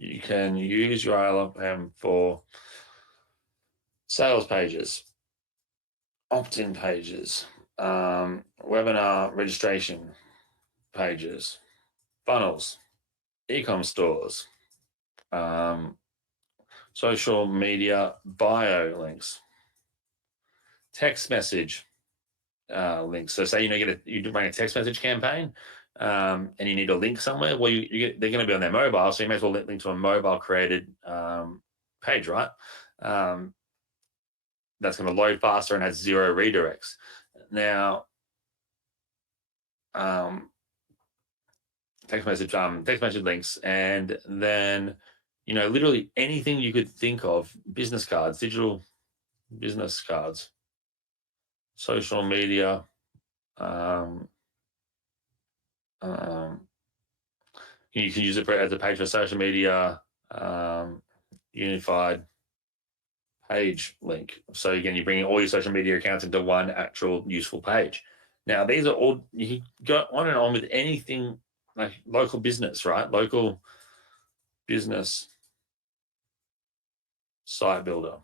You can use URLFAM for sales pages, opt-in pages, webinar registration pages, funnels, e-com stores, social media bio links, text message links. So say you're running a text message campaign, and you need a link somewhere. Well, they're going to be on their mobile, so you may as well link to a mobile created page, right? That's going to load faster and has 0 redirects. Now, text message links, and then literally anything you could think of: business cards, digital business cards, social media. You can use it as a page for social media, unified page link. So again, you're bringing all your social media accounts into one actual useful page. Now, these are all, you can go on and on with anything like local business, right? Local business site builder.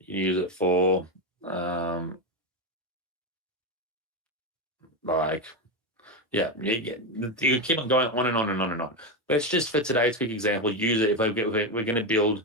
You use it for you keep on going on and on and on and on. But it's just for today's quick example, use it if we're going to build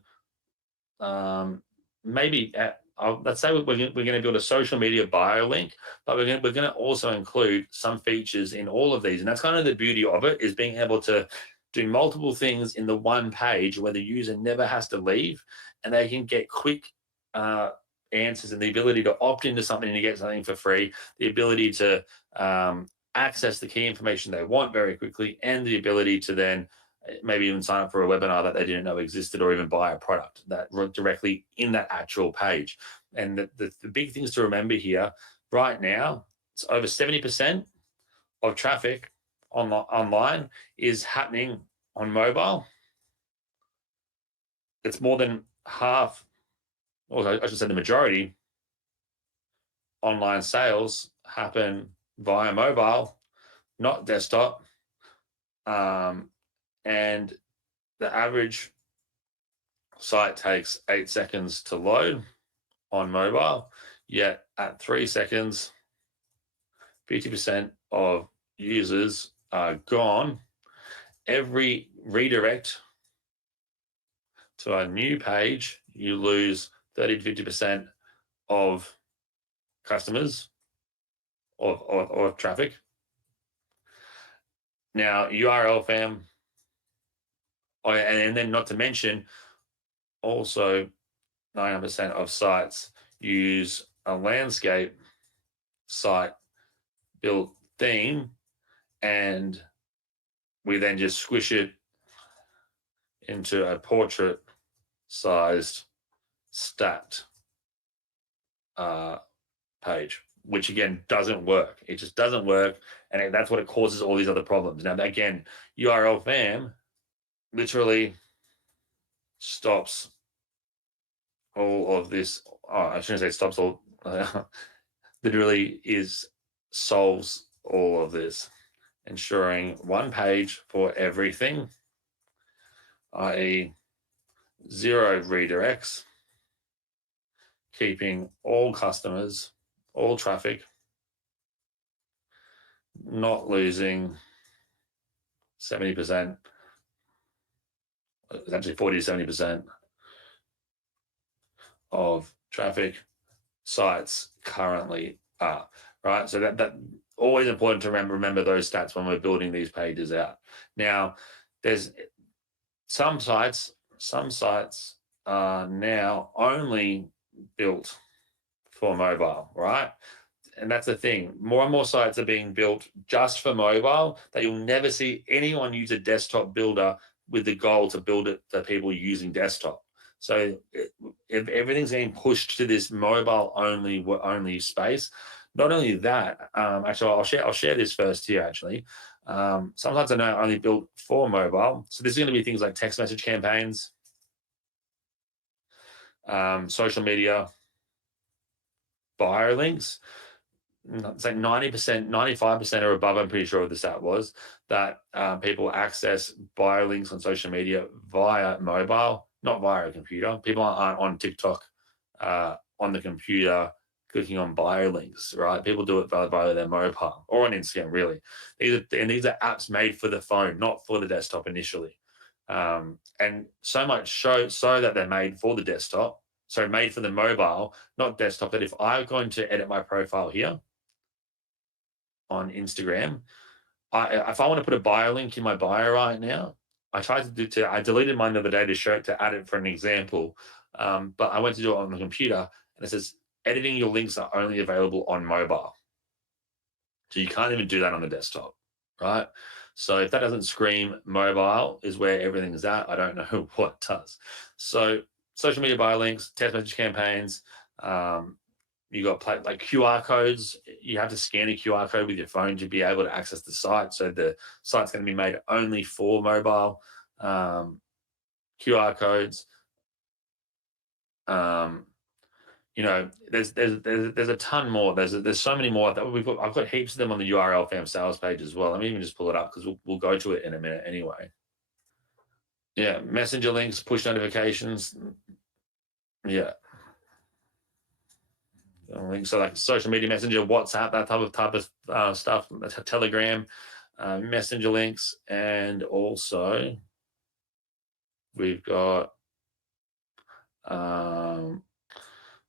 let's say we're going to build a social media bio link, but we're going to also include some features in all of these. And that's kind of the beauty of it, is being able to do multiple things in the one page where the user never has to leave, and they can get quick answers, and the ability to opt into something and to get something for free, the ability to access the key information they want very quickly, and the ability to then maybe even sign up for a webinar that they didn't know existed, or even buy a product that directly in that actual page. And the big things to remember here, right now, it's over 70% of traffic online is happening on mobile. It's more than half, or I should say the majority, online sales happen via mobile, not desktop. And the average site takes 8 seconds to load on mobile, yet at 3 seconds, 50% of users are gone. Every redirect to a new page, you lose 30 to 50% of customers or traffic. Now, URLFAM, and then not to mention, also 90% of sites use a landscape site built theme, and we then just squish it into a portrait sized stacked page, which again doesn't work. It just doesn't work, and that's what it causes all these other problems. Now, again, URLFAM literally stops all of this. I shouldn't say stops all. Literally solves all of this, ensuring one page for everything, i.e. 0 redirects, keeping all customers, all traffic, not losing 70%, it's actually 40 to 70% of traffic sites currently are, right? So that always important to remember those stats when we're building these pages out. Now, there's some sites are now only built for mobile, right? And that's the thing. More and more sites are being built just for mobile, that you'll never see anyone use a desktop builder with the goal to build it for people using desktop. So if everything's being pushed to this mobile only space. Not only that, actually, I'll share this first here. Actually, some sites are now only built for mobile. So this is going to be things like text message campaigns, social media bio links. it's like 90%, 95% or above, I'm pretty sure what the stat was, that people access bio links on social media via mobile, not via a computer. People aren't on TikTok on the computer clicking on bio links, right? People do it via their mobile or on Instagram, really. These are apps made for the phone, not for the desktop initially. And so much so that they're made for the desktop, so made for the mobile, not desktop, that if I'm going to edit my profile here on Instagram, if I want to put a bio link in my bio right now, I deleted mine the other day to add it for an example. But I went to do it on the computer and it says editing your links are only available on mobile. So you can't even do that on the desktop, right? So if that doesn't scream mobile is where everything's at, I don't know what does. So social media bio links, text message campaigns, you got like QR codes. You have to scan a QR code with your phone to be able to access the site. So the site's going to be made only for mobile. QR codes. There's a ton more. There's so many more. I've got heaps of them on the URLFAM sales page as well. Let me even just pull it up because we'll go to it in a minute anyway. Yeah, messenger links, push notifications. Yeah. So like social media messenger, WhatsApp, that type of stuff, Telegram, messenger links, and also we've got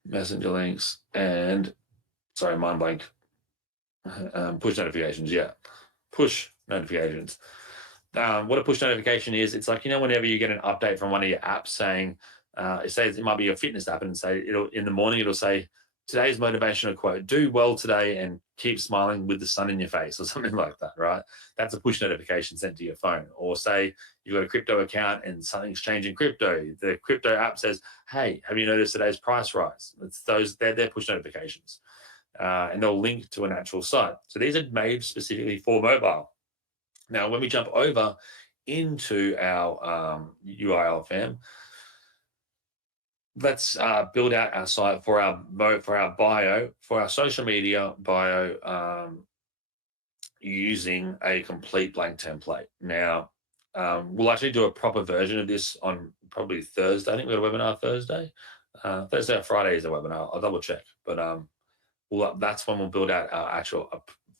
messenger links and sorry, mind blank. Push notifications, yeah, push notifications. What a push notification is, it's like, whenever you get an update from one of your apps saying, it says it might be your fitness app, and say in the morning it'll say today's motivational quote: "Do well today and keep smiling with the sun in your face," or something like that, right? That's a push notification sent to your phone. Or say you've got a crypto account and something's changing crypto. The crypto app says, "Hey, have you noticed today's price rise?" They're push notifications, and they'll link to an actual site. So these are made specifically for mobile. Now, when we jump over into our URLFAM, let's build out our site for our bio, for our social media bio, using a complete blank template. Now, we'll actually do a proper version of this on probably Thursday. I think we've got a webinar Thursday. Thursday or Friday is a webinar. I'll double check. But that's when we'll build out our actual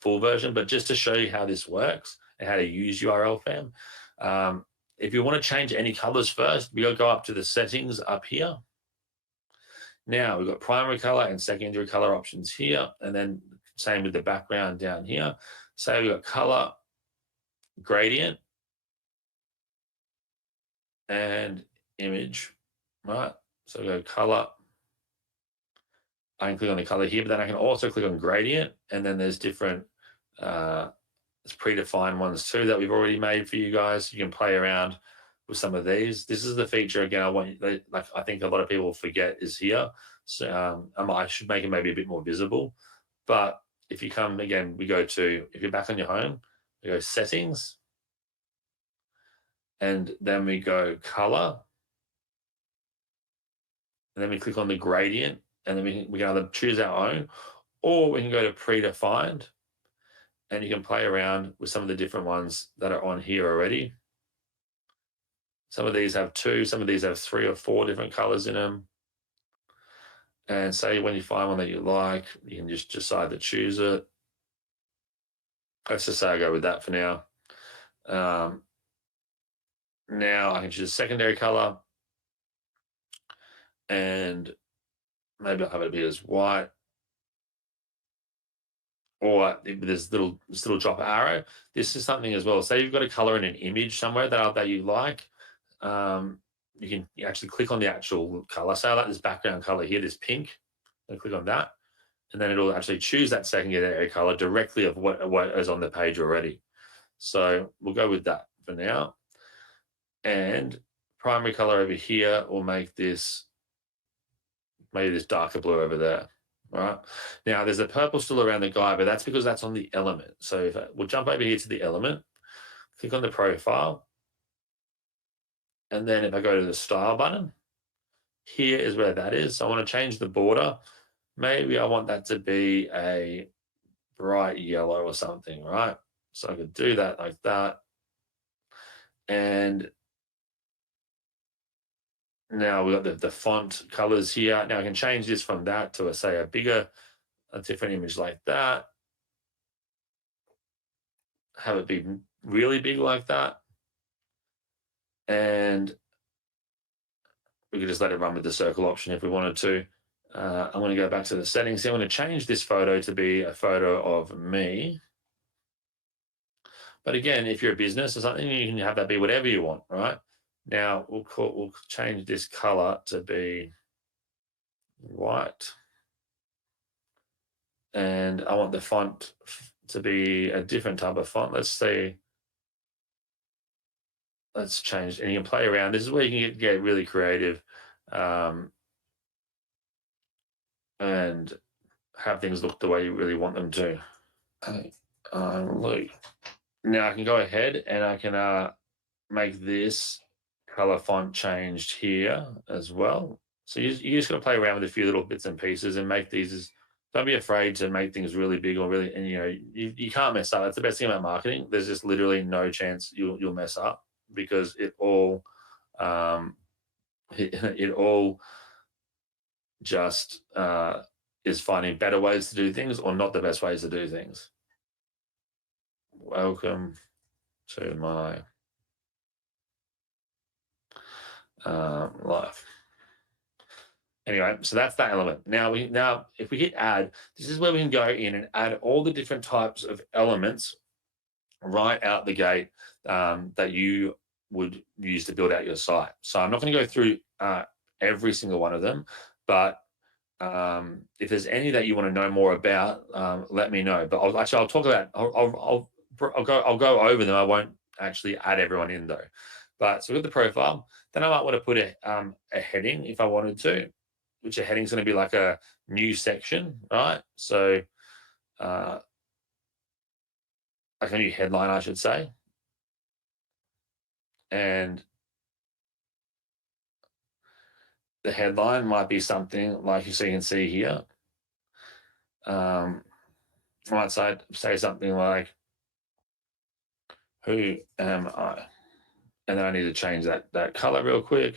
full version. But just to show you how this works and how to use URLFAM, if you want to change any colors first, we'll go up to the settings up here. Now we've got primary color and secondary color options here, and then same with the background down here. So we've got color, gradient, and image, right? So we go color. I can click on the color here, but then I can also click on gradient, and then there's different predefined ones too that we've already made for you guys. You can play around with some of these. This is the feature again. I think a lot of people forget is here. So I should make it maybe a bit more visible. But if you come again, if you're back on your home, we go settings, and then we go color, and then we click on the gradient, and then we can either choose our own, or we can go to predefined, and you can play around with some of the different ones that are on here already. Some of these have 2, some of these have 3 or 4 different colors in them. And say when you find one that you like, you can just decide to choose it. Let's just say I go with that for now. Now I can choose a secondary color, and maybe I'll have it be as white, or this little drop arrow. This is something as well. Say you've got a color in an image somewhere that you like. You can actually click on the actual color. Say I like this background color here, this pink. And click on that, and then it'll actually choose that secondary color directly of what is on the page already. So we'll go with that for now. And primary color over here will make this maybe this darker blue over there. All right. Now there's a purple still around the guy, but that's because that's on the element. So we'll jump over here to the element, click on the profile, and then if I go to the style button, here is where that is. So I want to change the border. Maybe I want that to be a bright yellow or something, right? So I could do that like that. And now we've got the font colors here. Now I can change this from that to say a different image like that. Have it be really big like that. And we could just let it run with the circle option if we wanted to. I'm going to go back to the settings here. I'm going to change this photo to be a photo of me. But again, if you're a business or something, you can have that be whatever you want, right? Now we'll change this color to be white. And I want the font to be a different type of font. Let's see. Let's change, and you can play around. This is where you can get really creative and have things look the way you really want them to. Look. Now I can go ahead and I can make this color font changed here as well. So you just got to play around with a few little bits and pieces and make these. Don't be afraid to make things really big or really, and you can't mess up. That's the best thing about marketing. There's just literally no chance you'll mess up because it all it all just is finding better ways to do things or not the best ways to do things. Welcome to my life. Anyway, so that's that element. Now if we hit add, this is where we can go in and add all the different types of elements right out the gate that you would use to build out your site. So I'm not going to go through every single one of them, but if there's any that you want to know more about, let me know. But I'll talk about. I'll go over them. I won't actually add everyone in though. But so with the profile, then I might want to put a heading if I wanted to, which a heading is going to be like a new section, right? So like a new headline, I should say. And the headline might be something like you can see here. I might say something like, "Who am I?" And then I need to change that color real quick.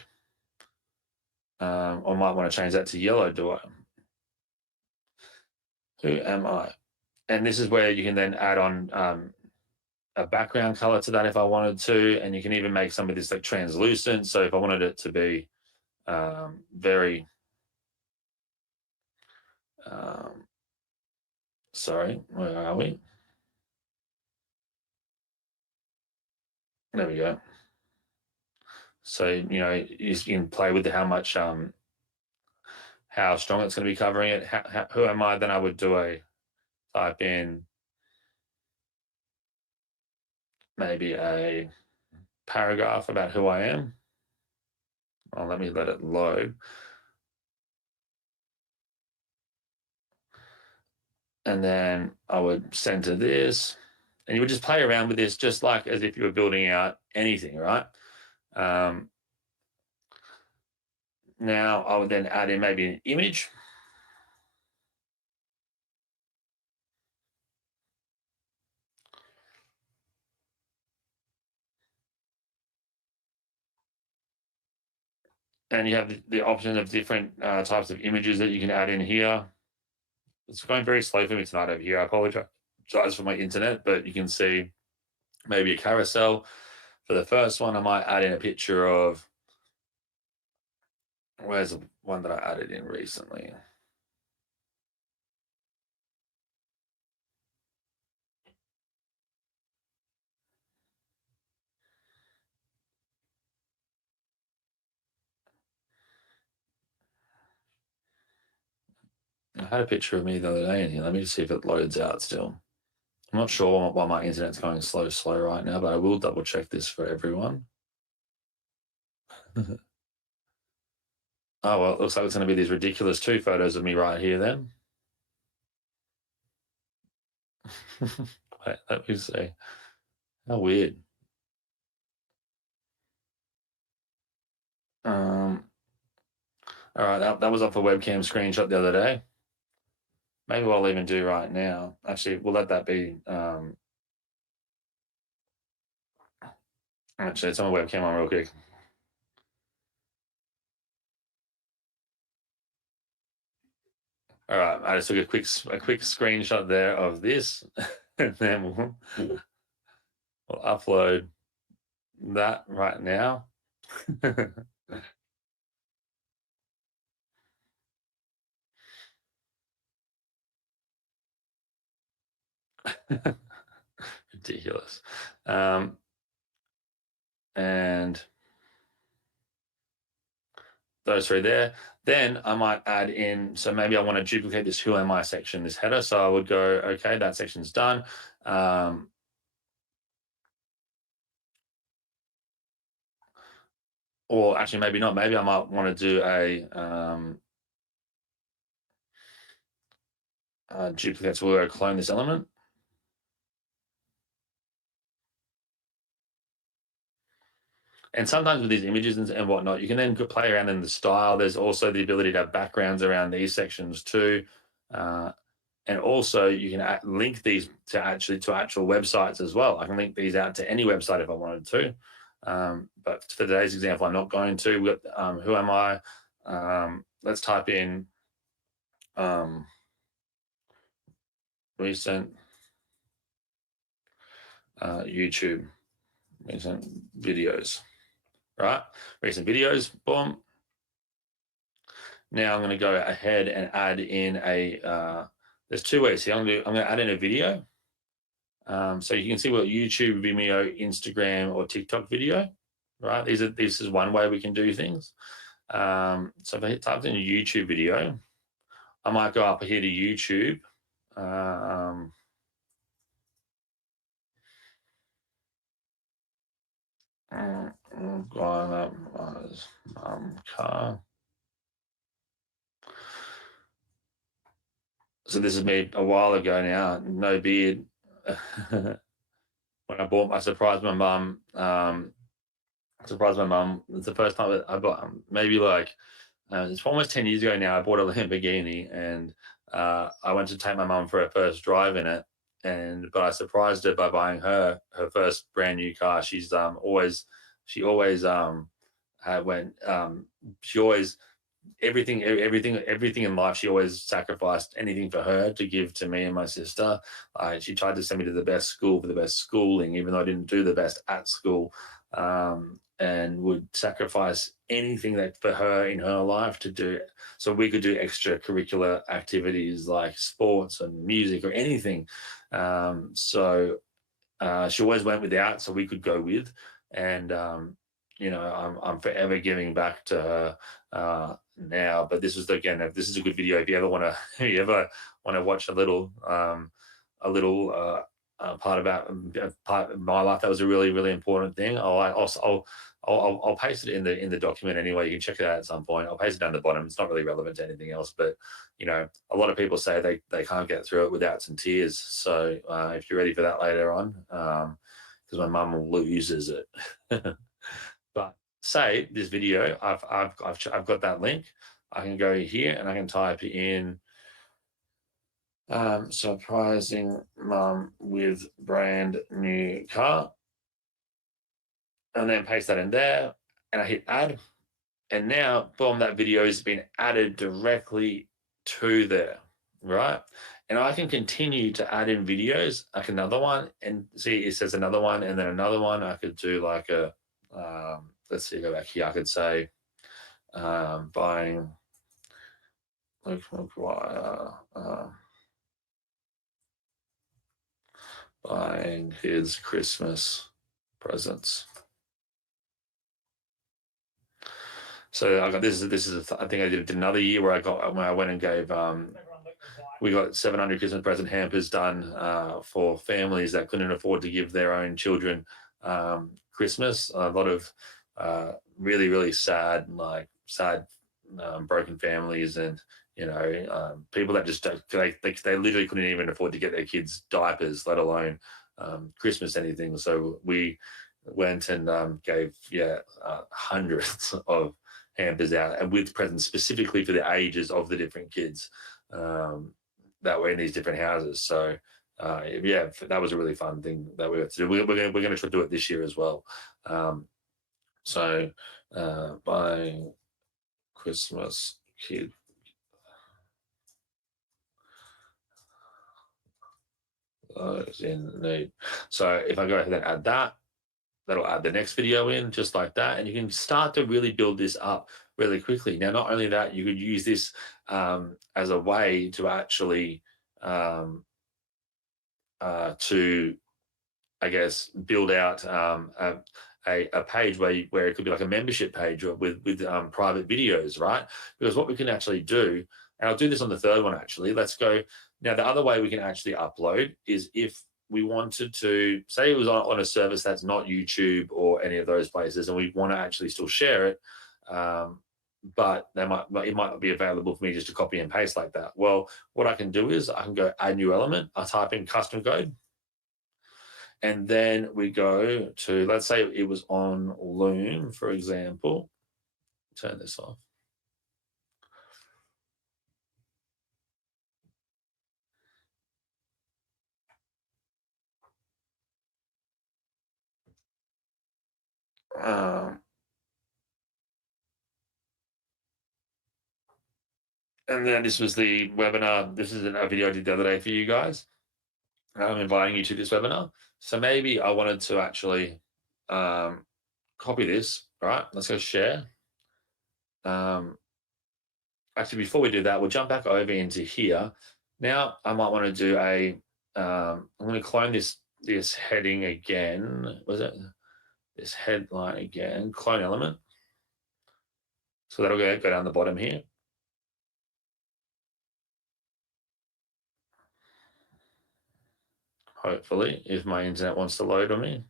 I might want to change that to yellow, do I? Who am I? And this is where you can then add on a background color to that if I wanted to, and you can even make some of this like translucent. So if I wanted it to be very, sorry, where are we? There we go. So, you can play with how much, how strong it's going to be covering it. Who am I? Then I would do a type in maybe a paragraph about who I am. Oh, let me let it load. And then I would center this, and you would just play around with this just like as if you were building out anything, right? Now I would then add in maybe an image. And you have the option of different types of images that you can add in here. It's going very slow for me tonight over here. I apologize for my internet, but you can see maybe a carousel. For the first one, I might add in a picture of, where's the one that I added in recently? I had a picture of me the other day in here. Let me just see if it loads out still. I'm not sure why my internet's going slow right now, but I will double check this for everyone. Oh, well, it looks like it's going to be these ridiculous 2 photos of me right here then. Wait, let me see. How weird. All right, that was off a webcam screenshot the other day. maybe what I'll even do right now, actually, we'll let that be. Actually, it's on my webcam on real quick. All right, I just took a quick screenshot there of this, and then we'll upload that right now. Ridiculous. And those three there. Then I might add in, so maybe I want to duplicate this who am I section, this header. So I would go, okay, that section's done. Or actually, maybe not. Maybe I might want to do a duplicate. So we'll go clone this element. And sometimes with these images and whatnot, you can then play around in the style. There's also the ability to have backgrounds around these sections too. And also you can link these to actual websites as well. I can link these out to any website if I wanted to. But for today's example, I'm not going to. We've got who am I? Let's type in recent YouTube, recent videos, right? Recent videos, boom. Now I'm going to go ahead and add in there's two ways here. I'm going to add in a video. So you can see what YouTube, Vimeo, Instagram, or TikTok video, right? This is one way we can do things. So if I type in a YouTube video, I might go up here to YouTube. Going up car. So this is me a while ago now, no beard. When I surprised my mum. It's the first time that I bought, maybe like, it's almost 10 years ago now. I bought a Lamborghini, and I went to take my mum for her first drive in it. But I surprised her by buying her first brand new car. She always everything in life, she always sacrificed anything for her to give to me and my sister. She tried to send me to the best school for the best schooling, even though I didn't do the best at school, and would sacrifice anything that for her in her life to do so we could do extracurricular activities like sports and music or anything. So she always went without so we could go with. And I'm forever giving back to her now. But this is a good video if you ever want to watch a little part about part of my life that was a really, really important thing. I'll paste it in the document anyway. You can check it out at some point. I'll paste it down the bottom. It's not really relevant to anything else, but a lot of people say they can't get through it without some tears. So if you're ready for that later on, because my mum loses it. But say this video, I've got that link. I can go here and I can type in surprising mum with brand new car, and then paste that in there, and I hit add, and now boom, that video has been added directly to there, right? And I can continue to add in videos, like another one, and see it says another one and then another one. I could do like a let's see, go back here. I could say buying buying his Christmas presents. So I got this is I think I did another year where I went and gave we got 700 Christmas present hampers done for families that couldn't afford to give their own children Christmas. A lot of really, really sad broken families, and people that just they literally couldn't even afford to get their kids diapers, let alone Christmas anything. So we went and gave hundreds of hampers out, and with presents specifically for the ages of the different kids. that were in these different houses. So yeah, that was a really fun thing that we got to do. We're going to try to do it this year as well. So by Christmas kid in need. So if I go ahead and add that, that'll add the next video in just like that. And you can start to really build this up really quickly. Now, not only that, you could use this as a way to actually to, I guess, build out a page where it could be like a membership page with private videos, right? Because what we can actually do, and I'll do this on the third one actually. Let's go. Now, the other way we can actually upload is if we wanted to, say it was on a service that's not YouTube or any of those places, and we want to actually still share it, but it might not be available for me just to copy and paste like that. Well, what I can do is I can go add new element. I type in custom code. And then we go to, let's say it was on Loom, for example. Turn this off. And then this was the webinar. This is a video I did the other day for you guys. I'm inviting you to this webinar. So maybe I wanted to actually copy this, right? Let's go share. Actually, before we do that, we'll jump back over into here. Now I might want to do I'm going to clone this heading again. Was it this headline again? Clone element. So that'll go down the bottom here. Hopefully, if my internet wants to load on me.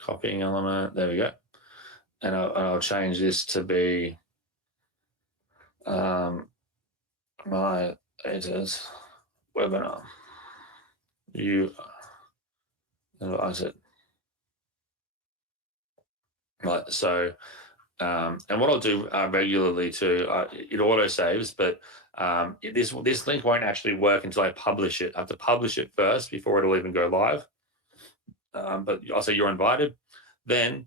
Copying element, there we go. And I'll change this to be my editors webinar. I said, right, so and what I'll do regularly too, it auto saves, but this link won't actually work until I publish it. I have to publish it first before it'll even go live. But I'll say you're invited. Then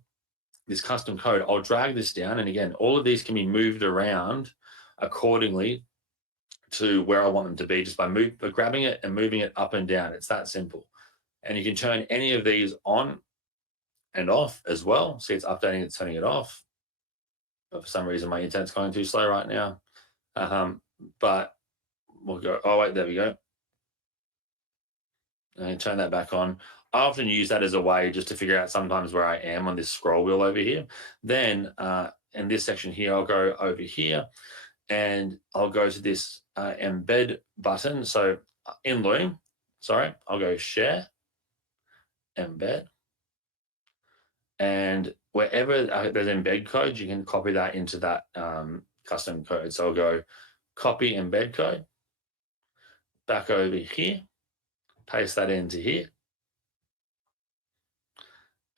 this custom code, I'll drag this down. And again, all of these can be moved around accordingly to where I want them to be just by grabbing it and moving it up and down. It's that simple. And you can turn any of these on and off as well. See, it's updating, it's turning it off. But for some reason, my internet's going too slow right now. But we'll go, oh, wait, there we go. And turn that back on. I often use that as a way just to figure out sometimes where I am on this scroll wheel over here. Then in this section here, I'll go over here and I'll go to this embed button. So in Loom, sorry, I'll go share, embed. And wherever there's embed code, you can copy that into that custom code. So I'll go copy embed code, back over here, paste that into here.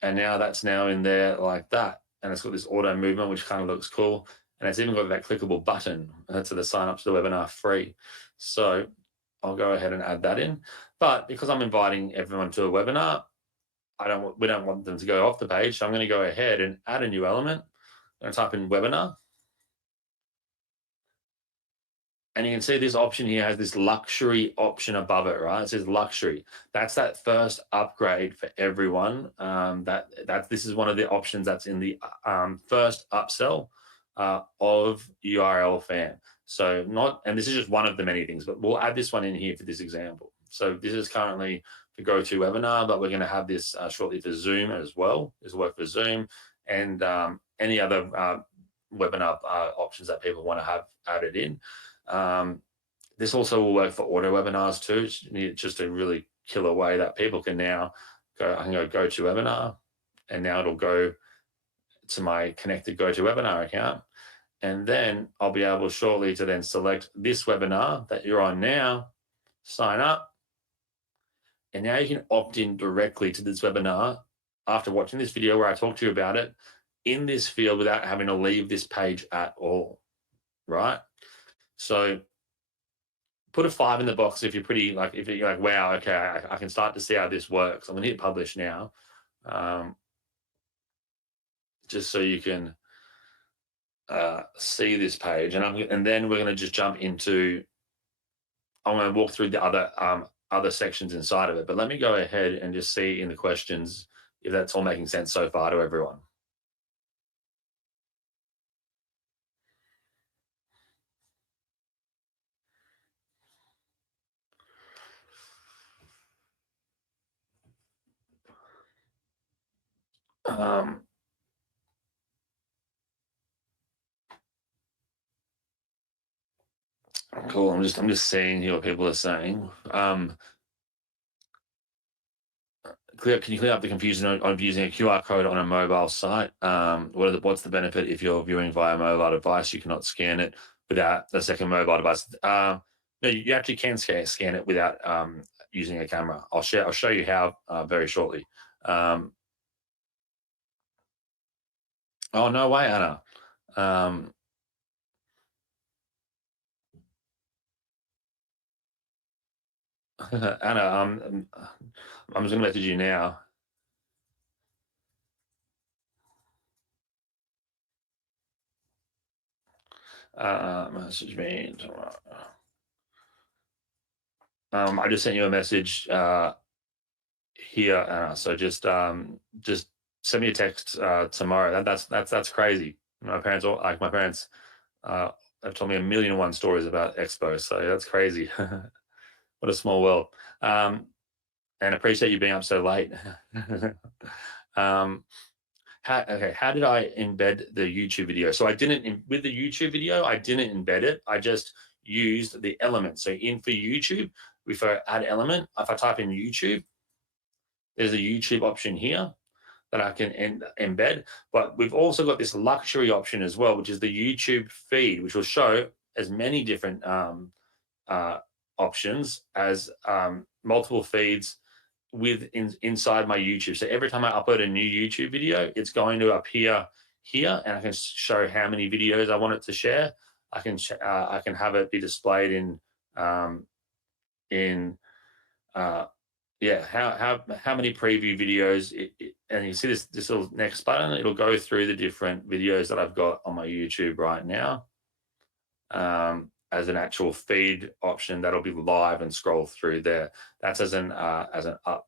And now that's now in there like that. And it's got this auto movement, which kind of looks cool. And it's even got that clickable button to the sign up to the webinar free. So I'll go ahead and add that in. But because I'm inviting everyone to a webinar, we don't want them to go off the page. So I'm going to go ahead and add a new element. I'm going to type in webinar. And you can see this option here has this luxury option above it, right? It says luxury. That's that first upgrade for everyone. This is one of the options that's in the first upsell of URLFAM. So and this is just one of the many things, but we'll add this one in here for this example. So this is currently the GoToWebinar, but we're going to have this shortly for Zoom as well. This will work for Zoom and any other webinar options that people want to have added in. This also will work for auto webinars too. It's just a really killer way that people can now I can go GoToWebinar, and now it'll go to my connected GoToWebinar account. And then I'll be able shortly to then select this webinar that you're on now, sign up. And now you can opt in directly to this webinar after watching this video where I talk to you about it in this field without having to leave this page at all. right? So put a 5 in the box if you're pretty like, if you're like, wow, okay, I can start to see how this works. I'm gonna hit publish now, just so you can see this page, and then we're gonna just jump into. I'm gonna walk through the other sections inside of it, but let me go ahead and just see in the questions if that's all making sense so far to everyone. Um, cool. I'm just seeing here what people are saying. Can you clear up the confusion of using a QR code on a mobile site? What's the benefit if you're viewing via mobile device? You cannot scan it without a second mobile device. No, you actually can scan it without using a camera. I'll show you how very shortly. Oh no way, Anna. Anna, I'm just gonna message you now. Message me tomorrow. I just sent you a message here, Anna. So just send me a text tomorrow. That's crazy. My parents have told me 1,000,001 stories about Expo, so that's crazy. What a small world. And appreciate you being up so late. How did I embed the YouTube video? So I didn't, with the YouTube video, I didn't embed it. I just used the element. So for YouTube, if I add element, if I type in YouTube, there's a YouTube option here that I can embed. But we've also got this luxury option as well, which is the YouTube feed, which will show as many different options as multiple feeds inside my YouTube. So every time I upload a new YouTube video, it's going to appear here, and I can show how many videos I want it to share. I can have it be displayed in how many preview videos, and you see this little next button, it'll go through the different videos that I've got on my YouTube right now as an actual feed option that'll be live and scroll through there. That's as a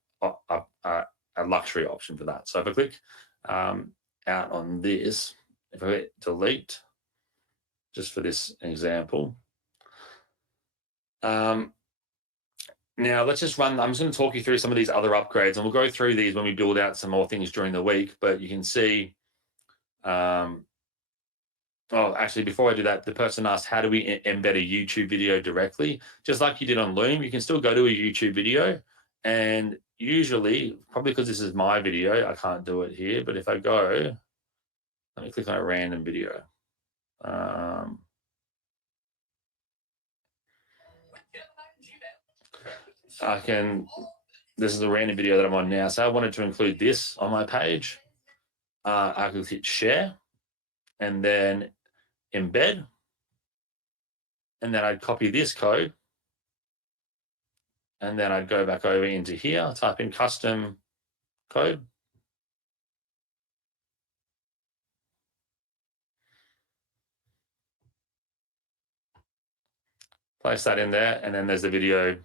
luxury option for that. So if I click out on this, if I hit delete, just for this example, now let's just run. I'm just going to talk you through some of these other upgrades, and we'll go through these when we build out some more things during the week. But you can see, oh, actually, before I do that, the person asked, how do we embed a YouTube video directly? Just like you did on Loom, you can still go to a YouTube video, and usually, probably because this is my video, I can't do it here. But if I go, let me click on a random video. This is a random video that I'm on now. So I wanted to include this on my page. I could hit share and then embed. And then I'd copy this code. And then I'd go back over into here, type in custom code. Place that in there, and then there's the video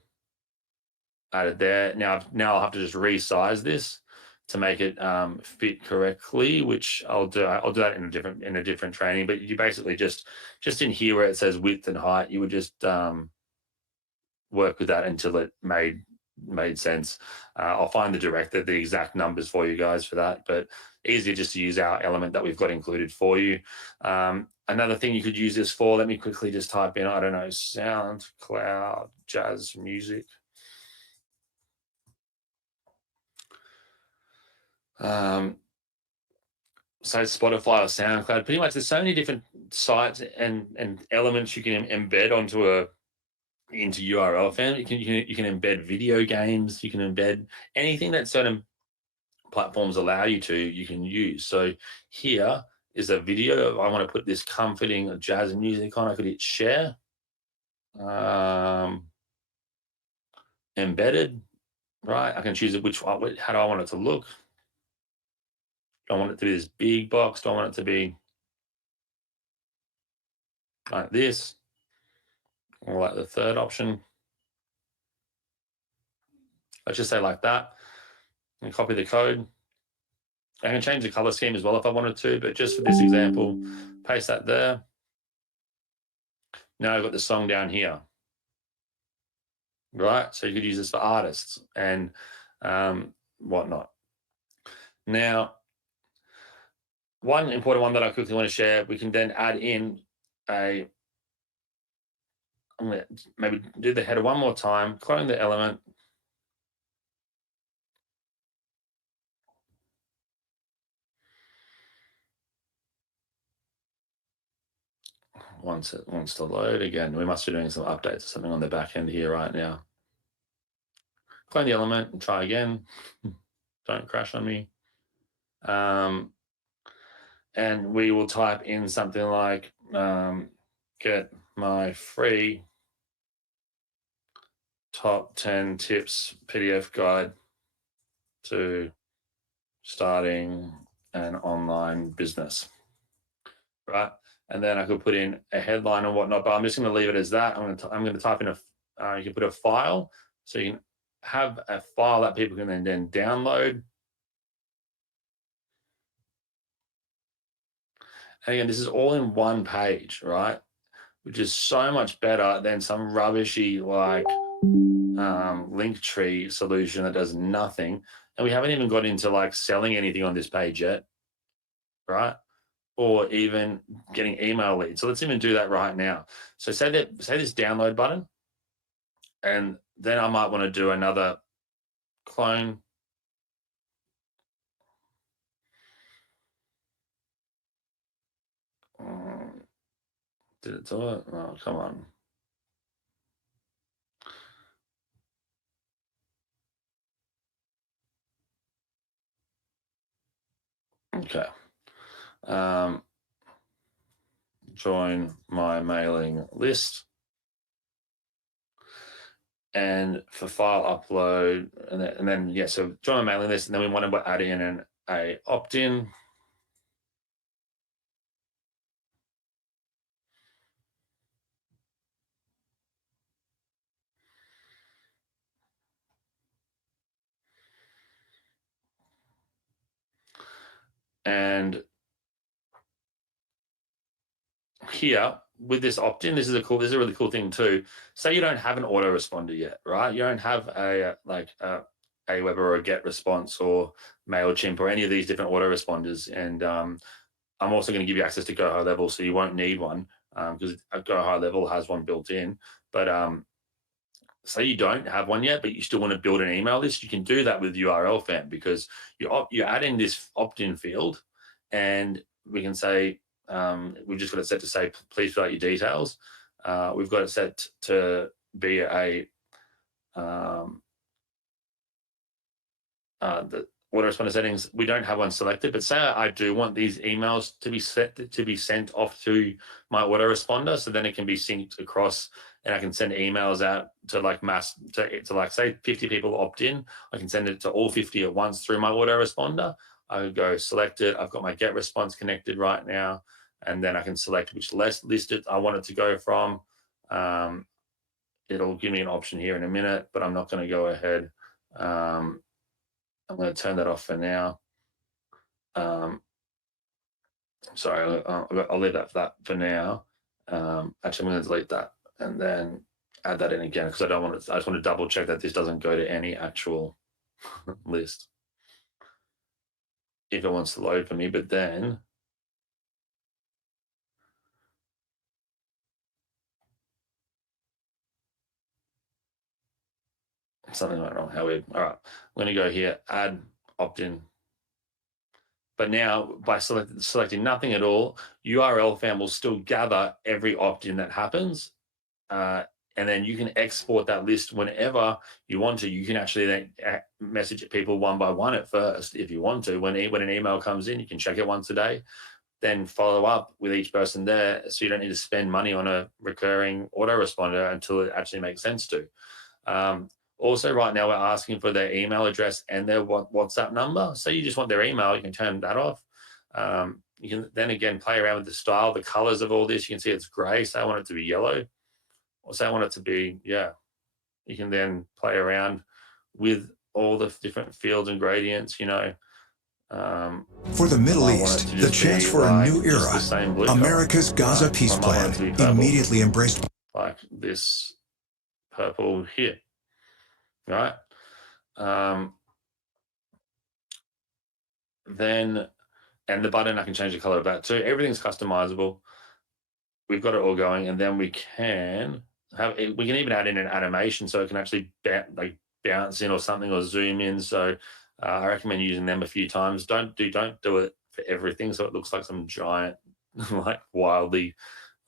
added there. Now I'll have to just resize this to make it fit correctly, which I'll do. I'll do that in a different training. But you basically just in here where it says width and height, you would just work with that until it made sense. I'll find the exact numbers for you guys for that, but easier just to use our element that we've got included for you. Another thing you could use this for, let me quickly just type in, I don't know, SoundCloud, jazz music. So Spotify or SoundCloud, pretty much there's so many different sites and elements you can embed into URLFAM. You can embed video games, you can embed anything that certain platforms allow you to, you can use. So here is a video. I want to put this comforting jazz music on. I could hit share. Embedded, right? I can choose how do I want it to look? Do I want it to be this big box? Do I want it to be like this? Or like the third option? Let's just say like that. And copy the code. I can change the color scheme as well if I wanted to, but just for this example, paste that there. Now I've got the song down here, right? So you could use this for artists and whatnot. Now, one important one that I quickly want to share, we can then add in I'm going to maybe do the header one more time, clone the element. Once it wants to load again, we must be doing some updates or something on the back end here right now. Clone the element and try again. Don't crash on me. And we will type in something like get my free top 10 tips PDF guide to starting an online business, right? And then I could put in a headline and whatnot, but I'm just going to leave it as that. I'm going to type in you can put a file, so you can have a file that people can then download. And again, this is all in one page, right? Which is so much better than some rubbishy like Linktree solution that does nothing. And we haven't even got into like selling anything on this page yet, right? Or even getting email leads. So let's even do that right now. So say this download button, and then I might want to do another clone. Did it do it? Oh, come on. Okay. Join my mailing list. And for file upload, and then yeah, so join my mailing list, and then we want to add in a opt-in. And here with this opt-in, this is a really cool thing too. Say you don't have an autoresponder yet, right? You don't have a Aweber or a Get Response or MailChimp or any of these different autoresponders. And I'm also going to give you access to Go High Level, so you won't need one because Go High Level has one built in. But say you don't have one yet, but you still want to build an email list, you can do that with URLFAM, because you add in this opt-in field, and we can say, we've just got it set to say, please fill out your details. We've got it set to be the autoresponder settings. We don't have one selected, but say I do want these emails to be sent off to my autoresponder, so then it can be synced across, and I can send emails out to like to like say 50 people opt in. I can send it to all 50 at once through my autoresponder. I would go select it. I've got my get response connected right now, and then I can select which list I want it to go from. It'll give me an option here in a minute, but I'm not going to go ahead. I'm going to turn that off for now. Sorry, I'll leave that for now. Actually, I'm going to delete that and then add that in again, because I just want to double check that this doesn't go to any actual list if it wants to load for me. But then something went wrong. How weird. All right, I'm going to go here, add opt-in. But now by selecting nothing at all, URLFAM will still gather every opt-in that happens. And then you can export that list whenever you want to. You can actually then message people one by one at first if you want to. When an email comes in, you can check it once a day. then follow up with each person there, so you don't need to spend money on a recurring autoresponder until it actually makes sense to. Also, right now we're asking for their email address and their WhatsApp number. So you just want their email, you can turn that off. You can then again play around with the style, the colors of all this. You can see it's gray, so I want it to be yellow, or say I want it to be, yeah. You can then play around with all the different fields and gradients, you know. For the Middle East, the chance for a new era, America's Gaza peace plan, immediately embraced like this purple here, right? Then, and the button, I can change the color of that too. Everything's customizable. We've got it all going, and then we can even add in an animation so it can actually bounce in or something, or zoom in. So I recommend using them a few times. Don't do it for everything, so it looks like some giant, like wildly,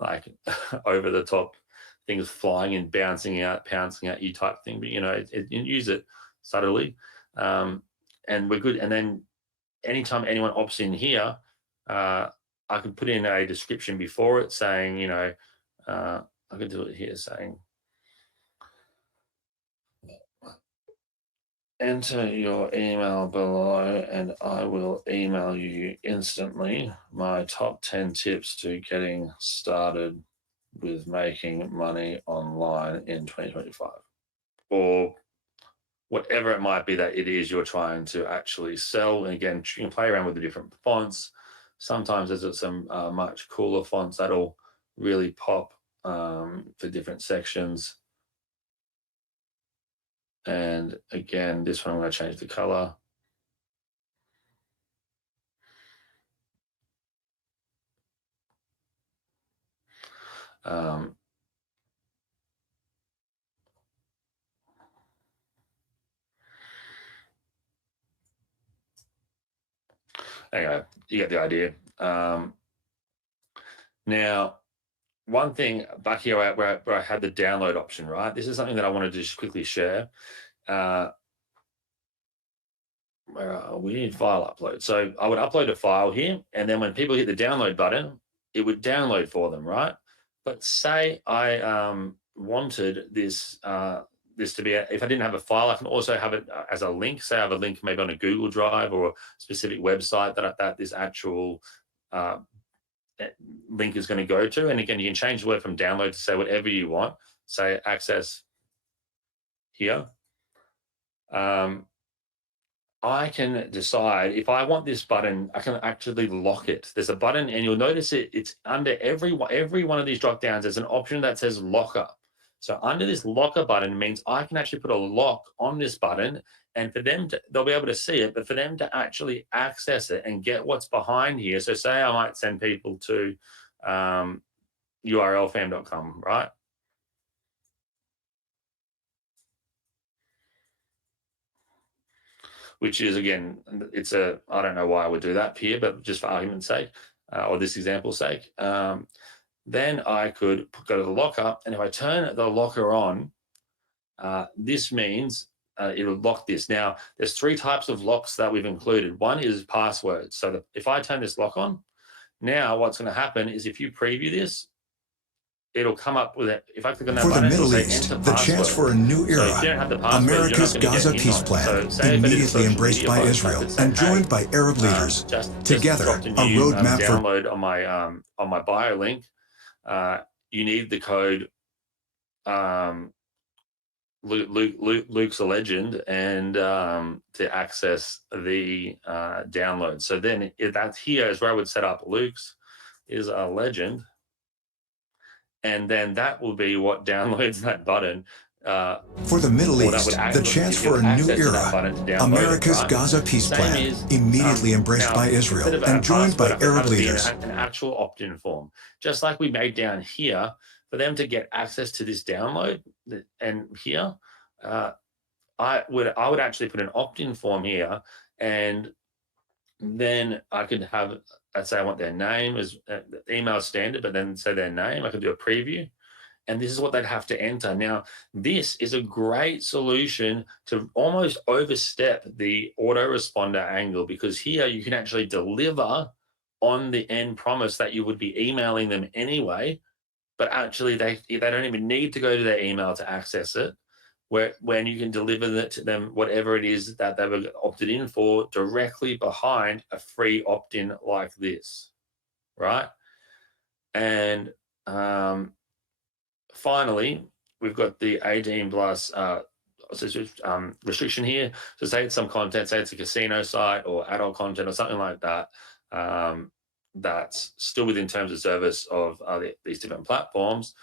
like over the top things flying and bouncing out, pouncing at you type thing. But you know, use it subtly, and we're good. And then anytime anyone opts in here, I could put in a description before it saying, you know, I could do it here saying, enter your email below and I will email you instantly my top 10 tips to getting started with making money online in 2025. Or whatever it might be that it is you're trying to actually sell. And again, you can play around with the different fonts. Sometimes there's some much cooler fonts that'll really pop for different sections. And again, this one I'm going to change the color. Anyway, you get the idea. Now, one thing back here where I had the download option, right? This is something that I wanted to just quickly share. We need file upload. So I would upload a file here, and then when people hit the download button, it would download for them, right? But say I wanted this this to be, if I didn't have a file, I can also have it as a link. Say I have a link maybe on a Google Drive or a specific website that this actual link is going to go to. And again, you can change the word from download to say whatever you want. Say access here. I can decide if I want this button, I can actually lock it. There's a button, and you'll notice it's under every one of these drop downs. There's an option that says locker. So under this locker button means I can actually put a lock on this button, and for them to, they'll be able to see it, but for them to actually access it and get what's behind here. So say I might send people to URLFAM.com, right? Which is, again, it's a, I don't know why I would do that here, but just for argument's sake, or this example's sake, then I could go to the locker, and if I turn the locker on, this means it'll lock this. Now, there's 3 types of locks that we've included. One is passwords. So if I turn this lock on, now what's going to happen is if you preview this, it'll come up with it. If I click on that button, for the Middle East, the chance for a new era, America's Gaza peace plan, immediately embraced by Israel and joined by Arab leaders. Together, a roadmap for download on my bio link. You need the code Luke's a legend, and to access the download. So then that's here is where I would set up Luke's is a legend. And then that will be what downloads that button. For the Middle East, the chance for a new era, America's Gaza peace plan, immediately embraced by Israel and joined by Arab leaders. An actual opt-in form, just like we made down here, for them to get access to this download. And here, I would actually put an opt-in form here, and then I could have, let's say I want their name as email standard, but then say their name. I could do a preview, and this is what they'd have to enter. Now, this is a great solution to almost overstep the autoresponder angle, because here you can actually deliver on the end promise that you would be emailing them anyway, but actually they don't even need to go to their email to access it, when you can deliver that to them, whatever it is that they were opted in for, directly behind a free opt-in like this, right? And finally, we've got the 18 plus restriction here. So say it's some content, say it's a casino site or adult content or something like that, that's still within terms of service of these different platforms.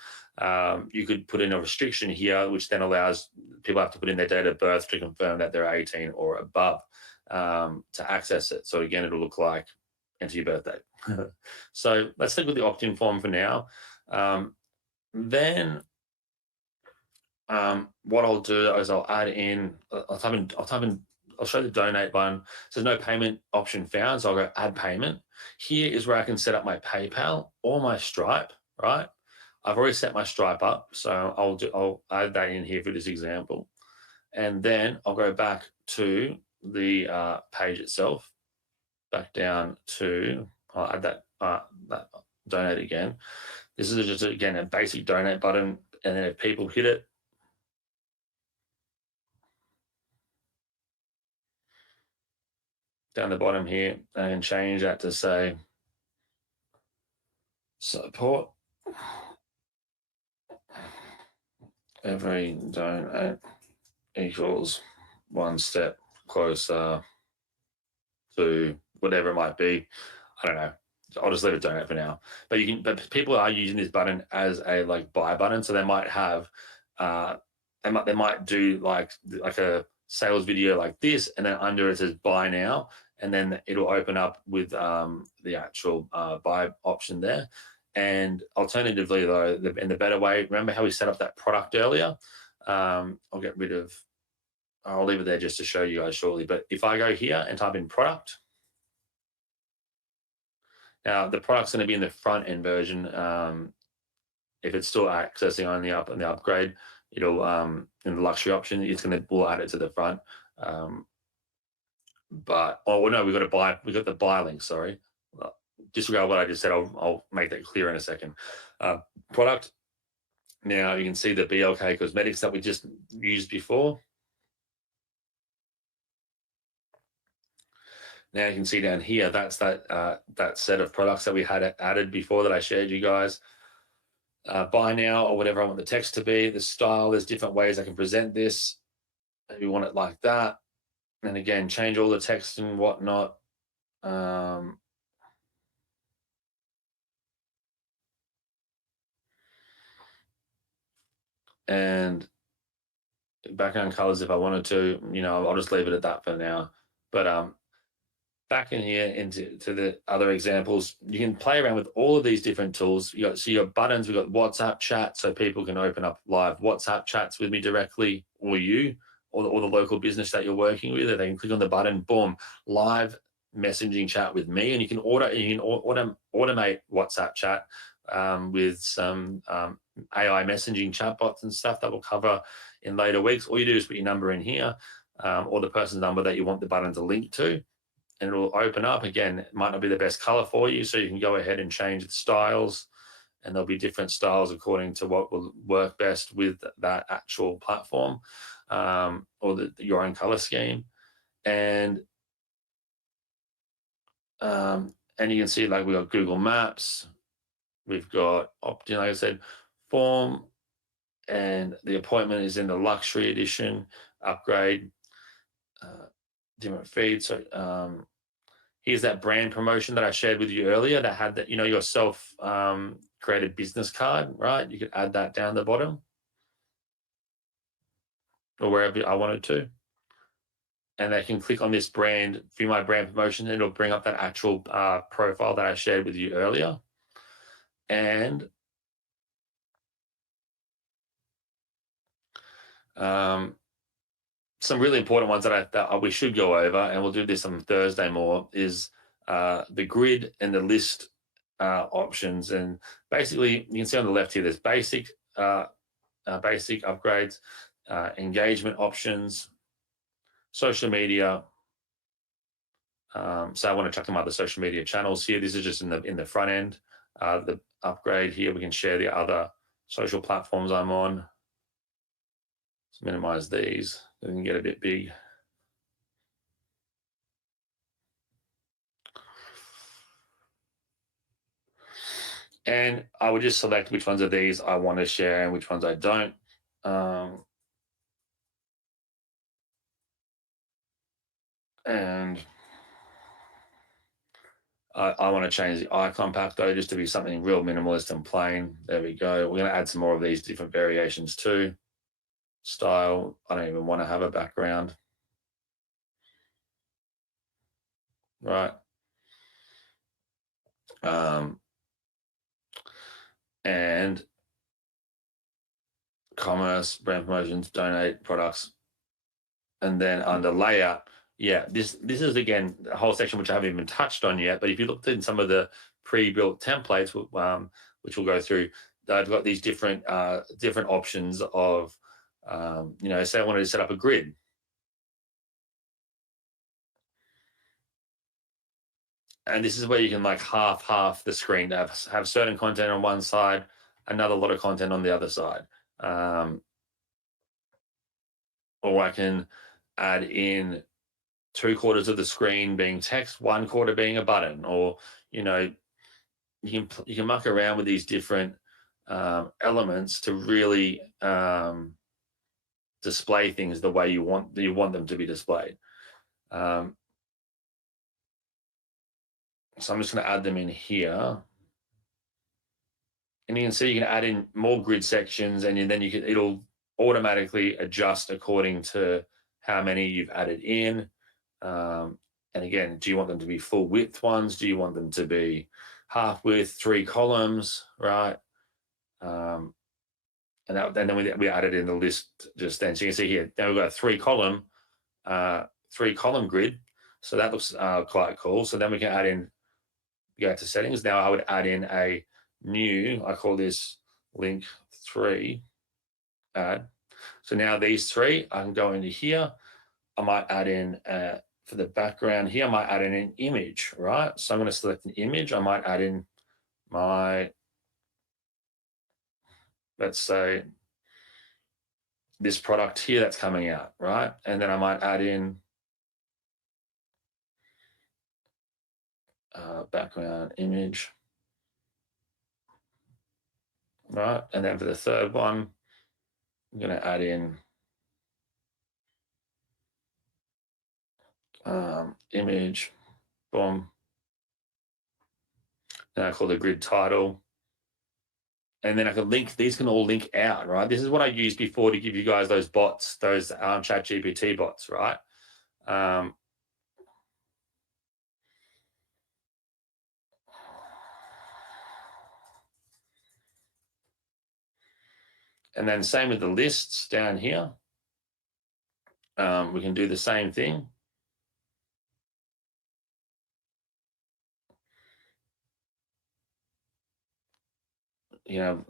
You could put in a restriction here, which then allows people have to put in their date of birth to confirm that they're 18 or above to access it. So again, it'll look like enter your birthday. So let's stick with the opt-in form for now. Then what I'll do is I'll add in, I'll show the donate button. So there's no payment option found. So I'll go add payment. Here is where I can set up my PayPal or my Stripe, right? I've already set my Stripe up. So I'll add that in here for this example. And then I'll go back to the page itself, back down to, I'll add that donate again. This is just, again, a basic donate button. And then if people hit it, down the bottom here, and change that to say support every donate equals one step closer to whatever it might be. I don't know. I'll just leave it donate for now. But you can. But people are using this button as a buy button, so they might have they might do like a sales video like this, and then under it says buy now, and then it'll open up with the actual buy option there. And alternatively, though, in the better way, remember how we set up that product earlier? I'll leave it there just to show you guys shortly. But if I go here and type in product, now the product's going to be in the front end version. If it's still accessing on the upgrade, it'll in the luxury option, we'll add it to the front. But we've got the buy link. Sorry, disregard what I just said. I'll make that clear in a second. Product. Now you can see the BLK Cosmetics that we just used before. Now you can see down here, that's that set of products that we had added before that I shared you guys. Buy now or whatever I want the text to be, the style, there's different ways I can present this. Maybe want it like that. And again, change all the text and whatnot. And background colors if I wanted to, I'll just leave it at that for now. But back in here into the other examples, you can play around with all of these different tools. You got buttons. We've got WhatsApp chat, so people can open up live WhatsApp chats with me directly, or you, or the local business that you're working with. They can click on the button, boom, live messaging chat with me, and you can automate WhatsApp chat with some AI messaging chatbots and stuff that we'll cover in later weeks. All you do is put your number in here, or the person's number that you want the button to link to, and it will open up. Again, it might not be the best color for you, so you can go ahead and change the styles, and there'll be different styles according to what will work best with that actual platform, or your own color scheme. And you can see, like, we've got Google Maps, we've got opt-in, like I said, form, and the appointment is in the luxury edition, upgrade, different feeds. So here's that brand promotion that I shared with you earlier that had that, your self created business card, right? You could add that down the bottom or wherever I wanted to. And they can click on this brand, view my brand promotion, and it'll bring up that actual profile that I shared with you earlier. And some really important ones that we should go over, and we'll do this on Thursday more, is the grid and the list options. And basically, you can see on the left here, there's basic upgrades, engagement options, social media, So I want to check some other social media channels here. This is just in the front end. The upgrade here, we can share the other social platforms I'm on. Let's minimize these. They can get a bit big. And I would just select which ones of these I want to share and which ones I don't. And I want to change the icon pack though, just to be something real minimalist and plain. There we go. We're going to add some more of these different variations too. Style, I don't even want to have a background. Right. And commerce, brand promotions, donate, products. And then under layout, yeah, this is again a whole section which I haven't even touched on yet. But if you looked in some of the pre-built templates, which we'll go through, I've got these different options of, say I wanted to set up a grid. And this is where you can like half the screen to have certain content on one side, another lot of content on the other side. Or I can add in 3/4 of the screen being text, 1/4 being a button, or you can muck around with these different elements to really display things the way you want them to be displayed. So I'm just going to add them in here, and you can see you can add in more grid sections, and then it'll automatically adjust according to how many you've added in. And again, do you want them to be full width ones? Do you want them to be half width, 3 columns, right? And then we added in the list just then. So you can see here, now we've got a 3-column grid. So that looks quite cool. So then we can add in, go to settings. Now I would add in a new, I call this link 3 add. So now these 3, I can go into here. I might add in for the background here, I might add in an image, right? So I'm going to select an image. I might add in let's say this product here that's coming out, right? And then I might add in background image, right? And then for the third one, I'm going to add in image, boom. And I call the grid title. And then I can link, these can all link out, right? This is what I used before to give you guys those bots, those ChatGPT bots, right? And then same with the lists down here. We can do the same thing.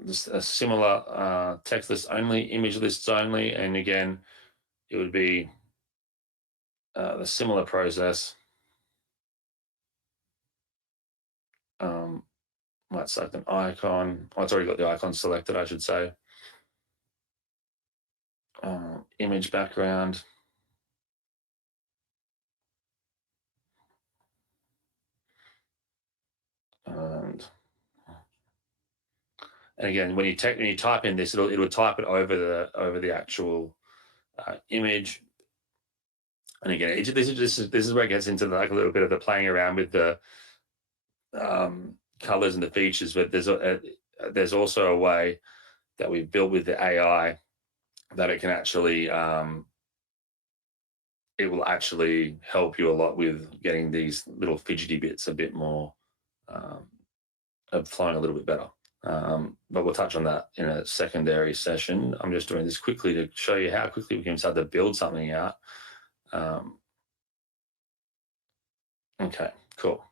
Just a similar text list only, image lists only, and again, it would be a similar process. Might select an icon. Oh, it's already got the icon selected, I should say. Image background. And again, when you type in this, it would type it over the actual image. And again, this is where it gets into like a little bit of the playing around with the colors and the features. But there's also a way that we've built with the AI that it can actually it will actually help you a lot with getting these little fidgety bits a bit more flowing a little bit better. But we'll touch on that in a secondary session. I'm just doing this quickly to show you how quickly we can start to build something out. Okay, cool.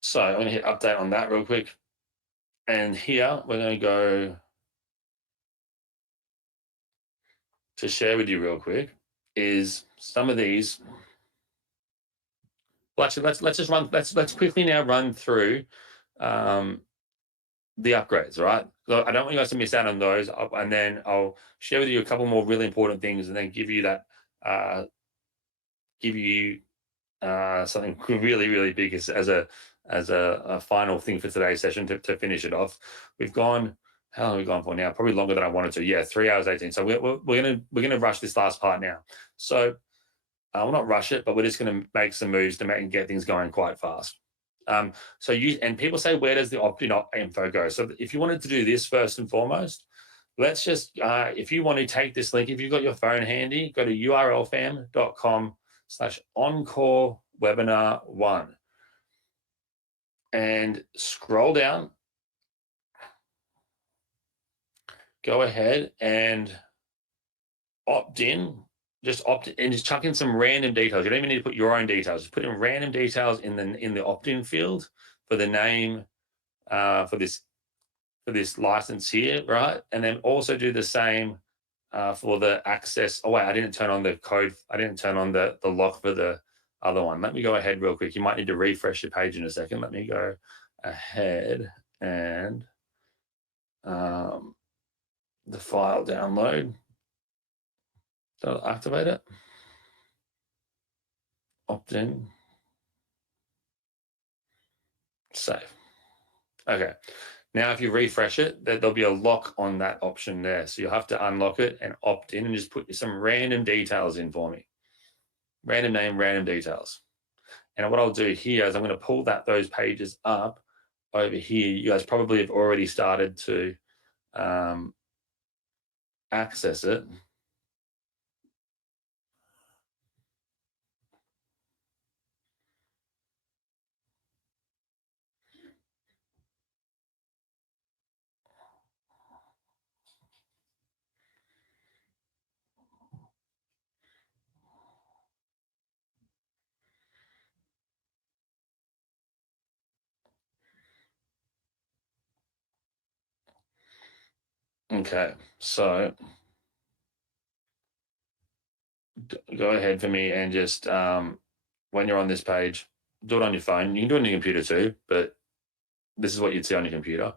So I'm going to hit update on that real quick. And here we're going to go to share with you real quick is some of these. Well, actually, let's quickly now run through the upgrades, right? So I don't want you guys to miss out on those, and then I'll share with you a couple more really important things, and then give you that, something really, really big as a final thing for today's session to finish it off. We've gone. How long have we gone for now? Probably longer than I wanted to. Yeah, 3 hours 18. So we're gonna rush this last part now. So we'll not rush it, but we're just gonna make some moves to make and get things going quite fast. So people say, where does the opt-in info go? So if you wanted to do this first and foremost, let's just, if you want to take this link, if you've got your phone handy, go to urlfam.com/encore webinar 1 and scroll down. Go ahead and opt in. Just opt in and just chuck in some random details. You don't even need to put your own details. Just put in random details in the opt-in field for the name for this license here, right? And then also do the same for the access. Oh wait, I didn't turn on the code. I didn't turn on the lock for the other one. Let me go ahead real quick. You might need to refresh your page in a second. Let me go ahead and the file download. So I'll activate it. Opt in. Save. Okay. Now, if you refresh it, there'll be a lock on that option there. So you'll have to unlock it and opt in and just put some random details in for me. Random name, random details. And what I'll do here is I'm going to pull those pages up over here. You guys probably have already started to access it. Okay, so go ahead for me and just when you're on this page, do it on your phone. You can do it on your computer too, but this is what you'd see on your computer.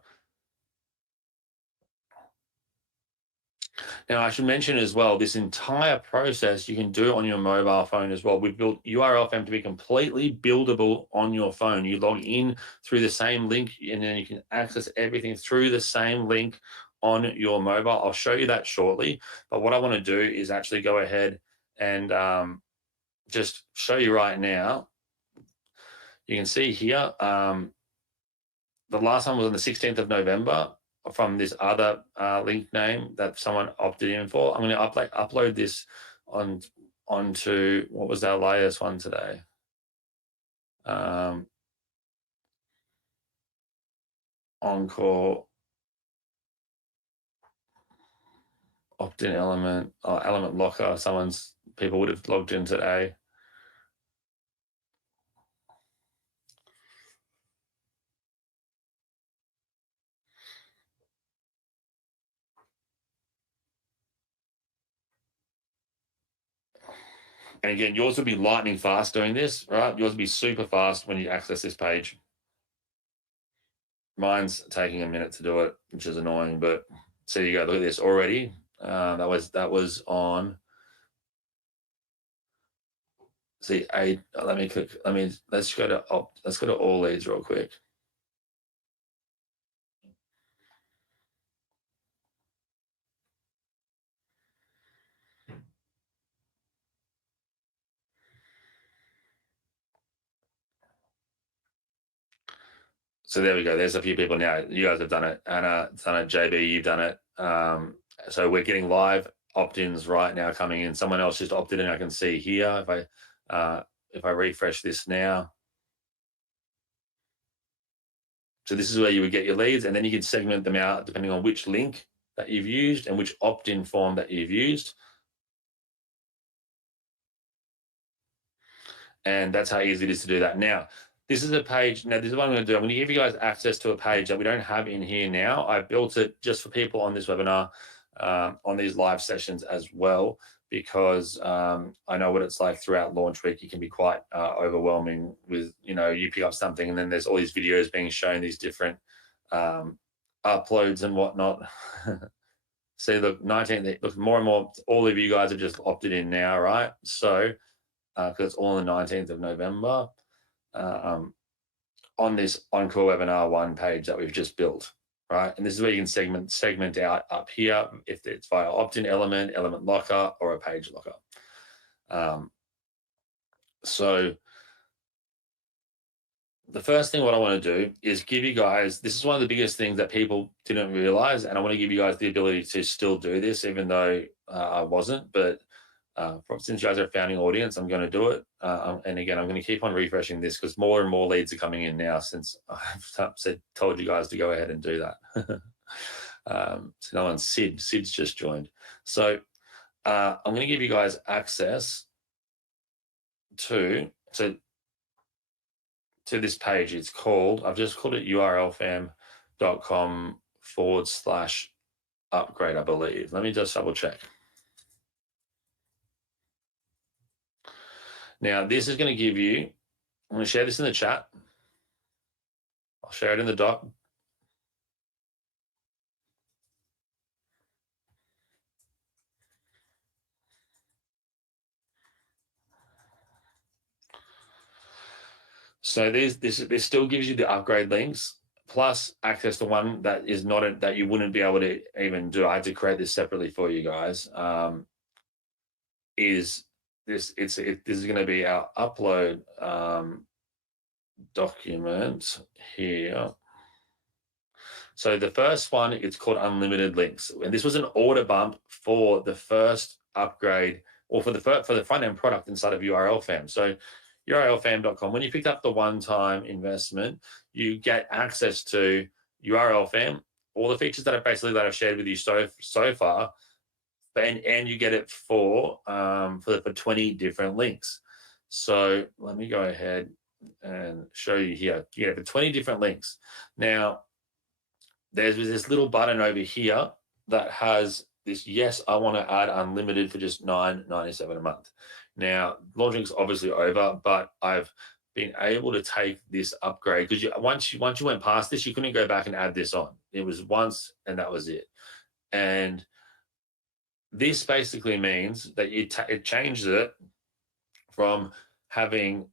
Now, I should mention as well, this entire process you can do on your mobile phone as well. We've built URLFAM to be completely buildable on your phone. You log in through the same link, and then you can access everything through the same link on your mobile. I'll show you that shortly. But what I want to do is actually go ahead and just show you right now. You can see here, the last one was on the 16th of November from this other link name that someone opted in for. I'm going to upload this onto, what was our latest one today? Encore opt-in element, element locker. People would have logged in today. And again, yours will be lightning fast doing this, right? Yours will be super fast when you access this page. Mine's taking a minute to do it, which is annoying, but so you go, look at this already. That was on. See, let's go to all leads real quick. So there we go. There's a few people now. You guys have done it. Anna, done it. JB, you've done it. So we're getting live opt-ins right now coming in. Someone else just opted in. I can see here if I refresh this now. So this is where you would get your leads, and then you can segment them out depending on which link that you've used and which opt-in form that you've used. And that's how easy it is to do that. Now, this is a page. Now, this is what I'm going to do. I'm going to give you guys access to a page that we don't have in here now. I built it just for people on this webinar. on these live sessions as well, because I know what it's like throughout launch week. It can be quite overwhelming with, you pick up something and then there's all these videos being shown, these different uploads and whatnot. See, look, 19th, look, more and more, all of you guys have just opted in now, right? So, because it's all on the 19th of November, on this Encore Webinar 1 page that we've just built, right? And this is where you can segment out up here, if it's via opt-in element locker, or a page locker. So the first thing what I want to do is give you guys, this is one of the biggest things that people didn't realize, and I want to give you guys the ability to still do this, even though I wasn't, but since you guys are a founding audience, I'm going to do it. And again, I'm going to keep on refreshing this because more and more leads are coming in now since I've told you guys to go ahead and do that. So no one, Sid's just joined. So I'm going to give you guys access to this page. It's called, I've just called it URLFAM.com/upgrade, I believe. Let me just double check. Now, this is going to give you, I'm going to share this in the chat. I'll share it in the doc. So this still gives you the upgrade links, plus access to one that is not that you wouldn't be able to even do. I had to create this separately for you guys. This is going to be our upload document here. So the first one, it's called unlimited links, and this was an order bump for the first upgrade, or for the front end product inside of URLFAM. So URLFAM.com, when you picked up the one-time investment, you get access to URLFAM, all the features that I've shared with you so far, and you get it for 20 different links. So let me go ahead and show you here. You get it for 20 different links. Now, there's this little button over here that has this, yes, I want to add unlimited for just $9.97 a month. Now, launching's obviously over, but I've been able to take this upgrade because once you went past this, you couldn't go back and add this on. It was once and that was it. And this basically means that it changes it from having,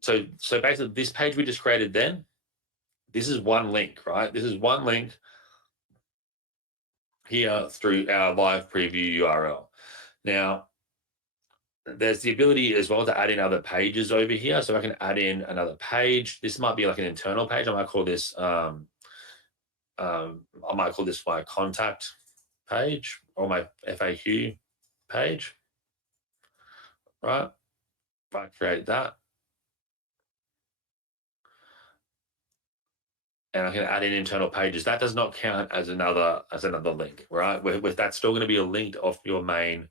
so basically this page we just created then, this is one link, right? This is one link here through our live preview URL. Now, there's the ability as well to add in other pages over here. So I can add in another page. This might be like an internal page. I might call this my contact page or my FAQ page, right? If I create that, and I can add in internal pages, that does not count as another link, right? With that's still going to be a link off your main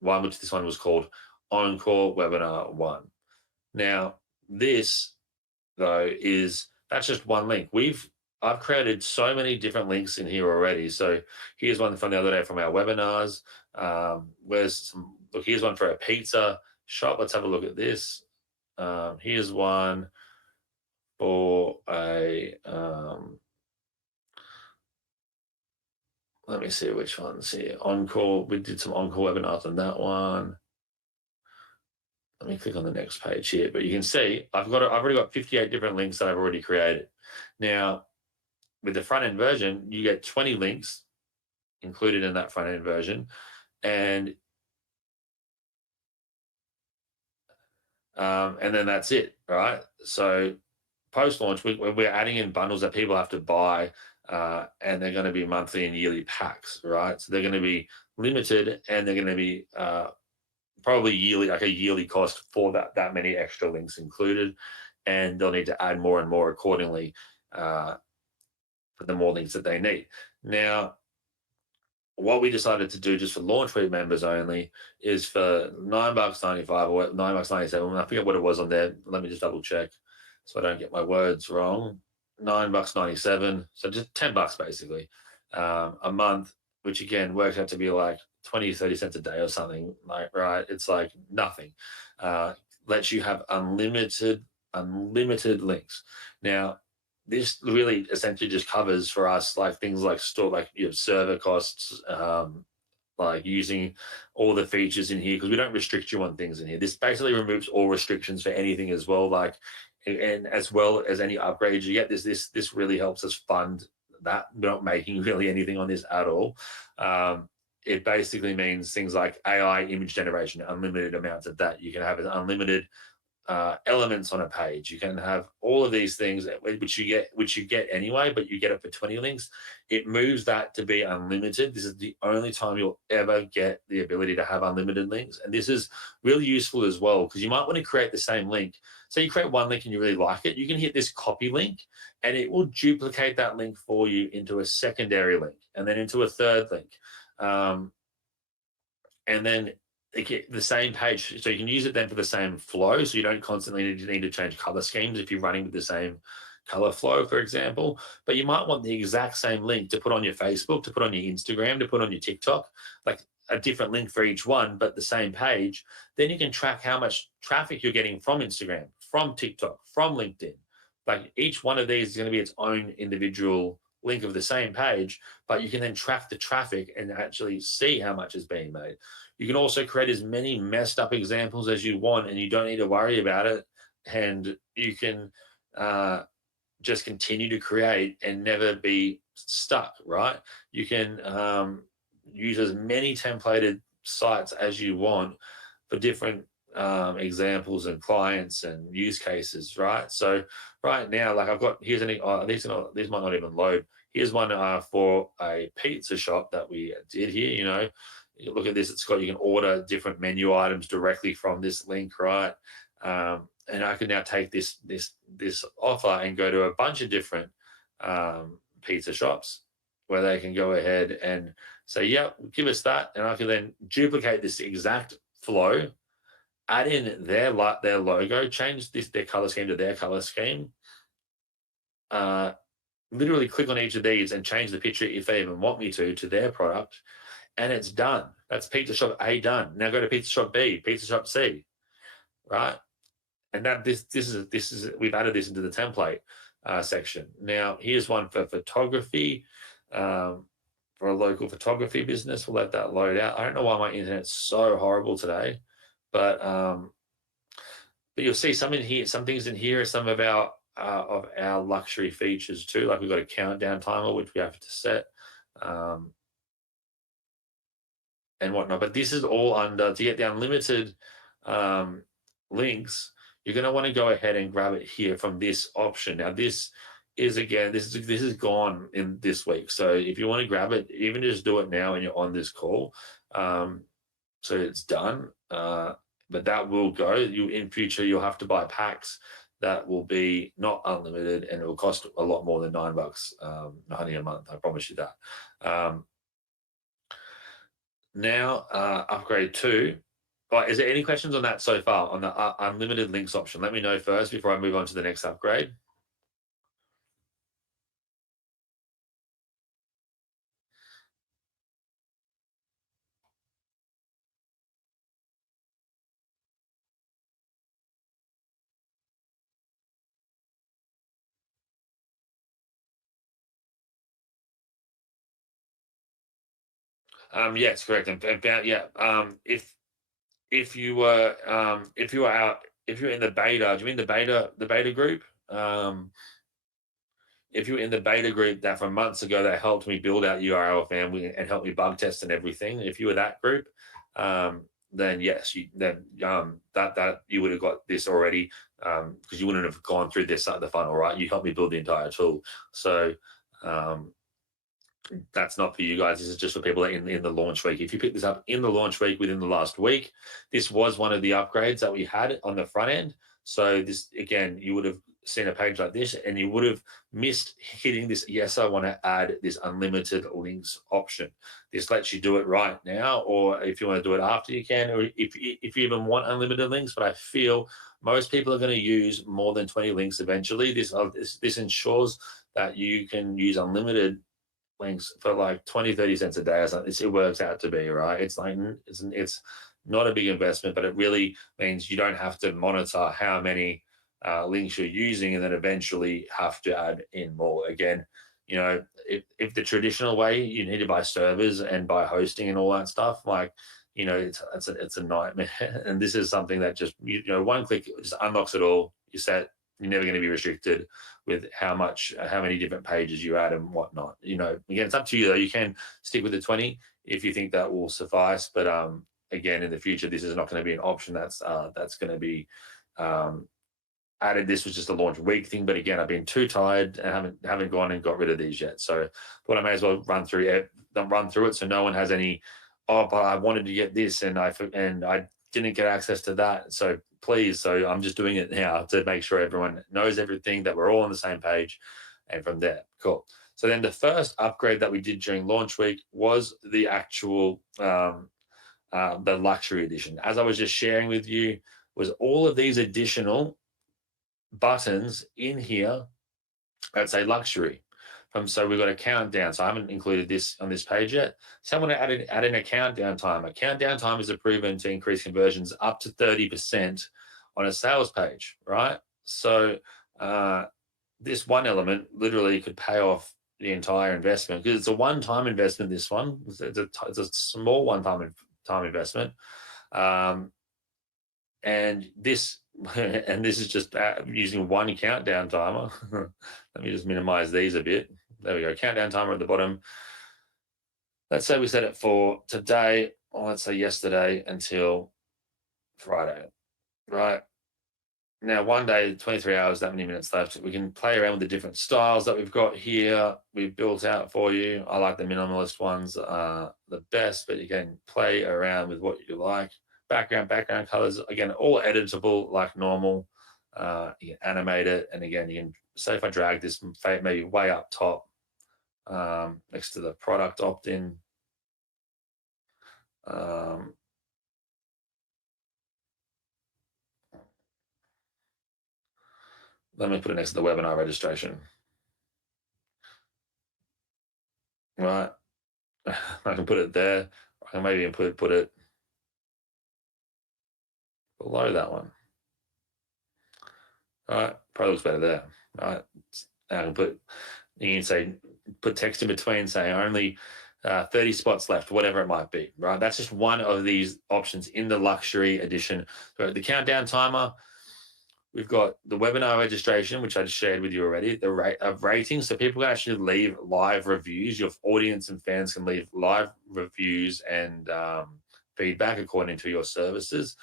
one, which this one was called Encore Webinar 1. Now, this though that's just one link. I've created so many different links in here already. So here's one from the other day from our webinars. Here's one for a pizza shop. Let's have a look at this. Here's one for a let me see which ones here. Encore, we did some Encore webinars on that one. Let me click on the next page here, but you can see I've already got 58 different links that I've already created. Now, with the front end version, you get 20 links included in that front end version, and then that's it, right? So post launch, we're adding in bundles that people have to buy. And they're going to be monthly and yearly packs, right? So they're going to be limited, and they're going to be probably yearly, like a yearly cost for that many extra links included, and they'll need to add more and more accordingly for the more links that they need. Now, what we decided to do just for launch week members only is for $9.95 or $9.97. I forget what it was on there. Let me just double check so I don't get my words wrong. $9.97, so just $10 basically. a month, which again works out to be like 20, 30 cents a day or something, like, right? It's like nothing. Lets you have unlimited links. Now, this really essentially just covers for us like things like server costs, like using all the features in here, because we don't restrict you on things in here. This basically removes all restrictions for anything as well, like, and as well as any upgrades you get. This really helps us fund that. We're not making really anything on this at all. It basically means things like AI image generation, unlimited amounts of that. You can have an unlimited elements on a page. You can have all of these things which you get anyway, but you get it for 20 links. It moves that to be unlimited. This is the only time you'll ever get the ability to have unlimited links. And this is really useful as well, because you might want to create the same link. So you create one link and you really like it, you can hit this copy link and it will duplicate that link for you into a secondary link and then into a third link. And then the same page, so you can use it then for the same flow, so you don't constantly need to change color schemes if you're running with the same color flow, for example. But you might want the exact same link to put on your Facebook, to put on your Instagram, to put on your TikTok, like a different link for each one, but the same page. Then you can track how much traffic you're getting from Instagram, from TikTok, from LinkedIn. Like each one of these is going to be its own individual link of the same page, but you can then track the traffic and actually see how much is being made. You can also create as many messed up examples as you want, and you don't need to worry about it. And you can just continue to create and never be stuck, right? You can use as many templated sites as you want for different examples and clients and use cases, right? So right now, like I've got, here's any, these might not even load. Here's one for a pizza shop that we did here. You know, you look at this, it's got, you can order different menu items directly from this link, right? And I can now take this offer and go to a bunch of different pizza shops where they can go ahead and say, yeah, give us that. And I can then duplicate this exact flow, add in their logo, change their color scheme to their color scheme, literally click on each of these and change the picture if they even want me to their product, and it's done. That's pizza shop A done. Now go to pizza shop B, pizza shop C, right? And that this is we've added this into the template section. Now here's one for photography, for a local photography business. We'll let that load out. I don't know why my internet's so horrible today, but you'll see some in here, some things in here are some of our luxury features too. Like we've got a countdown timer, which we have to set, and whatnot. But this is all under, to get the unlimited links, you're going to want to go ahead and grab it here from this option. Now this is, again, this is gone in this week. So if you want to grab it, even just do it now and you're on this call. So it's done. But that will go. In future, you'll have to buy packs that will be not unlimited, and it will cost a lot more than $9.90 a month. I promise you that. Now, upgrade 2. Right, is there any questions on that so far, on the unlimited links option? Let me know first before I move on to the next upgrade. Yes, correct. And yeah, if you were in the beta, do you mean the beta group? If you're in the beta group that from months ago that helped me build out URLFAM and helped me bug test and everything, if you were that group, then yes, that you would have got this already, because you wouldn't have gone through this side of the funnel, right? You helped me build the entire tool. So that's not for you guys. This is just for people in the launch week. If you pick this up in the launch week within the last week, this was one of the upgrades that we had on the front end. So this, again, you would have seen a page like this and you would have missed hitting this, yes, I want to add this unlimited links option. This lets you do it right now, or if you want to do it after, you can, or if you even want unlimited links. But I feel most people are going to use more than 20 links eventually. This ensures that you can use unlimited links for like 20-30 cents a day or something. It works out to be, right? It's like it's not a big investment, but it really means you don't have to monitor how many links you're using and then eventually have to add in more. Again, you know, if the traditional way you need to buy servers and buy hosting and all that stuff, like, you know, it's a nightmare. And this is something that just, you know, one click just unlocks it all. You're set. You're never going to be restricted with how many different pages you add and whatnot. You know, again, it's up to you though. You can stick with the 20 if you think that will suffice. But again, in the future, this is not going to be an option that's going to be added. This was just a launch week thing, but again, I've been too tired and haven't gone and got rid of these yet. So what I may as well run through it so no one has any, oh, but I wanted to get this and I didn't get access to that. So please, so I'm just doing it now to make sure everyone knows everything, that we're all on the same page. And from there, cool. So then the first upgrade that we did during launch week was the actual the luxury edition. As I was just sharing with you, was all of these additional buttons in here that say luxury. So we've got a countdown. So I haven't included this on this page yet. So I'm going to add in a countdown timer. Countdown timers are proven to increase conversions up to 30% on a sales page, right? So this one element literally could pay off the entire investment, because it's a one-time investment. This one, it's a small one-time investment, and this is just using one countdown timer. Let me just minimize these a bit. There we go. Countdown timer at the bottom. Let's say we set it for today, or let's say yesterday until Friday, right? Now, one day, 23 hours, that many minutes left. We can play around with the different styles that we've got here. We've built out for you. I like the minimalist ones the best, but you can play around with what you like. Background colors, again, all editable like normal. You can animate it. And again, you can say if I drag this maybe way up top next to the product opt-in. Let me put it next to the webinar registration. Right. I can put it there. I can maybe put it below that one. All right, probably looks better there. All right, I can you can say, put text in between saying only 30 spots left, whatever it might be, right? That's just one of these options in the luxury edition. So the countdown timer, we've got the webinar registration, which I just shared with you already, the ratings. So people can actually leave live reviews. Your audience and fans can leave live reviews and feedback according to your services.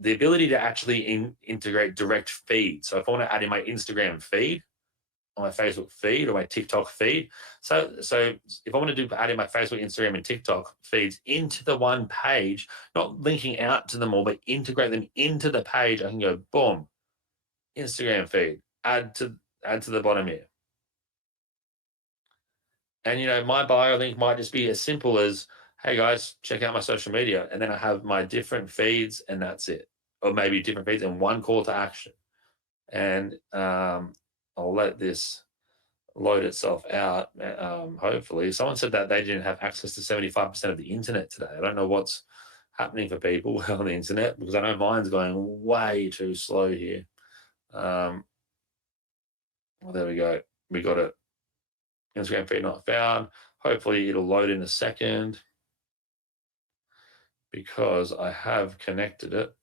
The ability to actually integrate direct feed. So if I want to add in my Instagram feed, or my Facebook feed, or my TikTok feed. So if I want to add in my Facebook, Instagram, and TikTok feeds into the one page, not linking out to them all, but integrate them into the page, I can go, boom, Instagram feed, add to the bottom here. And, you know, my bio link might just be as simple as, hey guys, check out my social media. And then I have my different feeds and that's it. Or maybe different feeds and one call to action. And I'll let this load itself out. Hopefully, someone said that they didn't have access to 75% of the internet today. I don't know what's happening for people on the internet, because I know mine's going way too slow here. Well, there we go. We got it. Instagram feed not found. Hopefully it'll load in a second, because I have connected it.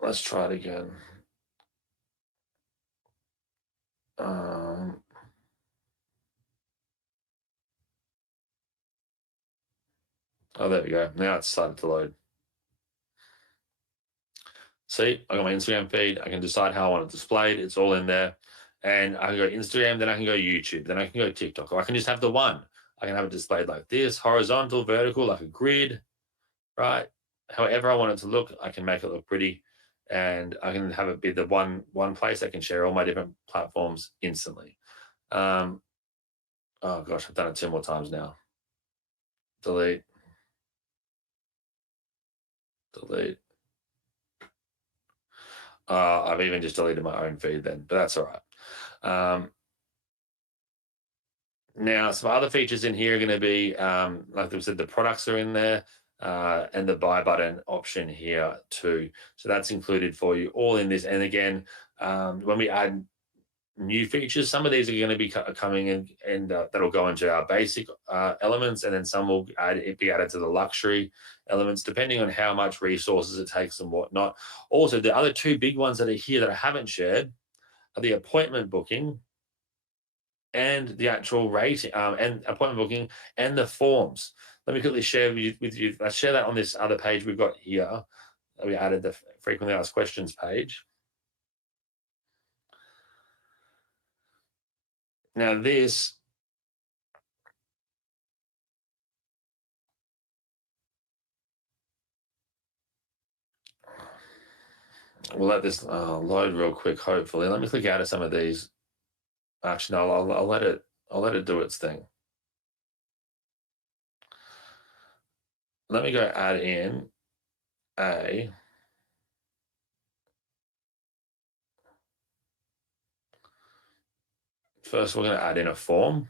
Let's try it again. Oh, there we go. Now it's started to load. See, I got my Instagram feed. I can decide how I want it displayed. It's all in there. And I can go Instagram, then I can go YouTube, then I can go TikTok, or I can just have the one. I can have it displayed like this, horizontal, vertical, like a grid, right? However I want it to look, I can make it look pretty. And I can have it be the one place I can share all my different platforms instantly. Oh gosh, I've done it 2 more times now. Delete. I've even just deleted my own feed then, but that's all right. Now, some other features in here are going to be, like we said, the products are in there, and the buy button option here too. So that's included for you all in this. And again, when we add new features, some of these are going to be coming in, and that'll go into our basic elements, and then some will be added to the luxury elements, depending on how much resources it takes and whatnot. Also, the other two big ones that are here that I haven't shared are the appointment booking and the actual rating, and appointment booking and the forms. Let me quickly share with you. Let's share that on this other page we've got here. We added the frequently asked questions page. Now this, we'll let this load real quick, hopefully. Let me click out of some of these. Actually, no, I'll let it do its thing. Let me go add in a first. We're going to add in a form.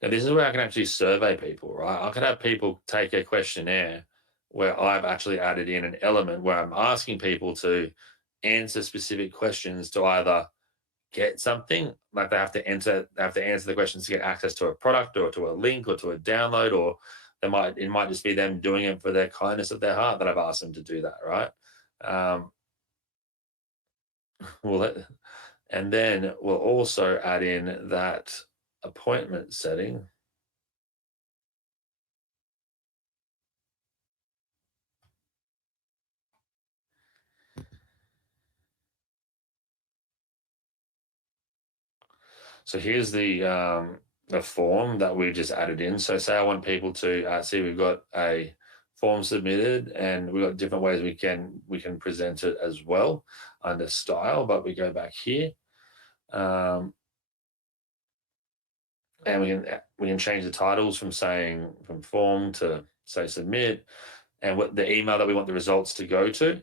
Now, this is where I can actually survey people, right? I can have people take a questionnaire where I've actually added in an element where I'm asking people to answer specific questions to either get something, like they have to answer the questions to get access to a product or to a link or to a download, or it might just be them doing it for their kindness of their heart that I've asked them to do that, right? And then we'll also add in that appointment setting. So here's the form that we just added in. So say I want people to see we've got a form submitted, and we've got different ways we can present it as well under style. But we go back here, and we can change the titles from form to say submit, and what the email that we want the results to go to.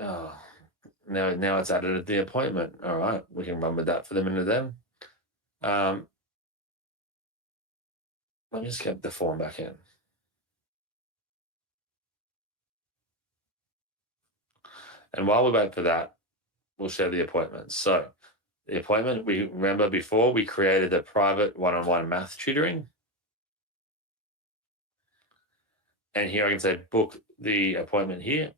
Oh, now it's added the appointment. All right, we can run with that for the minute then. Let me just get the form back in. And while we wait for that, we'll share the appointment. So the appointment, we remember before we created a private one-on-one math tutoring. And here I can say book the appointment here.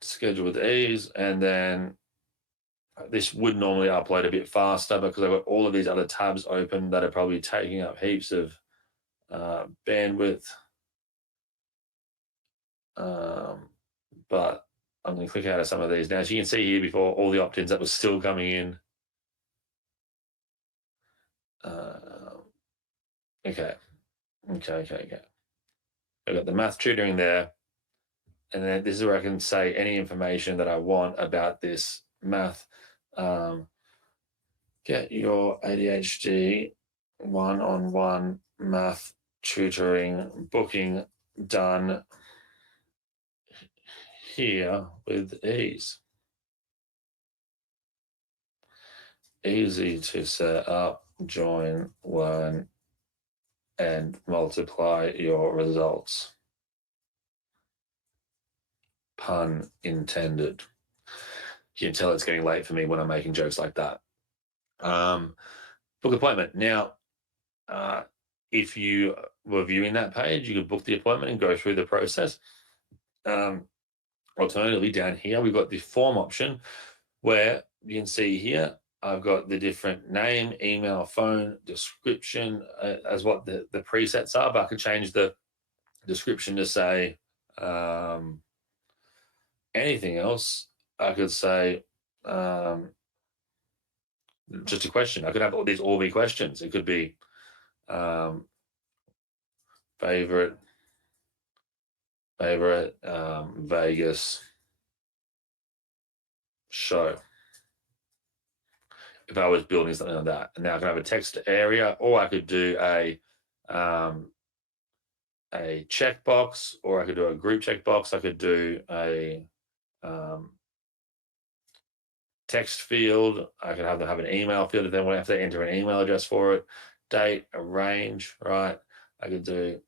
Schedule with ease. And then this would normally upload a bit faster because I've got all of these other tabs open that are probably taking up heaps of bandwidth. But I'm going to click out of some of these now. As you can see here before, all the opt-ins that was still coming in. Okay. I've got the math tutoring there. And then this is where I can say any information that I want about this math. Get your ADHD one-on-one math tutoring booking done here with ease. Easy to set up, join, learn, and multiply your results. Pun intended. You can tell it's getting late for me when I'm making jokes like that. Book appointment. Now, if you were viewing that page, you could book the appointment and go through the process. Alternatively, down here, we've got the form option where you can see here, I've got the different name, email, phone, description as what the presets are, but I could change the description to say anything else. I could say just a question. I could have all these all be questions. It could be favorite Vegas show. if I was building something like that. And now I can have a text area, or I could do a checkbox, or I could do a group checkbox. I could do a text field. I could have them have an email field if they want to have to enter an email address for it. Date, a range, right? I could do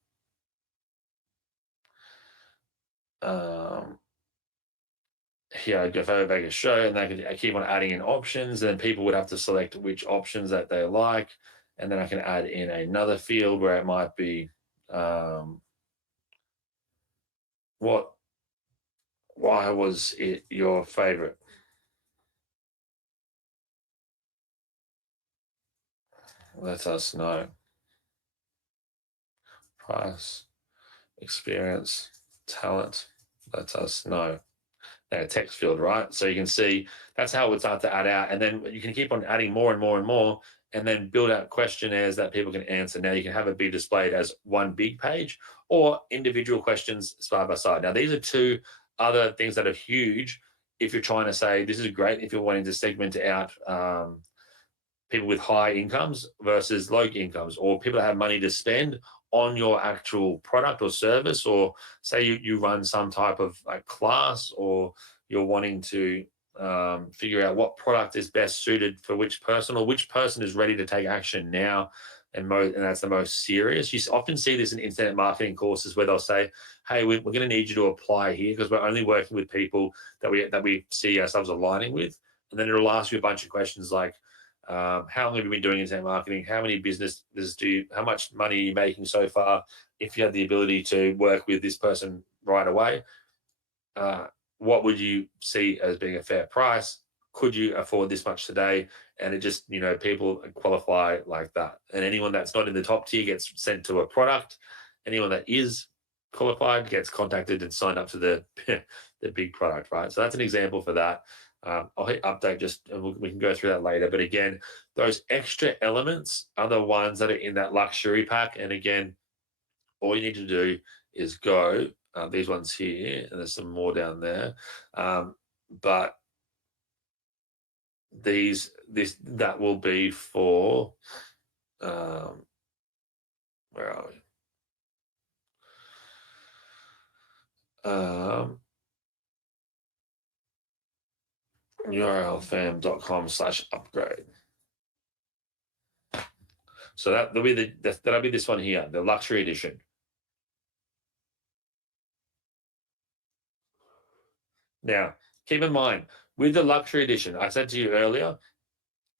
here I'd go over make a show, and I keep on adding in options, and then people would have to select which options that they like, and then I can add in another field where it might be why was it your favorite? Let us know. Price, experience, talent, let us know. A text field, right? So you can see that's how it would start to add out, and then you can keep on adding more and more and more, and then build out questionnaires that people can answer. Now you can have it be displayed as one big page or individual questions side by side. Now these are two other things that are huge if you're trying to say this is great if you're wanting to segment out people with high incomes versus low incomes, or people that have money to spend on your actual product or service, or say you run some type of class, or you're wanting to figure out what product is best suited for which person, or which person is ready to take action now, and that's the most serious. You often see this in internet marketing courses where they'll say, hey, we're going to need you to apply here because we're only working with people that we see ourselves aligning with. And then it'll ask you a bunch of questions like, how long have you been doing internet marketing? How many businesses how much money are you making so far? If you had the ability to work with this person right away, what would you see as being a fair price? Could you afford this much today? And it just, people qualify like that. And anyone that's not in the top tier gets sent to a product. Anyone that is qualified gets contacted and signed up to the big product, right? So that's an example for that. I'll hit update we can go through that later. But again, those extra elements are the ones that are in that luxury pack. And again, all you need to do is go these ones here, and there's some more down there. But that will be for where are we? URLFAM.com/upgrade. So that'll be this one here, the luxury edition. Now, keep in mind, with the luxury edition, I said to you earlier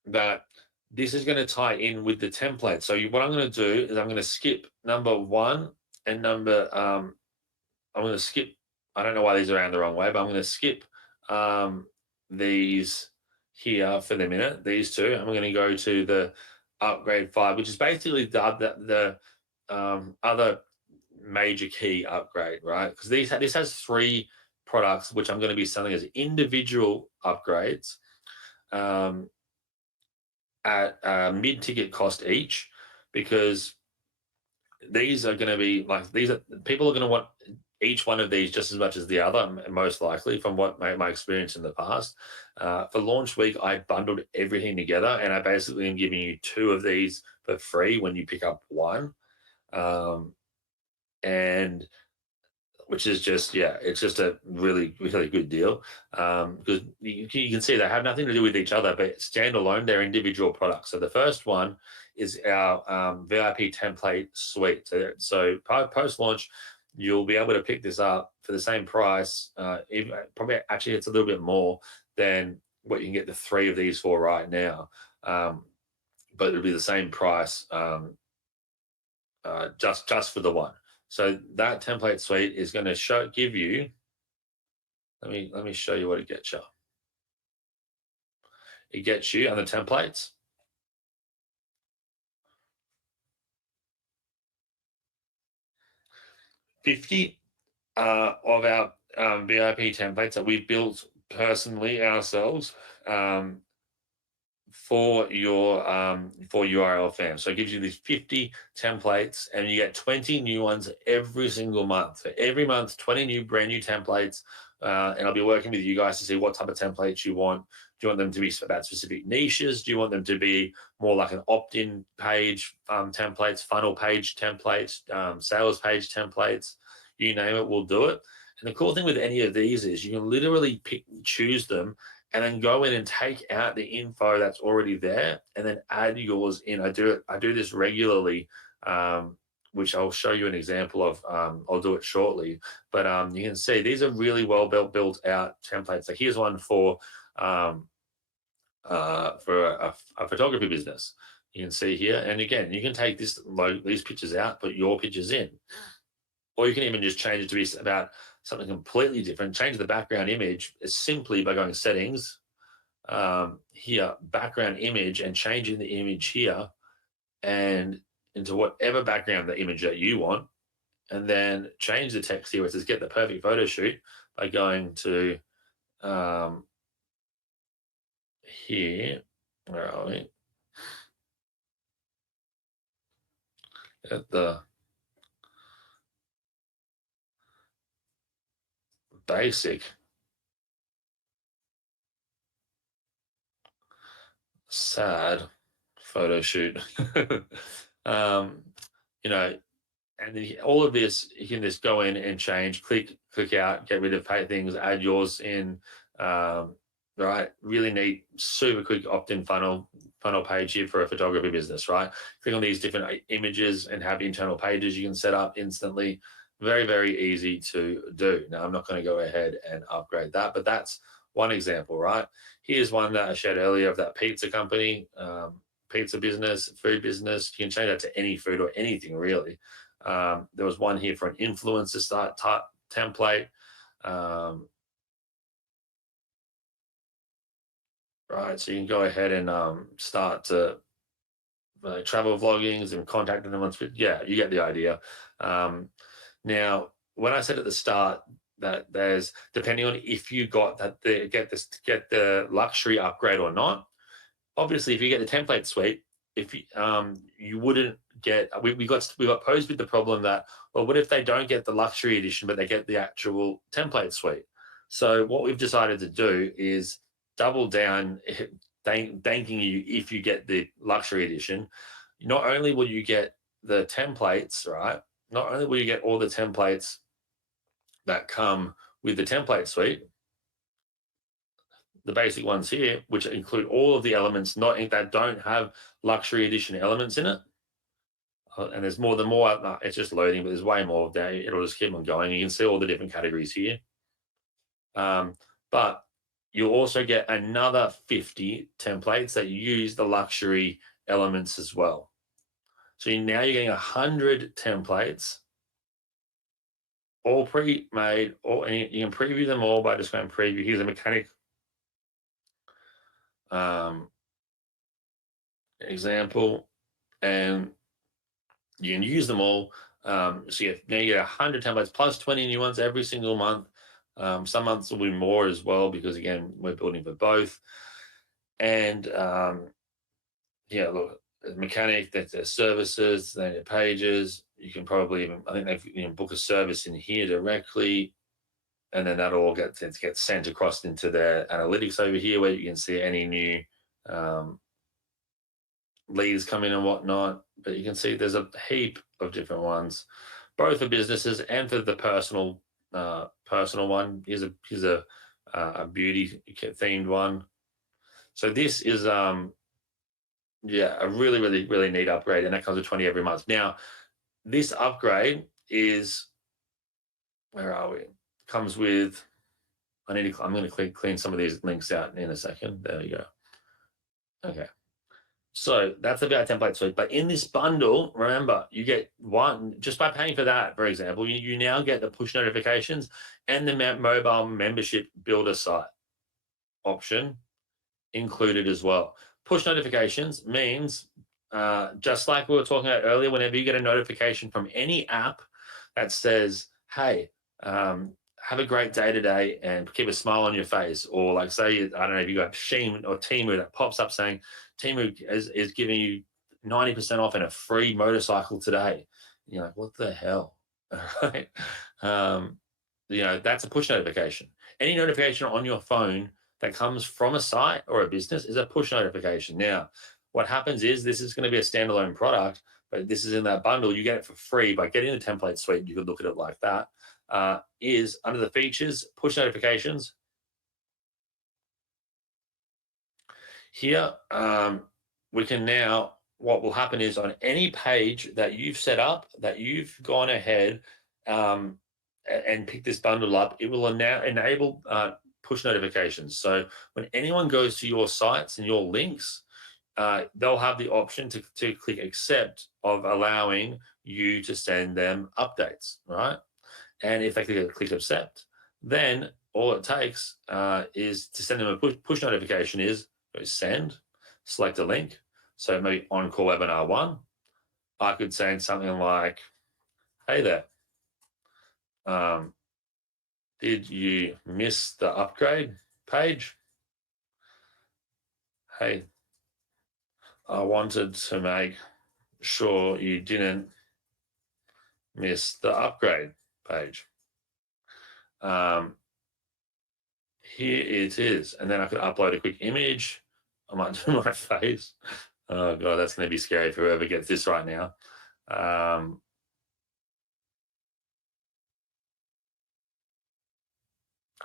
that this is going to tie in with the template. So what I'm going to do is I'm going to skip number 1 and I'm going to skip, I don't know why these are around the wrong way, but I'm going to skip these here for the minute, these two. I'm going to go to the upgrade 5, which is basically the other major key upgrade, right? Because this has 3 products which I'm going to be selling as individual upgrades at mid-ticket cost each, because these are going to be people are going to want each one of these just as much as the other, most likely, from what my experience in the past. For launch week, I bundled everything together, and I basically am giving you 2 of these for free when you pick up 1. And which is just, it's just a really, really good deal. Because you can see they have nothing to do with each other, but standalone, they're individual products. So the first one is our VIP template suite. So post-launch, you'll be able to pick this up for the same price. Probably actually it's a little bit more than what you can get the 3 of these for right now. But it'll be the same price just for the one. So that template suite is going to give you, let me show you what it gets you. It gets you on the templates. $50 of our VIP templates that we've built personally ourselves for URLFAM. So it gives you these 50 templates, and you get 20 new ones every single month. So every month, 20 brand new templates. And I'll be working with you guys to see what type of templates you want. Do you want them to be about specific niches? Do you want them to be more like an opt-in page templates, funnel page templates, sales page templates? You name it, we'll do it. And the cool thing with any of these is you can literally choose them and then go in and take out the info that's already there and then add yours in. I do this regularly, which I'll show you an example of. I'll do it shortly, but you can see these are really well built out templates. So here's one for a photography business. You can see here, and again, you can take these pictures out, put your pictures in, or you can even just change it to be about something completely different. Change the background image simply by going settings, here, background image, and changing the image here and into whatever background the image that you want, and then change the text here where it says get the perfect photo shoot by going to here. Where are we? At the basic sad photo shoot. You know, and then all of this, you can just go in and change, click out, get rid of pay things, add yours in. Right, really neat, super quick opt-in funnel page here for a photography business. Right, click on these different images and have internal pages you can set up instantly. Very, very easy to do. Now, I'm not going to go ahead and upgrade that, but that's one example. Right, here's one that I shared earlier of that pizza company, pizza business, food business. You can change that to any food or anything really. There was one here for an influencer start template. Right, so you can go ahead and start to travel vloggings and contacting them on Twitter. Yeah, you get the idea. Now, when I said at the start that there's, depending on if you got that, get the luxury upgrade or not. Obviously, if you get the template suite, if you wouldn't get, we got posed with the problem that, well, what if they don't get the luxury edition but they get the actual template suite? So what we've decided to do is double down, thanking you if you get the luxury edition. Not only will you get the templates, right? Not only will you get all the templates that come with the template suite, the basic ones here, which include all of the elements that don't have luxury edition elements in it. And there's more. It's just loading, but there's way more of that. It'll just keep on going. You can see all the different categories here. But you'll also get another 50 templates that use the luxury elements as well. So now you're getting 100 templates, all pre-made, and you can preview them all by just going preview. Here's a mechanic example, and you can use them all. So now you get 100 templates plus 20 new ones every single month. Some months will be more as well because, again, we're building for both. And yeah, look, mechanic, that's their services, their pages. You can probably even, I think they book a service in here directly, and then that'll all get sent across into their analytics over here where you can see any new leads come in and whatnot. But you can see there's a heap of different ones, both for businesses and for the personal one. Here's a beauty themed one. So this is yeah, a really, really, really neat upgrade, and that comes with 20 every month. Now, this upgrade is, where are we? Comes with, I'm going to clean some of these links out in a second. There we go. Okay. So that's about template suite. But in this bundle, remember, you get one, just by paying for that, for example, you now get the push notifications and the mobile membership builder site option included as well. Push notifications means, just like we were talking about earlier, whenever you get a notification from any app that says, hey, have a great day today and keep a smile on your face. Or like say, I don't know, if you got Shein or Temu that pops up saying Temu is giving you 90% off and a free motorcycle today. You're like, what the hell? Right? That's a push notification. Any notification on your phone that comes from a site or a business is a push notification. Now, what happens is this is going to be a standalone product, but this is in that bundle. You get it for free by getting the template suite. You could look at it like that. Is under the features, push notifications. Here, we can now, what will happen is on any page that you've set up, that you've gone ahead and pick this bundle up, it will now enable push notifications. So when anyone goes to your sites and your links, they'll have the option to click accept of allowing you to send them updates, right? And if they click accept, then all it takes is to send them a push notification is send, select a link. So maybe on-call webinar 1, I could send something like, hey there, did you miss the upgrade page? Hey, I wanted to make sure you didn't miss the upgrade page. Here it is. And then I could upload a quick image. I might do my face. Oh God, that's going to be scary for whoever gets this right now. I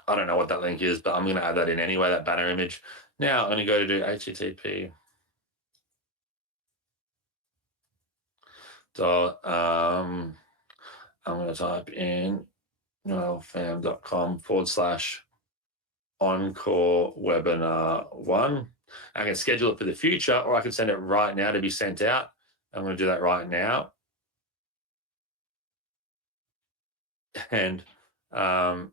don't know what that link is, but I'm going to add that in anyway, that banner image. Now I'm going to go to do HTTP. I'm going to type in URLFAM.com/encore webinar 1. I can schedule it for the future, or I can send it right now to be sent out. I'm going to do that right now. And I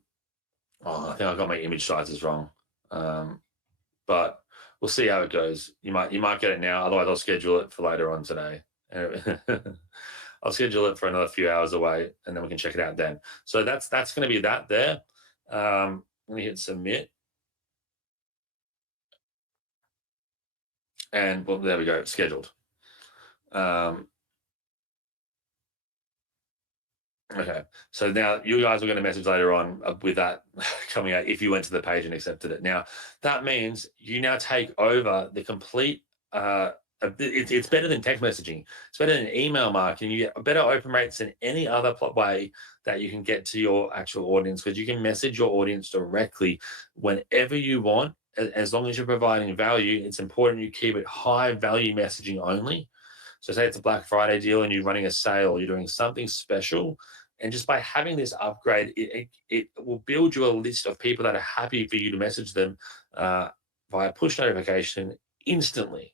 think I got my image sizes wrong, but we'll see how it goes. You might get it now. Otherwise, I'll schedule it for later on today. I'll schedule it for another few hours away, and then we can check it out then. So that's going to be that there. Let me hit submit. And well, there we go, scheduled. Okay, so now you guys are going to message later on with that coming out if you went to the page and accepted it. Now, that means you now take over the complete, it's better than text messaging. It's better than email marketing. You get better open rates than any other way that you can get to your actual audience, because you can message your audience directly whenever you want. As long as you're providing value, it's important you keep it high value messaging only. So say it's a Black Friday deal and you're running a sale, you're doing something special. And just by having this upgrade, it will build you a list of people that are happy for you to message them via push notification instantly.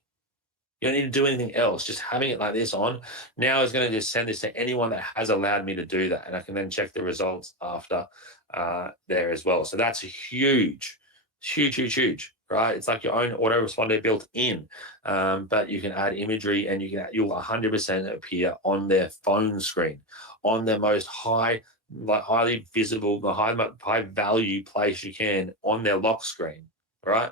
You don't need to do anything else. Just having it like this on now is going to just send this to anyone that has allowed me to do that. And I can then check the results after there as well. So that's huge, right? It's like your own autoresponder built in, but you can add imagery and you'll 100% appear on their phone screen, on their most highly visible, the high value place you can on their lock screen, right?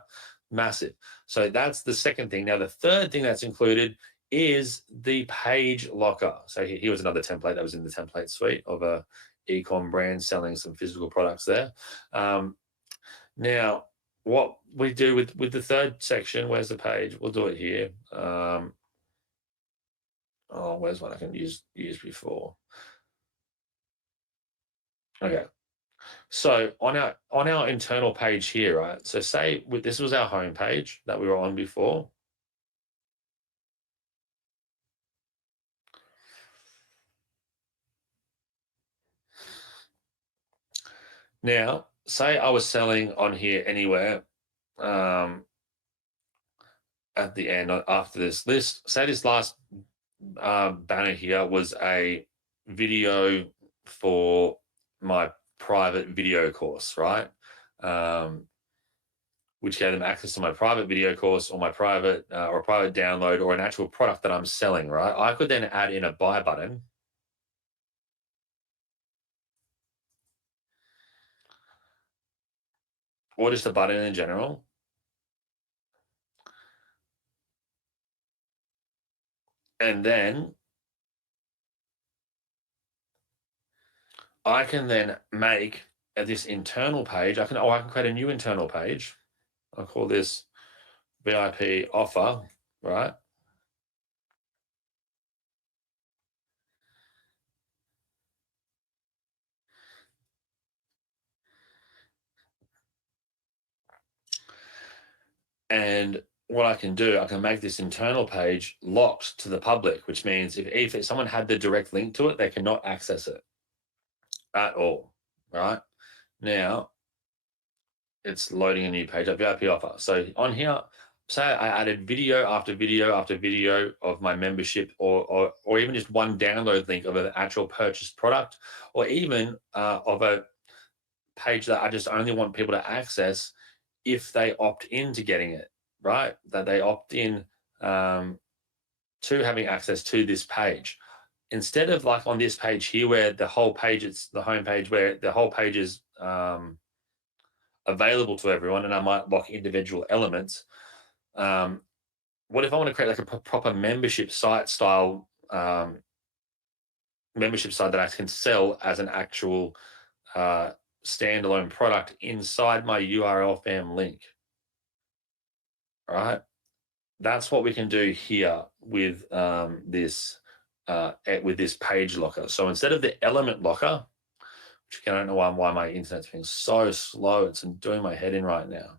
Massive. So that's the second thing. Now, the third thing that's included is the page locker. So here was another template that was in the template suite of a e-com brand selling some physical products there. Now, what we do with the third section, where's the page? We'll do it here. Where's one I can use before? Okay. So on our internal page here, right? So say this was our home page that we were on before. Now, say I was selling on here anywhere at the end after this list. Say this last banner here was a video for my private video course, right? Which gave them access to my private video course or my private or private download or an actual product that I'm selling, right? I could then add in a buy button. or just a button in general. And then I can then make this internal page. I can create a new internal page. I'll call this VIP offer, right? And what I can do, I can make this internal page locked to the public, which means if someone had the direct link to it, they cannot access it at all, right? Now, it's loading a new page, a VIP offer. So on here, say I added video after video after video of my membership, or even just one download link of an actual purchased product, or even of a page that I just only want people to access if they opt into getting it, right? That they opt in to having access to this page. Instead of like on this page here where the whole page, it's the home page where the whole page is available to everyone and I might lock individual elements. What if I want to create like a proper membership site style membership site that I can sell as an actual standalone product inside my URLFAM link? All right. That's what we can do here with this page locker. So instead of the element locker, which I don't know why my internet's being so slow, it's doing my head in right now.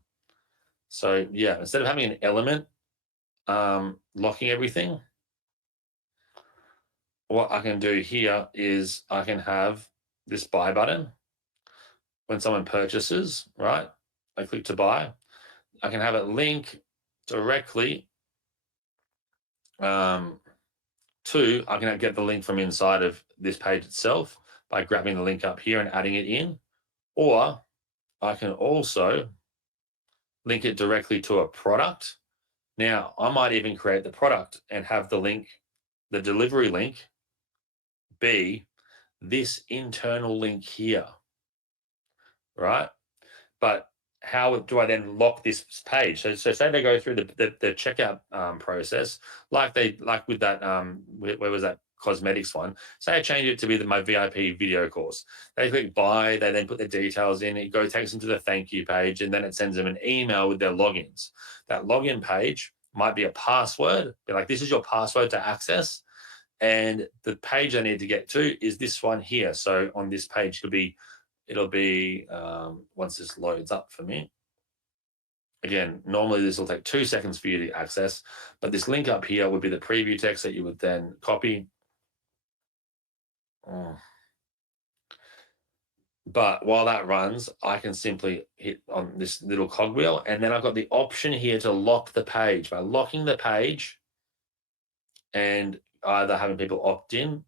So yeah, instead of having an element locking everything, what I can do here is I can have this buy button. When someone purchases, right, I click to buy. I can have it link directly I can get the link from inside of this page itself by grabbing the link up here and adding it in, or I can also link it directly to a product. Now, I might even create the product and have the link, the delivery link, be this internal link here, right? But how do I then lock this page? So say they go through the checkout process, like with that where was that cosmetics one? Say I change it to be my VIP video course. They click buy, they then put the details in. It takes them to the thank you page, and then it sends them an email with their logins. That login page might be a password. Be like, this is your password to access, and the page I need to get to is this one here. So on this page, it'll be once this loads up for me. Again, normally this will take 2 seconds for you to access, but this link up here would be the preview text that you would then copy. But while that runs, I can simply hit on this little cogwheel, and then I've got the option here to lock the page. By locking the page and either having people opt in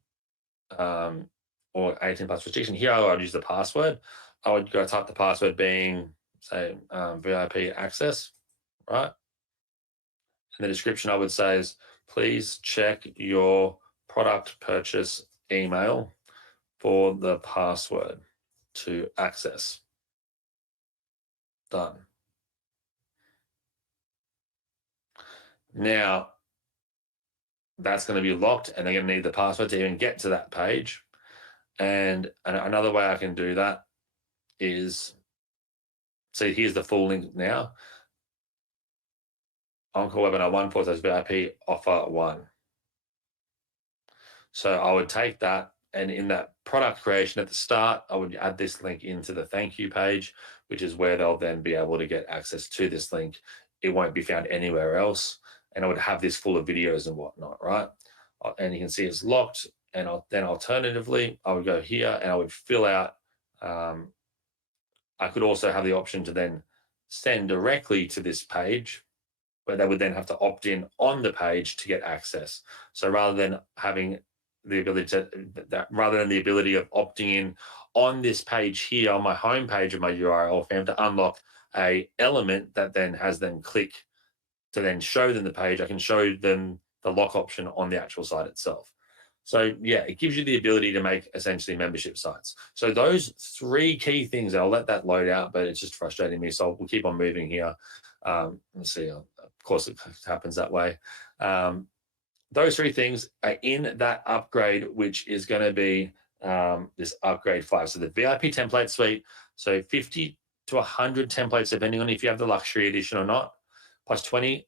or 18 plus restriction, here I would use the password. I would go type the password being, say, VIP access, right? And the description I would say is, please check your product purchase email for the password to access. Done. Now, that's going to be locked, and they're going to need the password to even get to that page. And another way I can do that is, see, here's the full link now. Encore webinar 1/VIP offer 1. So I would take that, and in that product creation at the start, I would add this link into the thank you page, which is where they'll then be able to get access to this link. It won't be found anywhere else. And I would have this full of videos and whatnot, right? And you can see it's locked. And then alternatively, I would go here and I would fill out. I could also have the option to then send directly to this page, where they would then have to opt in on the page to get access. So rather than having the ability of opting in on this page here on my home page of my URLFAM to unlock a element that then has them click to then show them the page, I can show them the lock option on the actual site itself. So yeah, it gives you the ability to make essentially membership sites. So those 3 key things, I'll let that load out, but it's just frustrating me. So we'll keep on moving here. Let's see, of course it happens that way. Those 3 things are in that upgrade, which is going to be this upgrade 5. So the VIP template suite, so 50 to 100 templates, depending on if you have the luxury edition or not, plus 20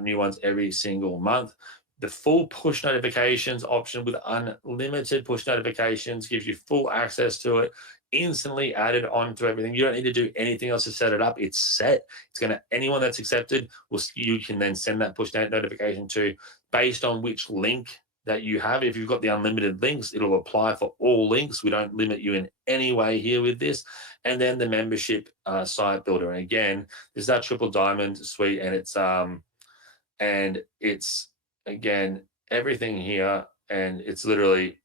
new ones every single month. The full push notifications option with unlimited push notifications gives you full access to it, instantly added onto everything. You don't need to do anything else to set it up. It's set. It's going to, anyone that's accepted, you can then send that push notification to based on which link that you have. If you've got the unlimited links, it'll apply for all links. We don't limit you in any way here with this. And then the membership site builder. And again, there's that triple diamond suite, and it's again everything here, and it's literally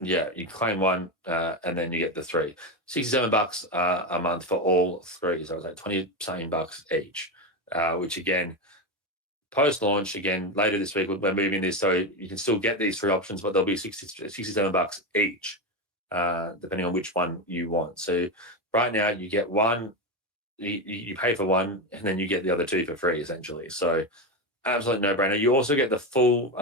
yeah, you claim 1 and then you get the 3. $67 a month for all 3. So it's like 20 something bucks each, which again, post-launch, again, later this week, we're moving this, so you can still get these 3 options, but they'll be $67 each, depending on which one you want. So right now, you get 1, you pay for 1, and then you get the other 2 for free, essentially. So absolute no-brainer. You also get the full,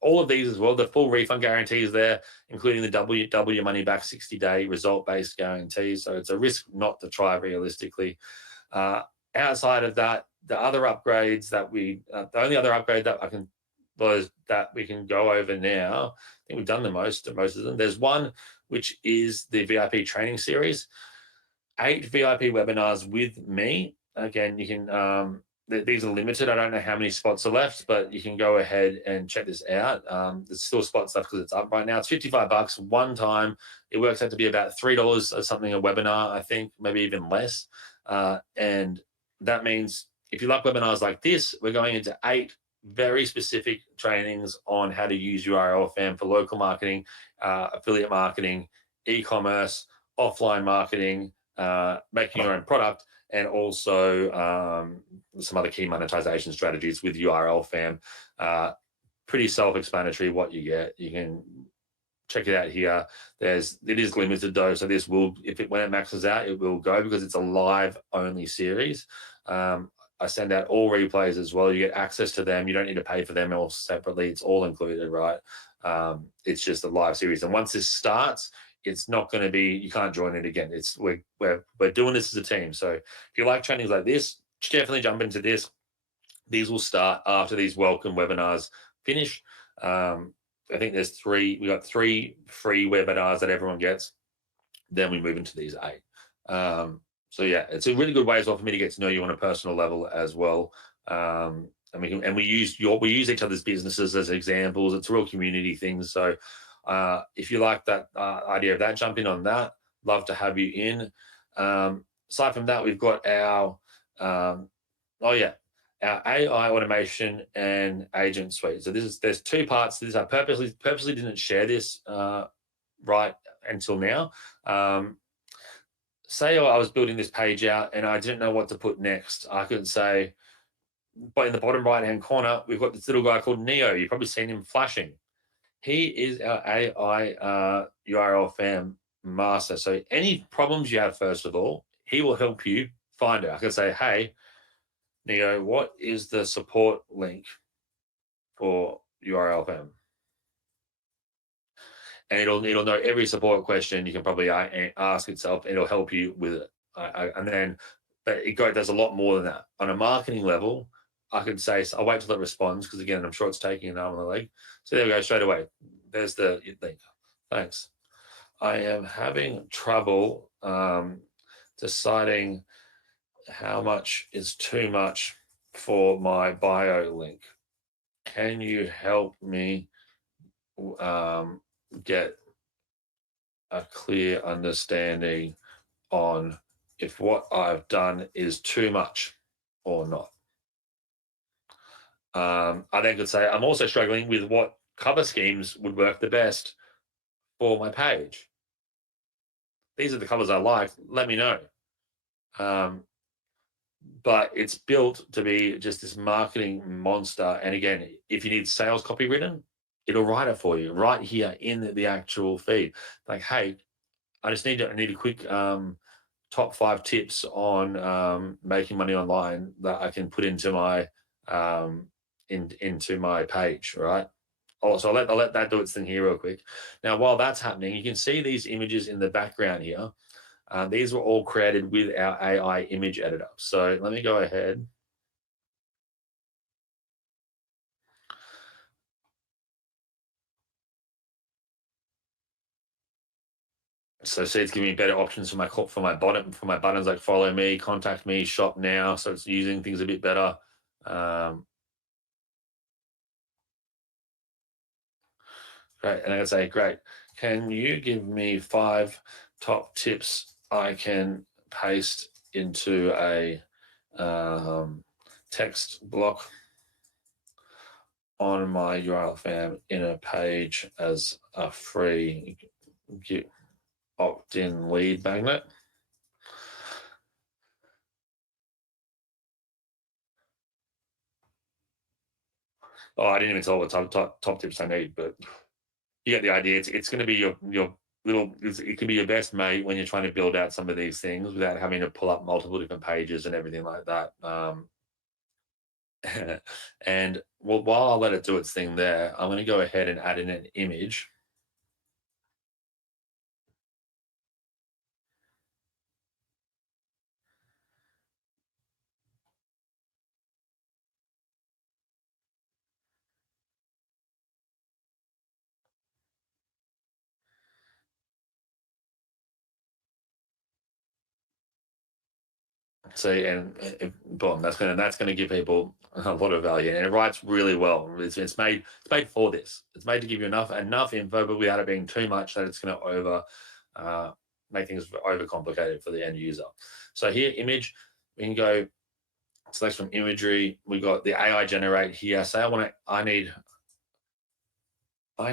all of these as well, the full refund guarantees there, including the double your money back 60-day result-based guarantees. So it's a risk not to try realistically. Outside of that, the other upgrades that the only other upgrade that we can go over now, I think we've done most of them. There's one which is the VIP training series, 8 VIP webinars with me. Again, you can these are limited. I don't know how many spots are left, but you can go ahead and check this out. There's still spots left because it's up right now. It's $55 one time. It works out to be about $3 or something a webinar, I think, maybe even less. And that means if you like webinars like this, we're going into 8 very specific trainings on how to use URLFAM for local marketing, affiliate marketing, e-commerce, offline marketing, making your own product, and also some other key monetization strategies with URLFAM. Pretty self-explanatory what you get. You can check it out here. It is limited though, so this will, when it maxes out, it will go because it's a live only series. I send out all replays as well. You get access to them. You don't need to pay for them all separately. It's all included, right? It's just a live series, and once this starts, it's not going to be, you can't join it again. We're doing this as a team. So if you like trainings like this, definitely jump into this. These will start after these welcome webinars finish. I think there's 3. We got 3 free webinars that everyone gets. Then we move into these 8. So yeah, it's a really good way as well for me to get to know you on a personal level as well. And we use each other's businesses as examples. It's a real community thing. So if you like that idea of that, jump in on that. Love to have you in. Aside from that, we've got our our AI automation and agent suite. So there's 2 parts to this. I purposely didn't share this right until now. Say I was building this page out and I didn't know what to put next. I could say, but in the bottom right-hand corner, we've got this little guy called Neo. You've probably seen him flashing. He is our AI URLFAM master. So any problems you have, first of all, he will help you find it. I can say, hey, Neo, what is the support link for URLFAM? And it'll know every support question you can probably ask itself. It'll help you with it. But it does a lot more than that. On a marketing level, I could say, I'll wait till it responds because, again, I'm sure it's taking an arm and a leg. So there we go, straight away. There's the link. Thanks. I am having trouble deciding how much is too much for my bio link. Can you help me get a clear understanding on if what I've done is too much or not? I then could say, I'm also struggling with what cover schemes would work the best for my page. These are the covers I like. Let me know. but it's built to be just this marketing monster. And again, if you need sales copy written, it'll write it for you right here in the actual feed. Like, hey, I need a quick top 5 tips on making money online that I can put into my into my page, right? Also, I'll let that do its thing here real quick. Now, while that's happening, you can see these images in the background here. These were all created with our AI image editor. So let me go ahead. So see, it's giving me better options for my buttons like follow me, contact me, shop now. So it's using things a bit better. Great, and I say, great. Can you give me 5 top tips I can paste into a text block on my URLFAM in a page as a free opt-in lead magnet? Oh, I didn't even tell what top tips I need, but you get the idea. It's going to be your little. It can be your best mate when you're trying to build out some of these things without having to pull up multiple different pages and everything like that. And well, while I let it do its thing there, I'm going to go ahead and add in an image. See, and boom, that's gonna give people a lot of value, and it writes really well. It's made for this. It's made to give you enough info, but without it being too much that it's going to make things over complicated for the end user. So here, image, we can go select from imagery. We got the AI generate here. Say I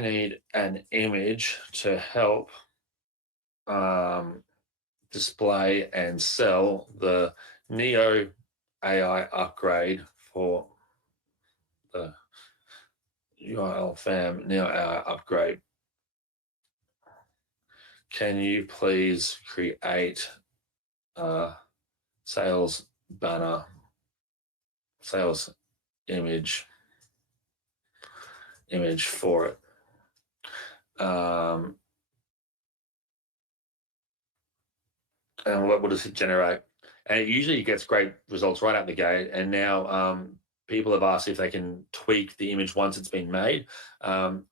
need an image to help display and sell the Neo AI upgrade for the URLFAM Neo AI upgrade. Can you please create a sales banner, sales image for it? And what does it generate? And it usually gets great results right out the gate. And now people have asked if they can tweak the image once it's been made. I'm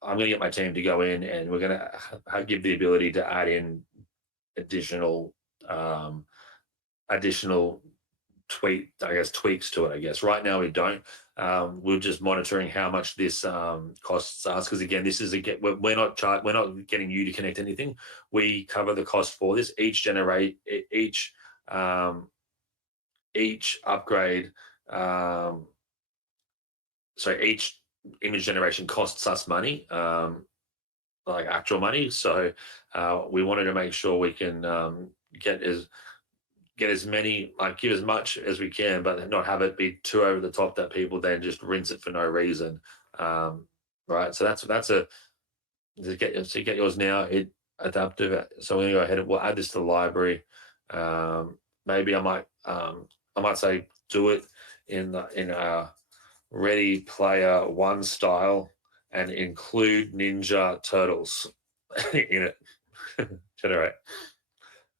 going to get my team to go in, and we're going to give the ability to add in additional tweaks to it. I guess right now we don't. We're just monitoring how much this costs us, because again, this is we're not getting you to connect anything. We cover the cost for this. Each upgrade, each image generation costs us money, like actual money. So we wanted to make sure we can get as many, give as much as we can, but not have it be too over the top that people then just rinse it for no reason. Right. So that's to get yours now. It adaptive. So we're gonna go ahead and we'll add this to the library. Maybe I might say do it in a Ready Player One style and include Ninja Turtles in it. Generate.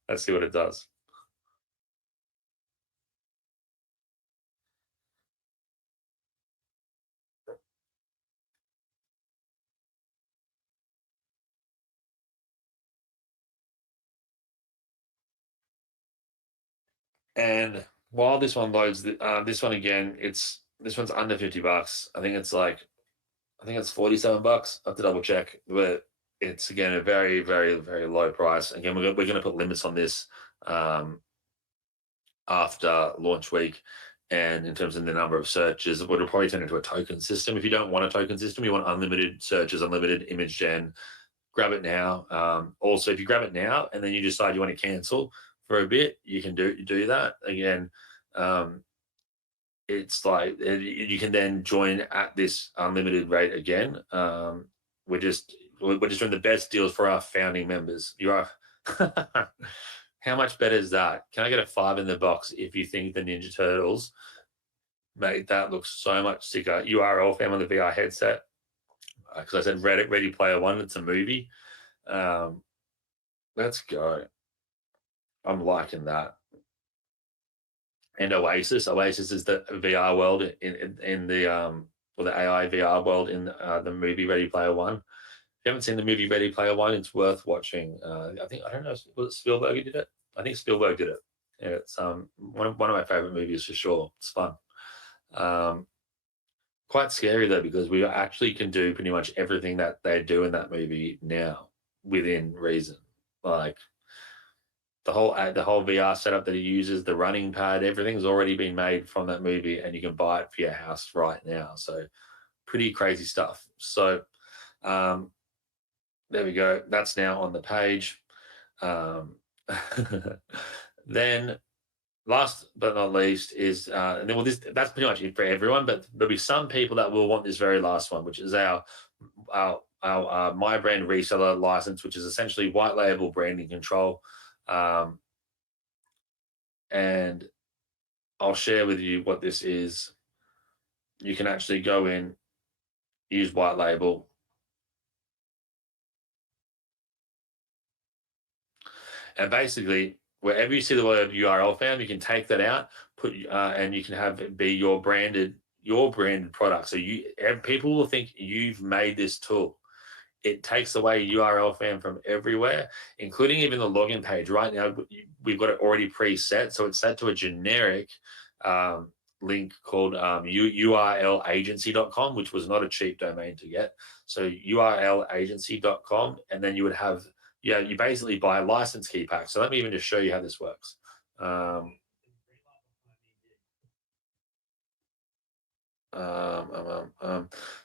Let's see what it does. And while this one loads, this one again, this one's under $50. I think it's $47. I have to double check, but it's again a very, very, very low price. Again, we're going to put limits on this after launch week, and in terms of the number of searches, it'll probably turn into a token system. If you don't want a token system, you want unlimited searches, unlimited image gen, grab it now. Also, if you grab it now and then you decide you want to cancel for a bit, you can do that. Again, it's like you can then join at this unlimited rate again. We're just doing the best deals for our founding members. You are. How much better is that? Can I get a 5 in the box if you think the Ninja Turtles made that look so much sicker? URLFAM on the VR headset, because I said Ready Player One. It's a movie. Let's go. I'm liking that. And Oasis is the VR world in the or the AI VR world in the movie Ready Player One. If you haven't seen the movie Ready Player One, it's worth watching. I don't know, was it Spielberg who did it? I think Spielberg did it. Yeah, it's one of my favorite movies for sure. It's fun. Quite scary though, because we actually can do pretty much everything that they do in that movie now within reason. Like the whole VR setup that he uses, the running pad, everything's already been made from that movie, and you can buy it for your house right now. So pretty crazy stuff. So there we go. That's now on the page. Then last but not least is and then that's pretty much it for everyone, but there'll be some people that will want this very last one, which is our my brand reseller license, which is essentially white label branding control. And I'll share with you what this is. You can actually go in, use white label, and basically wherever you see the word URLFAM, you can take that out, put and you can have it be your branded product. So people will think you've made this tool. It takes away URLFAM from everywhere, including even the login page. Right now, we've got it already preset, so it's set to a generic link called URLagency.com, which was not a cheap domain to get. So URLagency.com, and then you would have, you basically buy a license key pack. So let me even just show you how this works.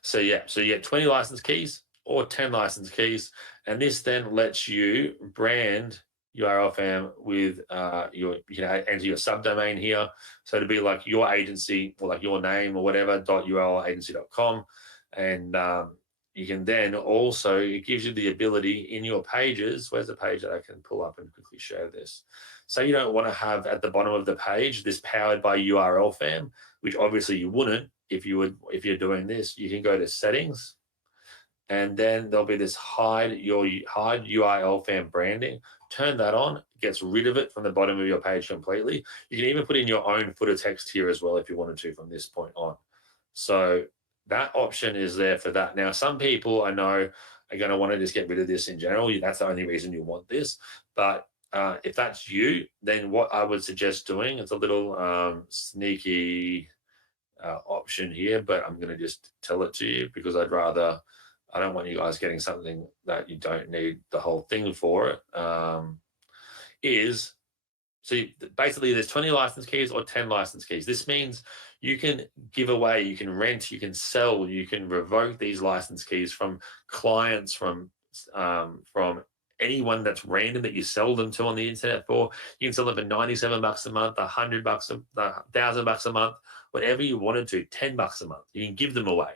So you get 20 license keys or 10 license keys, and this then lets you brand URLFAM with you can enter your subdomain here. So to be like your agency or like your name or whatever .urlagency.com, and you can then also, it gives you the ability in your pages. Where's the page that I can pull up and quickly share this? So you don't want to have at the bottom of the page this powered by URLFAM, which obviously you wouldn't if you're doing this. You can go to settings, and then there'll be this hide URLFAM branding. Turn that on, gets rid of it from the bottom of your page completely. You can even put in your own footer text here as well if you wanted to from this point on. So that option is there for that. Now, some people I know are going to want to just get rid of this in general. That's the only reason you want this. But if that's you, then what I would suggest doing, it's a little sneaky option here, but I'm going to just tell it to you because I don't want you guys getting something that you don't need the whole thing for it. Basically there's 20 license keys or 10 license keys. This means you can give away, you can rent, you can sell, you can revoke these license keys from clients, from anyone that's random that you sell them to on the internet for. You can sell them for $97 a month, $100, $1,000 a month, whatever you wanted to, $10 a month. You can give them away.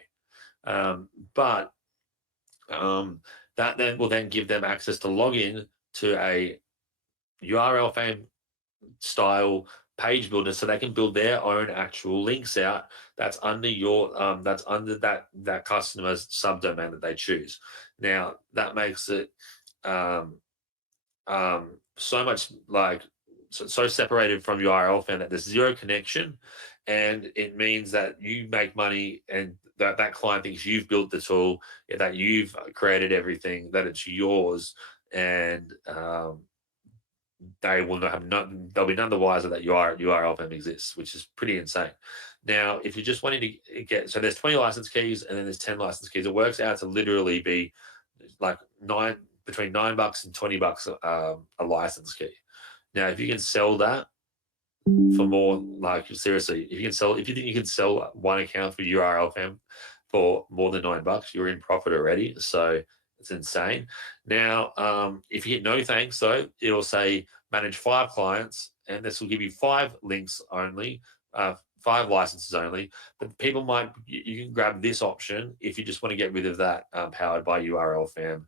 But that then will then give them access to log in to a URLFAM style page builder, so they can build their own actual links out that's under your that customer's subdomain that they choose. Now that makes it so much like so separated from URLFAM that there's zero connection, and it means that you make money and that client thinks you've built the tool, that you've created everything, that it's yours, and they will they'll be none the wiser that URLFAM exists, which is pretty insane. Now, if you're just wanting to get, so there's 20 license keys and then there's 10 license keys. It works out to literally be like between $9 and $20 a license key. Now, if you can sell that for more, like seriously, if you think you can sell one account for URLFAM for more than $9, you're in profit already. So it's insane. Now, if you hit no thanks, though, it'll say manage 5 clients and this will give you 5 links only, 5 licenses only. But people you can grab this option if you just want to get rid of that powered by URLFAM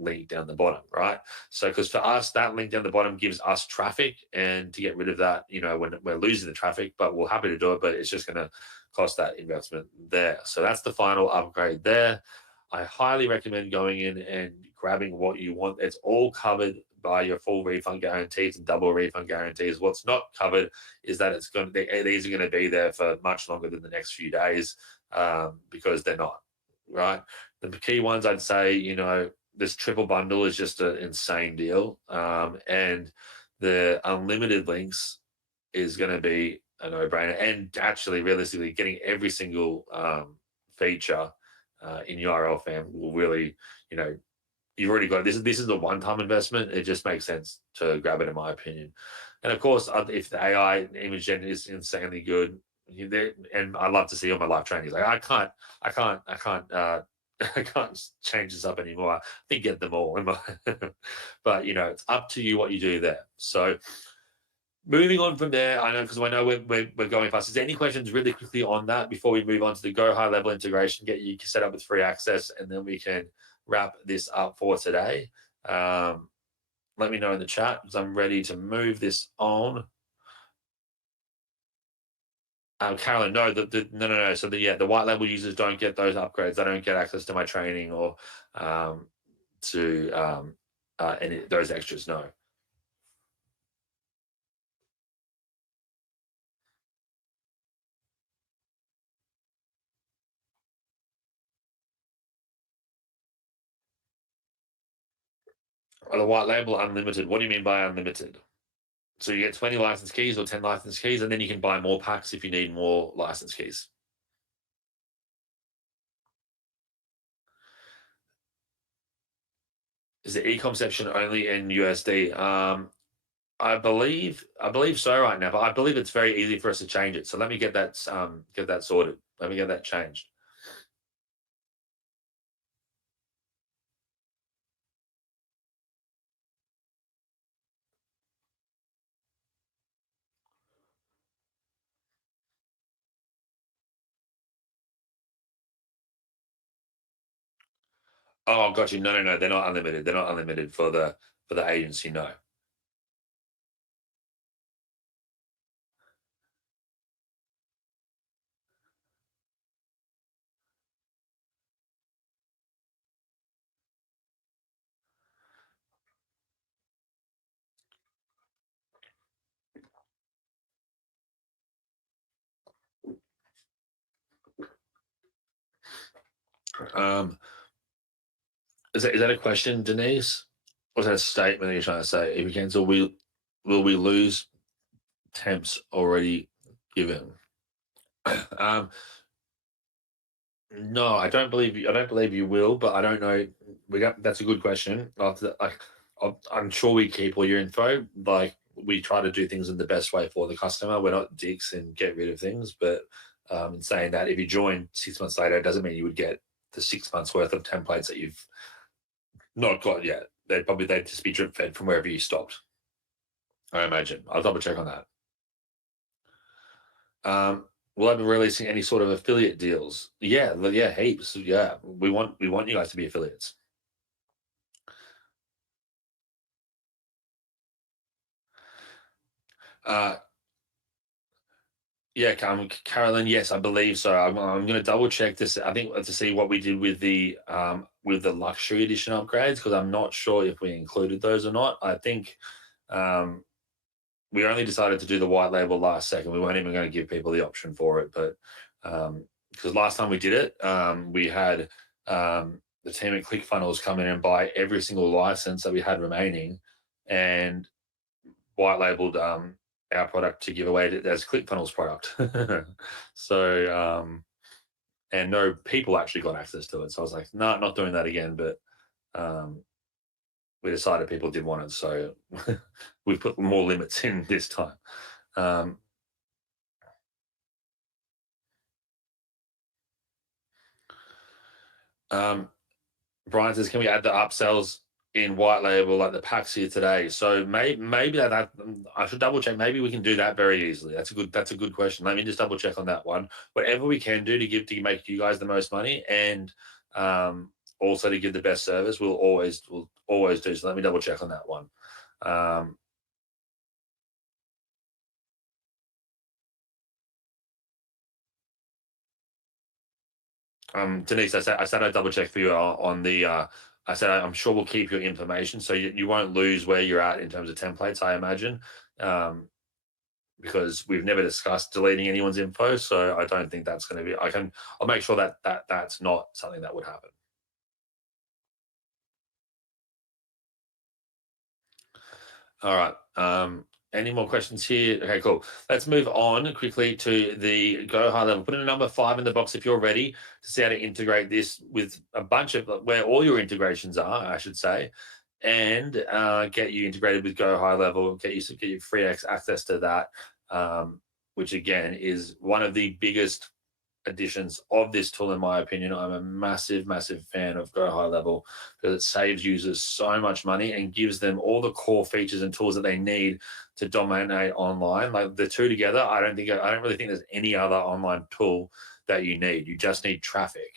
link down the bottom, right? So, because for us, that link down the bottom gives us traffic, and to get rid of that, when we're losing the traffic, but we're happy to do it, but it's just going to cost that investment there. So that's the final upgrade there. I highly recommend going in and grabbing what you want. It's all covered by your full refund guarantees and double refund guarantees. What's not covered is that these are going to be there for much longer than the next few days, because they're not, right? The key ones, I'd say, this triple bundle is just an insane deal, and the unlimited links is going to be a no-brainer. And actually, realistically, getting every single feature in URLFAM will really, you've already got this. This is a one-time investment. It just makes sense to grab it, in my opinion. And of course, if the AI image gen is insanely good, and I love to see all my live trainings. Like I can't I can't change this up anymore. I think get them all, but it's up to you what you do there. So moving on from there, I know we're going fast. Is there any questions really quickly on that before we move on to the Go High Level integration, get you set up with free access, and then we can wrap this up for today? Let me know in the chat, because I'm ready to move this on. Carolyn, no. No. So the white label users don't get those upgrades. They don't get access to my training or to those extras. No. The white label unlimited. What do you mean by unlimited? So you get 20 license keys or 10 license keys, and then you can buy more packs if you need more license keys. Is the ecom section only in USD? I believe so right now, but I believe it's very easy for us to change it. So let me get that sorted. Let me get that changed. Oh, got you. No. They're not unlimited. They're not unlimited for the agency. No. Is that a question, Denise? Or is that a statement you're trying to say? If we cancel, will we lose temps already given? No, I don't believe you will, but I don't know. That's a good question. I'm sure we keep all your info. Like, we try to do things in the best way for the customer. We're not dicks and get rid of things. But in saying that, if you join 6 months later, it doesn't mean you would get the 6 months worth of templates that you've not got yet. They'd just be drip fed from wherever you stopped, I imagine. I'll double check on that. Will I be releasing any sort of affiliate deals? Yeah, heaps. Yeah, we want you guys to be affiliates. Yeah, Carolyn. Yes, I believe so. I'm going to double check this. I think to see what we did with the luxury edition upgrades, because I'm not sure if we included those or not. I think we only decided to do the white label last second. We weren't even going to give people the option for it, but because last time we did it, we had the team at ClickFunnels come in and buy every single license that we had remaining, and white labeled our product to give away as ClickFunnels product. So and no people actually got access to it. So I was like, no, not doing that again. But we decided people did want it, so we put more limits in this time. Brian says, can we add the upsells in white label like the packs here today. So maybe that I should double check. Maybe we can do that very easily. That's a good question. Let me just double check on that one. Whatever we can do to make you guys the most money and also to give the best service, we'll always do. So let me double check on that one. Denise, I said I'd double check for you on the. I said I'm sure we'll keep your information, so you won't lose where you're at in terms of templates. I imagine, because we've never discussed deleting anyone's info, so I don't think that's going to be. I'll make sure that's not something that would happen. All right. Any more questions here? Okay, cool. Let's move on quickly to the Go High Level. Put in a number 5 in the box if you're ready to see how to integrate this with a bunch of where all your integrations are, I should say, and get you integrated with Go High Level, get you free access to that, which again is one of the biggest additions of this tool, in my opinion. I'm a massive fan of Go High Level because it saves users so much money and gives them all the core features and tools that they need to dominate online. Like the two together, I don't really think there's any other online tool that you need. You just need traffic.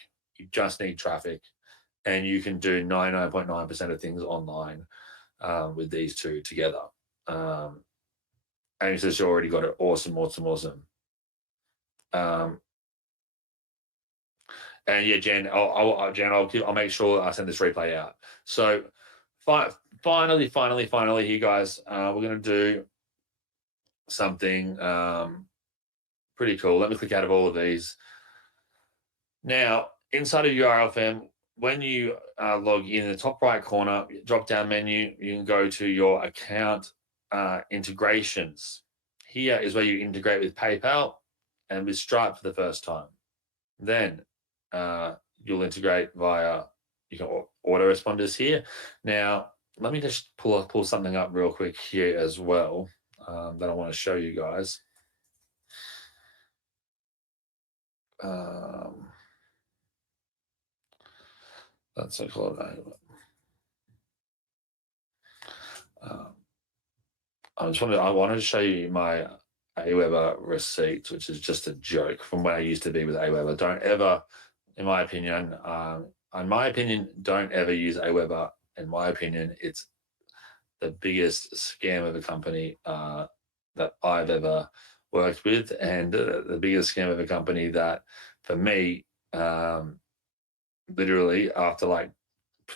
And you can do 99.9% of things online with these two together. And it's just already got it. Awesome. And yeah, Jen, I'll make sure I send this replay out. So finally, here, guys, we're going to do something pretty cool. Let me click out of all of these. Now, inside of URLFAM, when you log in the top right corner, drop-down menu, you can go to your account integrations. Here is where you integrate with PayPal and with Stripe for the first time. Then you'll integrate via autoresponders here. Now, let me just pull something up real quick here as well that I want to show you guys. That's so cool. I wanted to show you my Aweber receipts, which is just a joke from where I used to be with Aweber. Don't ever, in my opinion, don't ever use Aweber. In my opinion, it's the biggest scam of a company that I've ever worked with, and the biggest scam of a company that, for me, literally after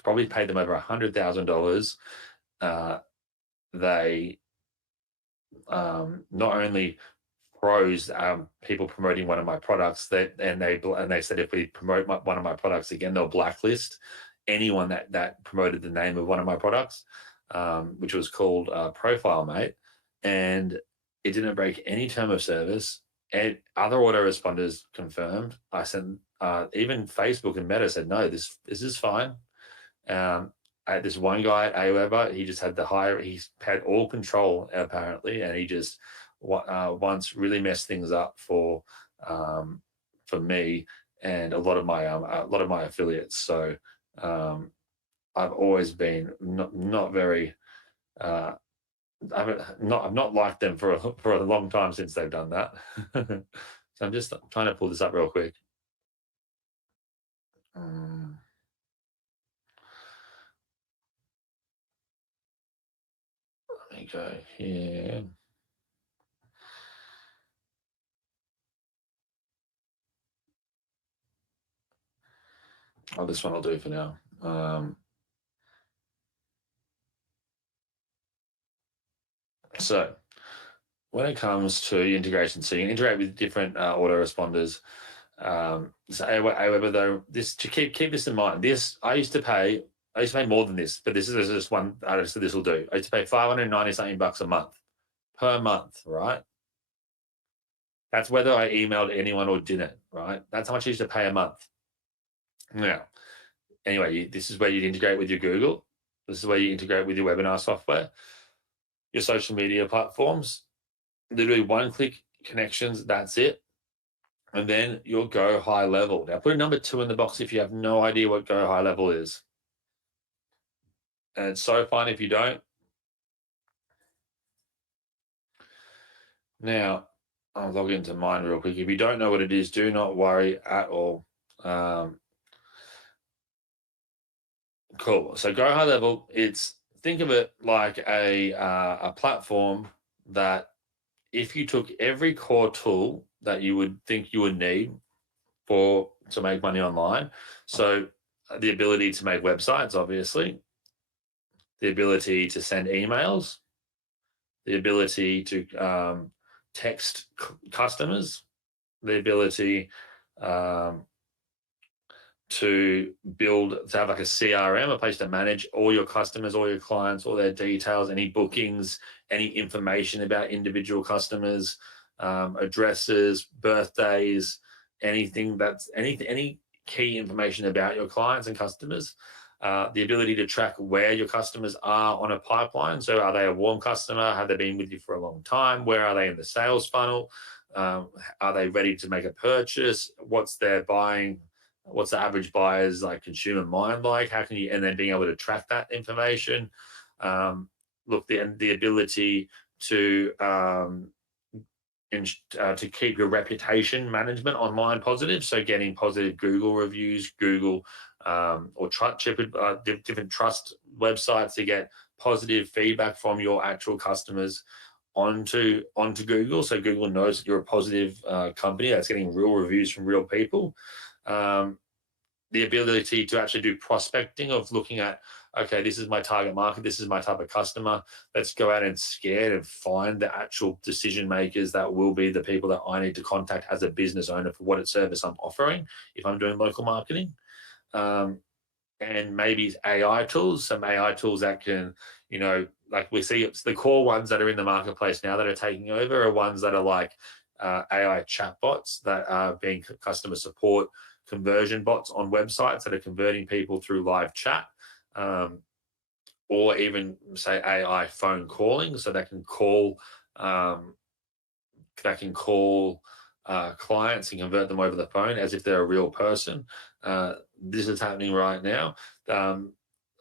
probably paid them over $100,000, they not only froze people promoting one of my products, and they said if we promote one of my products again, they'll blacklist anyone that promoted the name of one of my products, which was called Profile Mate, and it didn't break any term of service. And other autoresponders confirmed. I sent even Facebook and Meta said no, this is fine. This one guy at Aweber, he just had he's had all control apparently, and he just once really messed things up for me and a lot of my affiliates. So I've always been not very I've not liked them for a long time since they've done that. So I'm just trying to pull this up real quick. Let me go here. Oh, this one I'll do for now. So when it comes to integration, so you can integrate with different autoresponders. So Aweber, though, this to keep this in mind. This I used to pay more than this, but this is just one. So this will do. I used to pay $590 something a month per month, right? That's whether I emailed anyone or didn't, right? That's how much I used to pay a month. Now, anyway, this is where you'd integrate with your Google. This is where you integrate with your webinar software, your social media platforms. Literally one-click connections. That's it. And then you'll Go High Level. Now, put a number 2 in the box if you have no idea what Go High Level is. And it's so fun if you don't. Now, I'll log into mine real quick. If you don't know what it is, do not worry at all. Cool. So Go High Level, think of it like a platform that if you took every core tool that you would think you would need to make money online, so the ability to make websites, obviously, the ability to send emails, the ability to text customers, the ability to have like a CRM, a place to manage all your customers, all your clients, all their details, any bookings, any information about individual customers, addresses, birthdays, anything any key information about your clients and customers. The ability to track where your customers are on a pipeline. So are they a warm customer? Have they been with you for a long time? Where are they in the sales funnel? Are they ready to make a purchase? What's their buying? What's the average buyer's like consumer mind like? How can you, and then being able to track that information. Look, the ability to keep your reputation management online positive. So getting positive Google reviews, Google or different trust websites to get positive feedback from your actual customers onto Google. So Google knows that you're a positive company that's getting real reviews from real people. The ability to actually do prospecting of looking at, okay, this is my target market, this is my type of customer. Let's go out and scan and find the actual decision makers that will be the people that I need to contact as a business owner for what service I'm offering if I'm doing local marketing. And maybe AI tools, some AI tools that can, like we see, it's the core ones that are in the marketplace now that are taking over are ones that are like AI chatbots that are being customer support conversion bots on websites that are converting people through live chat, or even say AI phone calling, so that can call clients and convert them over the phone as if they're a real person. This is happening right now.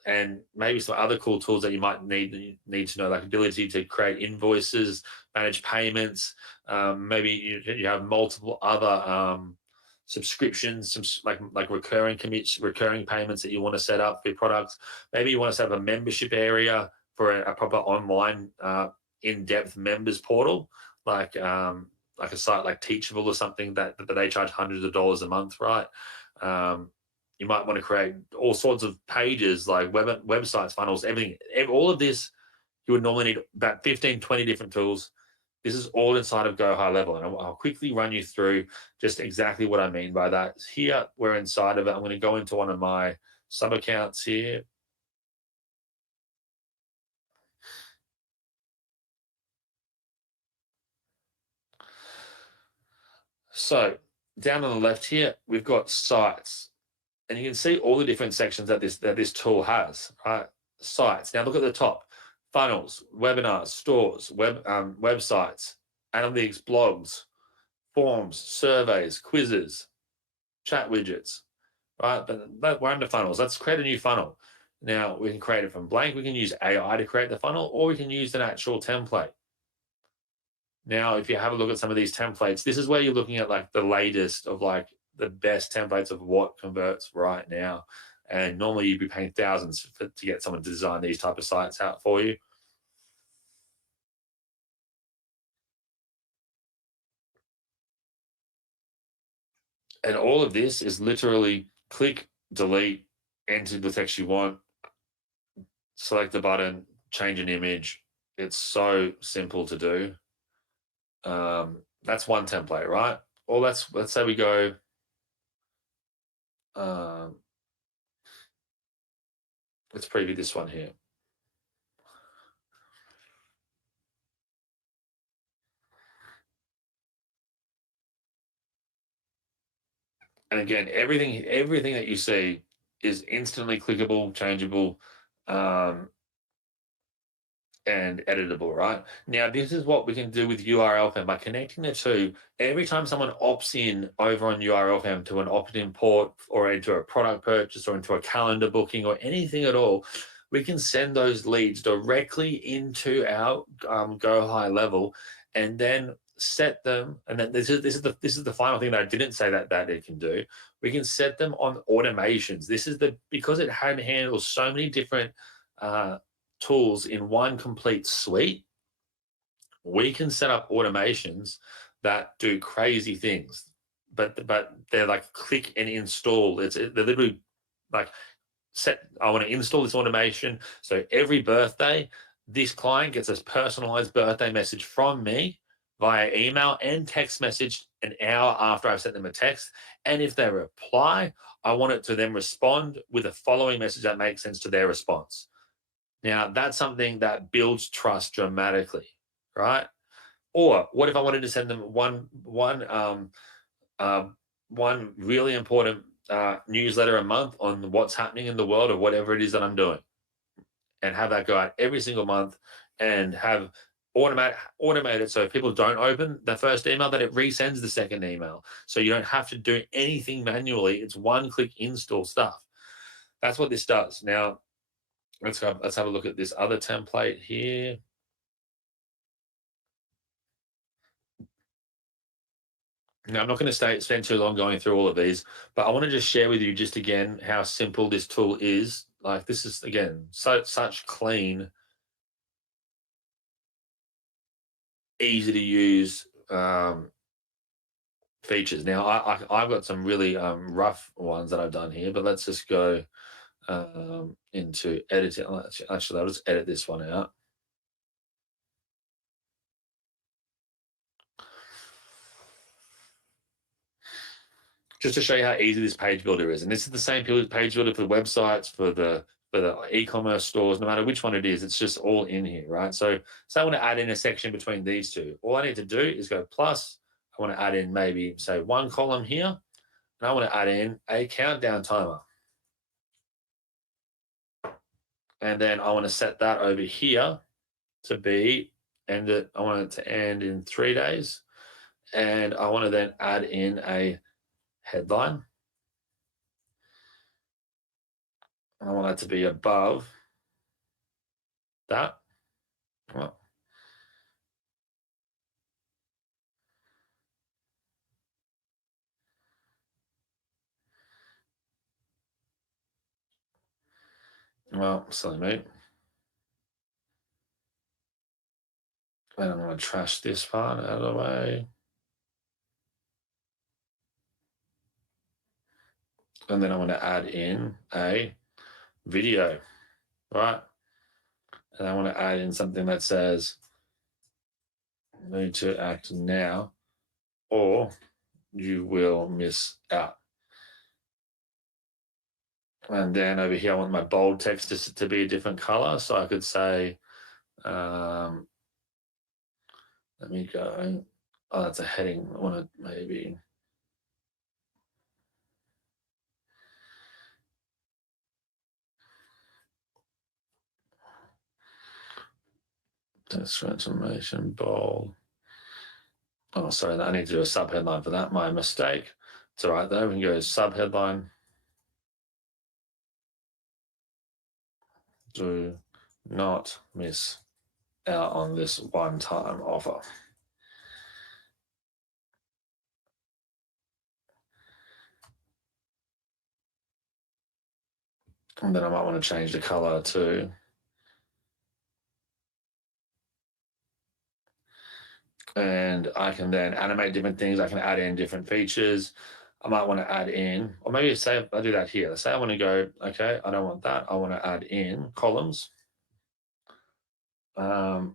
And maybe some other cool tools that you might need to know, like ability to create invoices, manage payments. Maybe you have multiple other subscriptions, some like recurring payments that you want to set up for your products. Maybe you want to set up a membership area for a proper online in-depth members portal, like a site like Teachable or something that they charge hundreds of dollars a month, right? You might want to create all sorts of pages like websites, funnels, everything. All of this, you would normally need about 15, 20 different tools. This is all inside of Go High Level. And I'll quickly run you through just exactly what I mean by that. Here, we're inside of it. I'm going to go into one of my sub accounts here. So down on the left here, we've got sites. And you can see all the different sections that this tool has, right? Sites. Now look at the top. Funnels, webinars, stores, websites, analytics, blogs, forms, surveys, quizzes, chat widgets, right? But we're under funnels. Let's create a new funnel. Now we can create it from blank. We can use AI to create the funnel, or we can use an actual template. Now, if you have a look at some of these templates, this is where you're looking at like the latest of like the best templates of what converts right now. And normally you'd be paying thousands to get someone to design these type of sites out for you. And all of this is literally click, delete, enter the text you want, select the button, change an image. It's so simple to do. That's one template, right? Or let's say we go, let's preview this one here. And again, everything that you see is instantly clickable, changeable, and editable, right? Now, this is what we can do with URLFAM. By connecting the two, every time someone opts in over on URLFAM to an opt-in port or into a product purchase or into a calendar booking or anything at all, we can send those leads directly into our Go High level, and then set them. And then this is the final thing that I didn't say that it can do. We can set them on automations. This is because it handles so many different tools in one complete suite. We can set up automations that do crazy things, but they're like click and install. They're literally like I want to install this automation. So every birthday, this client gets a personalized birthday message from me via email and text message an hour after I've sent them a text. And if they reply, I want it to then respond with a following message that makes sense to their response. Now, that's something that builds trust dramatically, right? Or what if I wanted to send them one really important newsletter a month on what's happening in the world or whatever it is that I'm doing, and have that go out every single month, and have automated so if people don't open the first email, that it resends the second email, so you don't have to do anything manually. It's one-click install stuff. That's what this does. Now, let's have a look at this other template here. Now, I'm not going to spend too long going through all of these, but I want to just share with you just again how simple this tool is. Like, this is, again, such clean, easy to use features. Now, I've got some really rough ones that I've done here, but let's just go into editing. Actually, I'll just edit this one out. Just to show you how easy this page builder is. And this is the same page builder for websites, for the e-commerce stores, no matter which one it is, it's just all in here, right? So I want to add in a section between these two. All I need to do is go plus. I want to add in maybe, say, one column here, and I want to add in a countdown timer. And then I want to set that over here to be I want it to end in 3 days. And I want to then add in a headline. I want that to be above that. Well, silly me. And I'm going to trash this part out of the way. And then I want to add in a video, right? And I want to add in something that says, need to act now or you will miss out. And then over here, I want my bold text to be a different color. So I could say, let me go. Oh, that's a heading. I want to maybe. Text transformation, bold. Oh, sorry, I need to do a subheadline for that. My mistake. It's all right though. We can go subheadline. Do not miss out on this one-time offer. And then I might want to change the color too. And I can then animate different things. I can add in different features. I might want to add in, or maybe say I do that here. Say I want to go, okay, I don't want that. I want to add in columns. And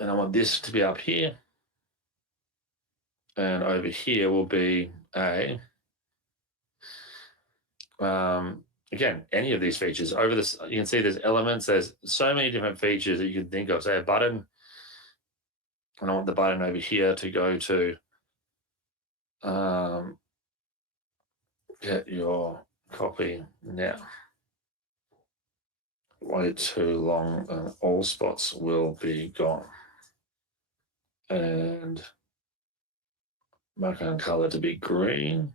I want this to be up here. And over here will be a, again, any of these features. Over this, you can see there's elements. There's so many different features that you can think of. Say a button. And I want the button over here to go to get your copy now. Wait too long and all spots will be gone. And background color to be green.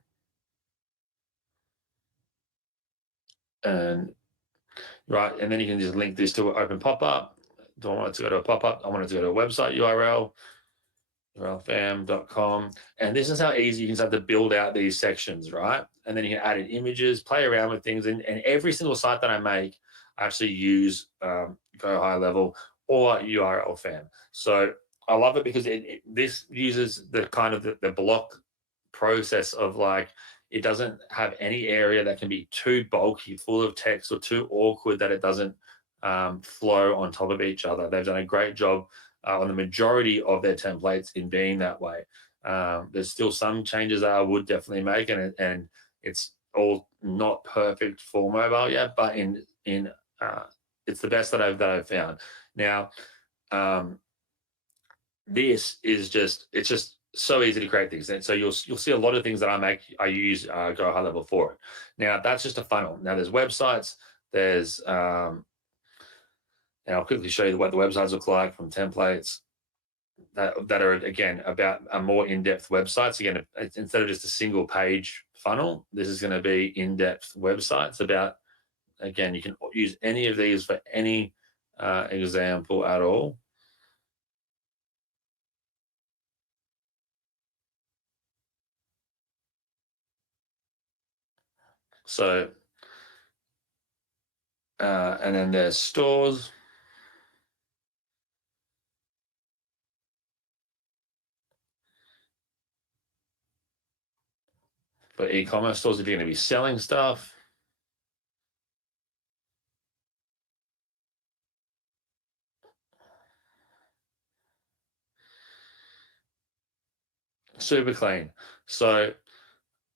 and right, and then you can just link this to an open pop-up. Don't want it to go to a pop-up. I want it to go to a website URL, URLFAM.com. And this is how easy you can start to build out these sections, right? And then you can add in images, play around with things. And every single site that I make, I actually use Go High Level or URLFAM. So I love it because this uses the kind of the block process of like, it doesn't have any area that can be too bulky, full of text, or too awkward that it doesn't flow on top of each other. They've done a great job on the majority of their templates in being that way. There's still some changes that I would definitely make, and it's all not perfect for mobile yet, but it's the best that I've found. Now, this is just so easy to create things. And so you'll see a lot of things that I use Go High Level for it. Now that's just a funnel. Now there's websites, there's and I'll quickly show you what the websites look like from templates that are, again, about a more in-depth websites. Again, instead of just a single page funnel, this is going to be in-depth websites about, again, you can use any of these for any example at all. So, and then there's stores. For e-commerce stores, if you're going to be selling stuff. Super clean. So,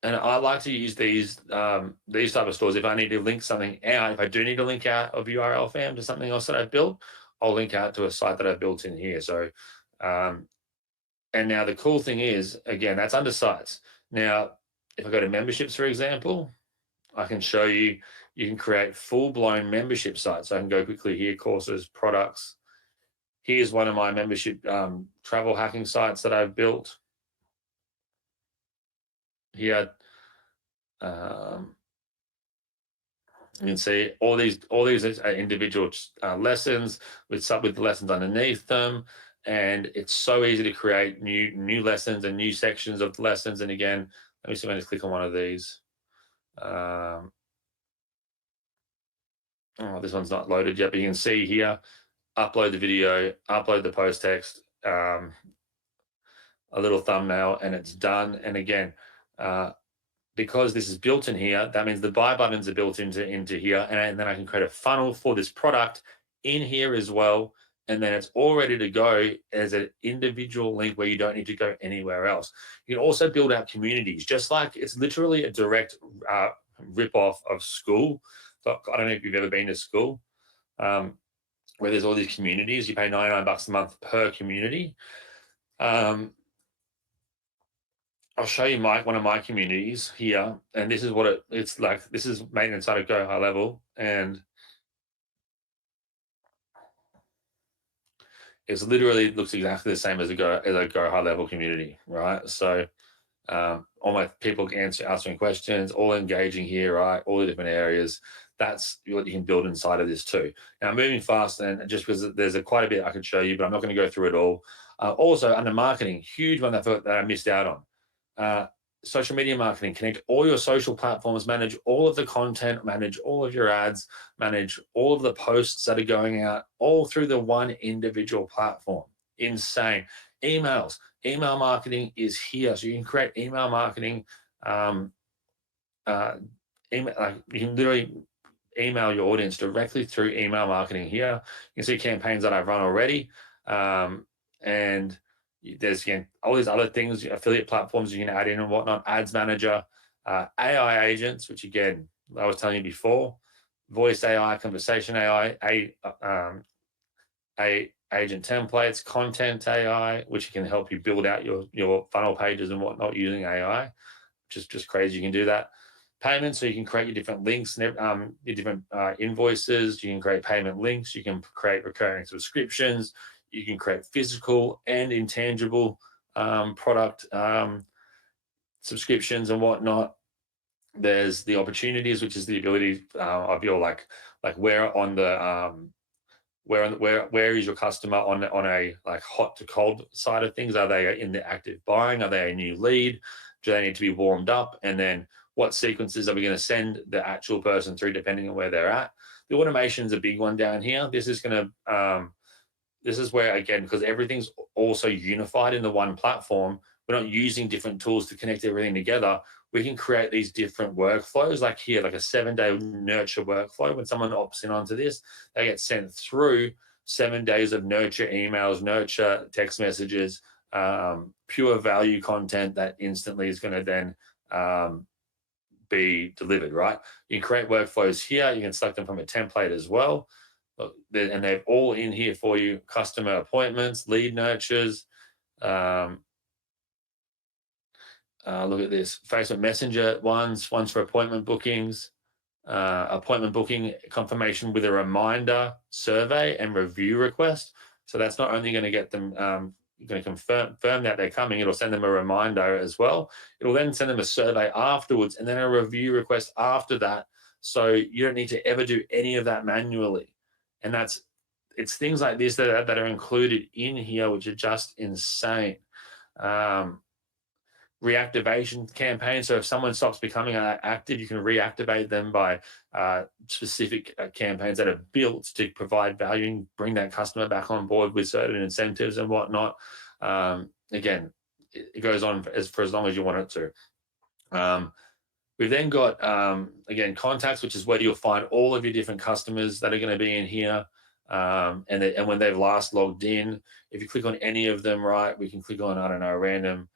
and I like to use these type of stores if I need to link something out. If I do need to link out of URLFAM to something else that I've built, I'll link out to a site that I've built in here. So, and now the cool thing is, again, that's under sites. Now, if I go to memberships, for example, I can show you, you can create full-blown membership sites. So I can go quickly here, courses, products. Here's one of my membership travel hacking sites that I've built. Here, you can see all these are individual lessons with the lessons underneath them, and it's so easy to create new lessons and new sections of lessons. And again, let me see if I just click on one of these. Oh, this one's not loaded yet, but you can see here, upload the video, upload the post text, a little thumbnail, and it's done. And again, because this is built in here, that means the buy buttons are built into here, and then I can create a funnel for this product in here as well, and then it's all ready to go as an individual link where you don't need to go anywhere else. You can also build out communities, just like it's literally a direct rip-off of school. So I don't know if you've ever been to school, where there's all these communities. You pay $99 a month per community. I'll show you one of my communities here, and this is what it's like. This is made inside of Go High Level, and it's literally looks exactly the same as a Go High Level community, right? So all my people answering questions, all engaging here, right? All the different areas. That's what you can build inside of this too. Now, moving fast, and just because there's quite a bit I could show you, but I'm not going to go through it all. Also, under marketing, huge one that I missed out on. Social media marketing, connect all your social platforms, manage all of the content, manage all of your ads, manage all of the posts that are going out, all through the one individual platform. Insane. Emails. Email marketing is here. So you can create email marketing. You can literally email your audience directly through email marketing here. You can see campaigns that I've run already. And there's, again, all these other things, affiliate platforms you can add in and whatnot, ads manager, AI agents, which again, I was telling you before, voice AI, conversation AI, agent templates, content AI, which can help you build out your funnel pages and whatnot using AI, which is just crazy. You can do that. Payments, so you can create your different links, your different invoices. You can create payment links. You can create recurring subscriptions. You can create physical and intangible product subscriptions and whatnot. there's the opportunities, which is the ability of your like where on the where is your customer on a like hot to cold side of things? Are they in the active buying? Are they a new lead? Do they need to be warmed up? And then what sequences are we going to send the actual person through depending on where they're at? The automation is a big one down here. This is going to this is where, again, because everything's also unified in the one platform, we're not using different tools to connect everything together. We can create these different workflows, like here, like a 7-day nurture workflow. When someone opts in onto this, they get sent through 7 days of nurture emails, nurture text messages, pure value content that instantly is going to then be delivered, right? You can create workflows here. You can select them from a template as well. And they're all in here for you. Customer appointments, lead nurtures. Look at this. Facebook Messenger ones for appointment bookings, appointment booking confirmation with a reminder, survey, and review request. So that's not only going to get them, you're going to confirm that they're coming, it'll send them a reminder as well. It'll then send them a survey afterwards and then a review request after that. So you don't need to ever do any of that manually. And it's things like this that are included in here, which are just insane. Reactivation campaign. So if someone stops becoming active, you can reactivate them by specific campaigns that are built to provide value and bring that customer back on board with certain incentives and whatnot. Again, it goes on for as long as you want it to. We've then got, again, contacts, which is where you'll find all of your different customers that are going to be in here. And when they've last logged in, if you click on any of them, right, we can click on, I don't know, random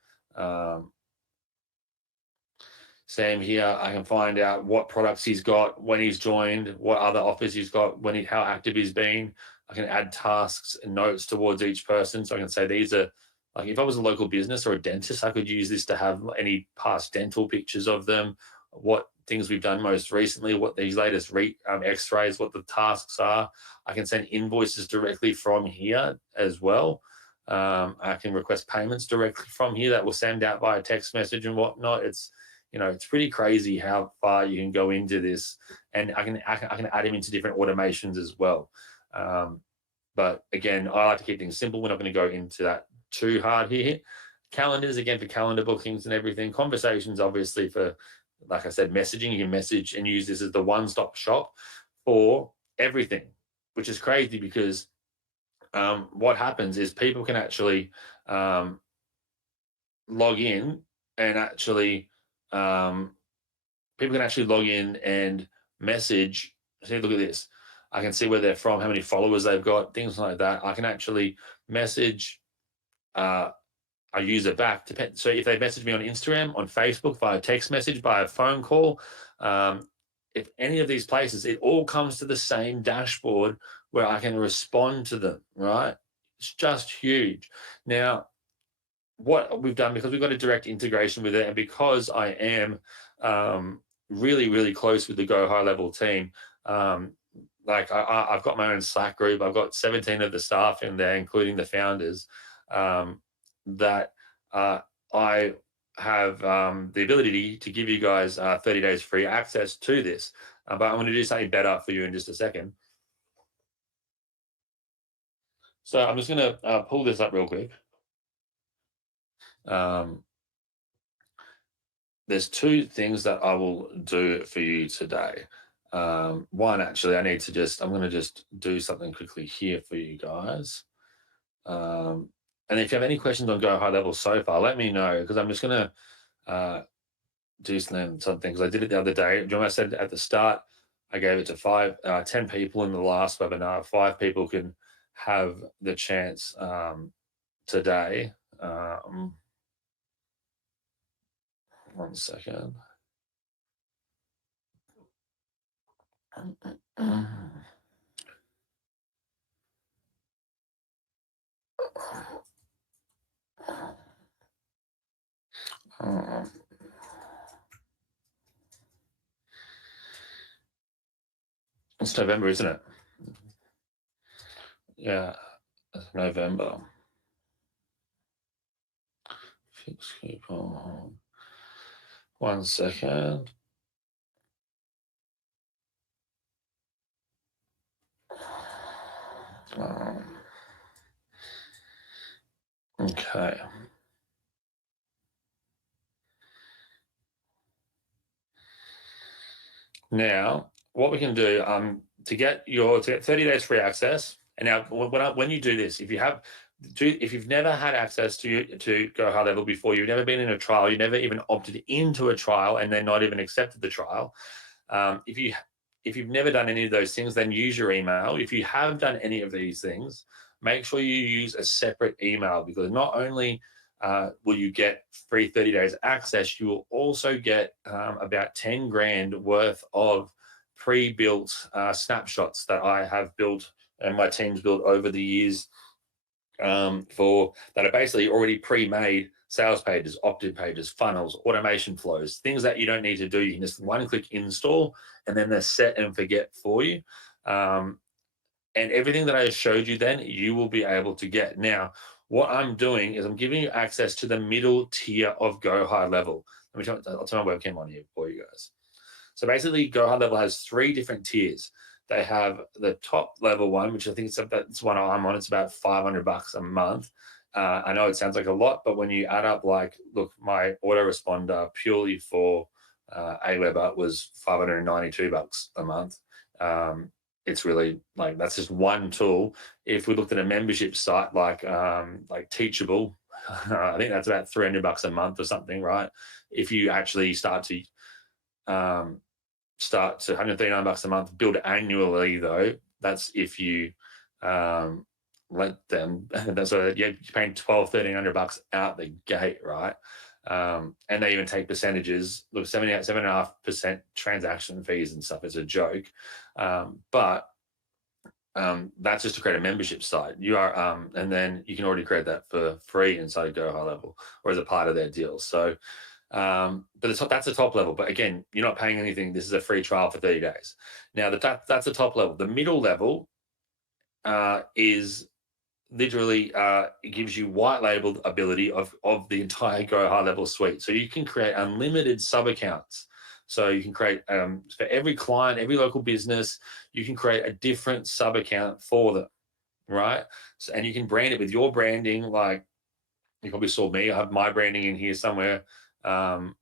Sam here. I can find out what products he's got, when he's joined, what other offers he's got, how active he's been. I can add tasks and notes towards each person. So I can say these are, like if I was a local business or a dentist, I could use this to have any past dental pictures of them, what things we've done most recently, what these latest x-rays, what the tasks are. I can send invoices directly from here as well. I can request payments directly from here that will send out via text message and whatnot. It's pretty crazy how far you can go into this, and I can add them into different automations as well. But again, I like to keep things simple. We're not going to go into that too hard here. Calendars, again, for calendar bookings and everything. Conversations, obviously, for, like I said, messaging. You can message and use this as the one-stop shop for everything, which is crazy because what happens is people can actually log in and actually people can actually log in and message. See, look at this. I can see where they're from, how many followers they've got, things like that. I can actually message a user back. So if they message me on Instagram, on Facebook, via text message, via phone call, if any of these places, it all comes to the same dashboard where I can respond to them, right? It's just huge. Now, what we've done, because we've got a direct integration with it, and because I am really, really close with the Go High Level team, like I've got my own Slack group. I've got 17 of the staff in there, including the founders, that I have the ability to give you guys 30 days free access to this. But I'm going to do something better for you in just a second. So I'm just going to pull this up real quick. There's two things that I will do for you today. One, actually, I'm going to just do something quickly here for you guys. And if you have any questions on Go High Level so far, let me know, because I'm just going to do something, because I did it the other day. Do you know what I said at the start? I gave it to 10 people in the last webinar. 5 people can have the chance today. One second. It's November, isn't it? Yeah, it's November. Fixed coupon. 1 second. Okay. Now, what we can do to get 30 days free access. And now, when you do this, if you've never had access to Go High Level before, you've never been in a trial, you never even opted into a trial, and then not even accepted the trial. If you've never done any of those things, then use your email. If you have done any of these things, make sure you use a separate email, because not only will you get free 30 days access, you will also get about 10 grand worth of pre-built snapshots that I have built and my team's built over the years that are basically already pre-made sales pages, opt-in pages, funnels, automation flows, things that you don't need to do. You can just one-click install, and then they're set and forget for you. And everything that I showed you then, you will be able to get. Now, what I'm doing is I'm giving you access to the middle tier of Go High Level. I'll turn my webcam on here for you guys. So basically, Go High Level has 3 different tiers. They have the top level one, which I think that's one I'm on. It's about $500 a month. I know it sounds like a lot, but when you add up, like, look, my autoresponder purely for Aweber was $592 a month. It's really like, that's just one tool. If we looked at a membership site like Teachable, I think that's about $300 a month or something, right? If you actually start to $139 a month, build annually though, that's if you let them. So you're paying $1,200-1,300 out the gate, right? And they even take percentages. Look, 7.5% transaction fees and stuff. It's a joke, but that's just to create a membership site. And then you can already create that for free inside of Go High Level or as a part of their deal. So, but that's the top level. But again, you're not paying anything. This is a free trial for 30 days. Now that's the top level. The middle level is literally it gives you white labeled ability of the entire Go High Level suite. So you can create unlimited sub accounts. So you can create for every client, every local business, you can create a different sub account for them, right? So, and you can brand it with your branding. Like, you probably saw me. I have my branding in here somewhere. I'll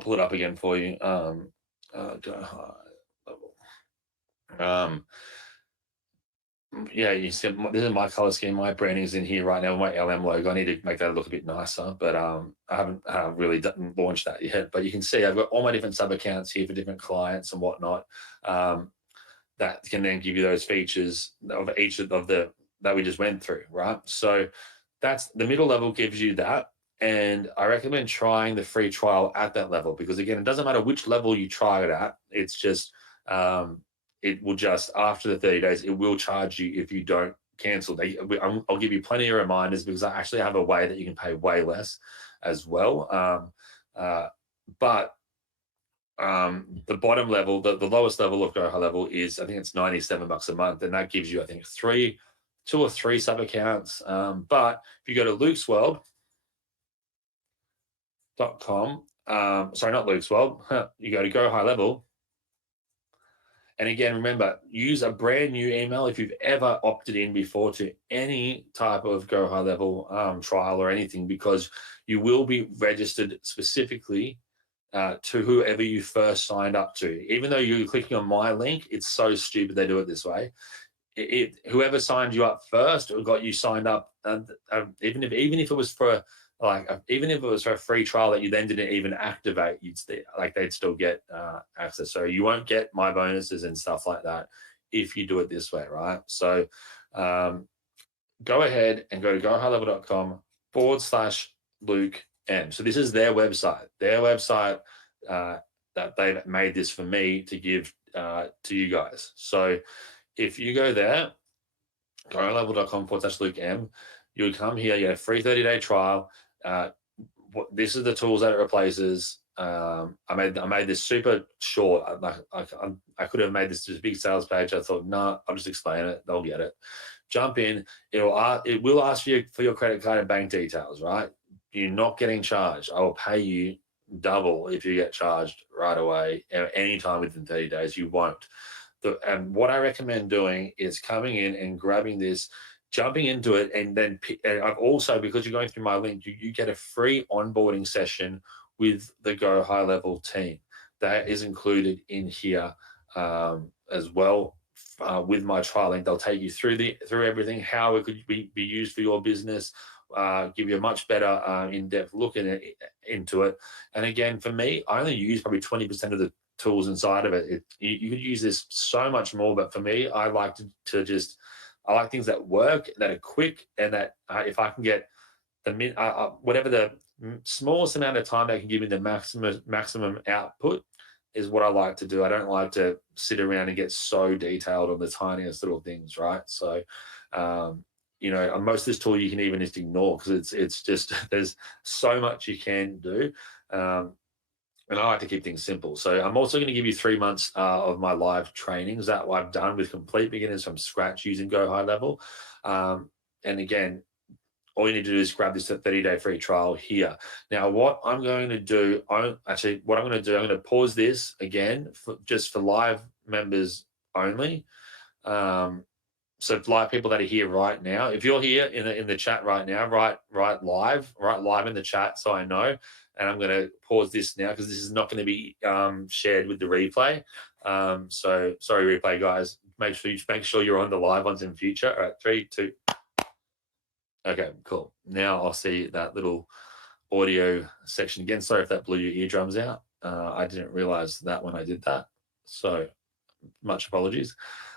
pull it up again for you. Go High Level. Yeah, you see, this is my color scheme. My branding is in here right now. My LM logo. I need to make that look a bit nicer, but I haven't really launched that yet. But you can see I've got all my different sub accounts here for different clients and whatnot. That can then give you those features of each of that we just went through, right? So that's the middle level, gives you that. And I recommend trying the free trial at that level, because again, it doesn't matter which level you try it at. It's just it will just, after the 30 days, it will charge you if you don't cancel. I'll give you plenty of reminders, because I actually have a way that you can pay way less as well. But the bottom level, the lowest level of Go High Level is, I think it's $97 a month, and that gives you, I think, 2 or 3 sub accounts. But if you go to lukesworld.com, sorry, not Luke's World, you go to Go High Level. And again, remember, use a brand new email if you've ever opted in before to any type of Go High Level trial or anything, because you will be registered specifically to whoever you first signed up to. Even though you're clicking on my link, it's so stupid they do it this way. Whoever signed you up first or got you signed up, even if it was for even if it was for a free trial that you then didn't even activate, they'd still get access. So you won't get my bonuses and stuff like that if you do it this way, right? So go ahead and go to gohighlevel.com/Luke M. So this is their website. That they've made this for me to give to you guys. So if you go there, gohighlevel.com/Luke M, you'll come here, you get a free 30-day trial. This is the tools that it replaces. I made this super short. I could have made this just a big sales page. I thought, no, I'll just explain it. They'll get it. Jump in. It will ask you for your credit card and bank details, right? You're not getting charged. I will pay you double if you get charged right away, anytime within 30 days. You won't. and what I recommend doing is coming in and grabbing this, jumping into it, and then I've also, because you're going through my link, you get a free onboarding session with the Go High Level team. That is included in here as well. With my trial link, they'll take you through everything, how it could be used for your business, give you a much better in-depth look into it. And again, for me, I only use probably 20% of the tools inside of it. You could use this so much more, but for me, I like to just, I like things that work, that are quick, and that if I can get whatever the smallest amount of time they can give me the maximum output is what I like to do. I don't like to sit around and get so detailed on the tiniest little things, right? So, you know, on most of this tool you can even just ignore, because it's just there's so much you can do. And I like to keep things simple. So I'm also going to give you 3 months of my live trainings that I've done with complete beginners from scratch using Go High Level. And again, all you need to do is grab this 30-day free trial here. Now, what I'm going to do, I'm going to pause this again just for live members only. So live people that are here right now, if you're here in the chat right now, write live in the chat so I know. And I'm going to pause this now because this is not going to be shared with the replay. So sorry, replay guys. Make sure you're on the live ones in future. All right, 3, 2. Okay, cool. Now I'll see that little audio section again. Sorry if that blew your eardrums out. I didn't realize that when I did that. So much apologies.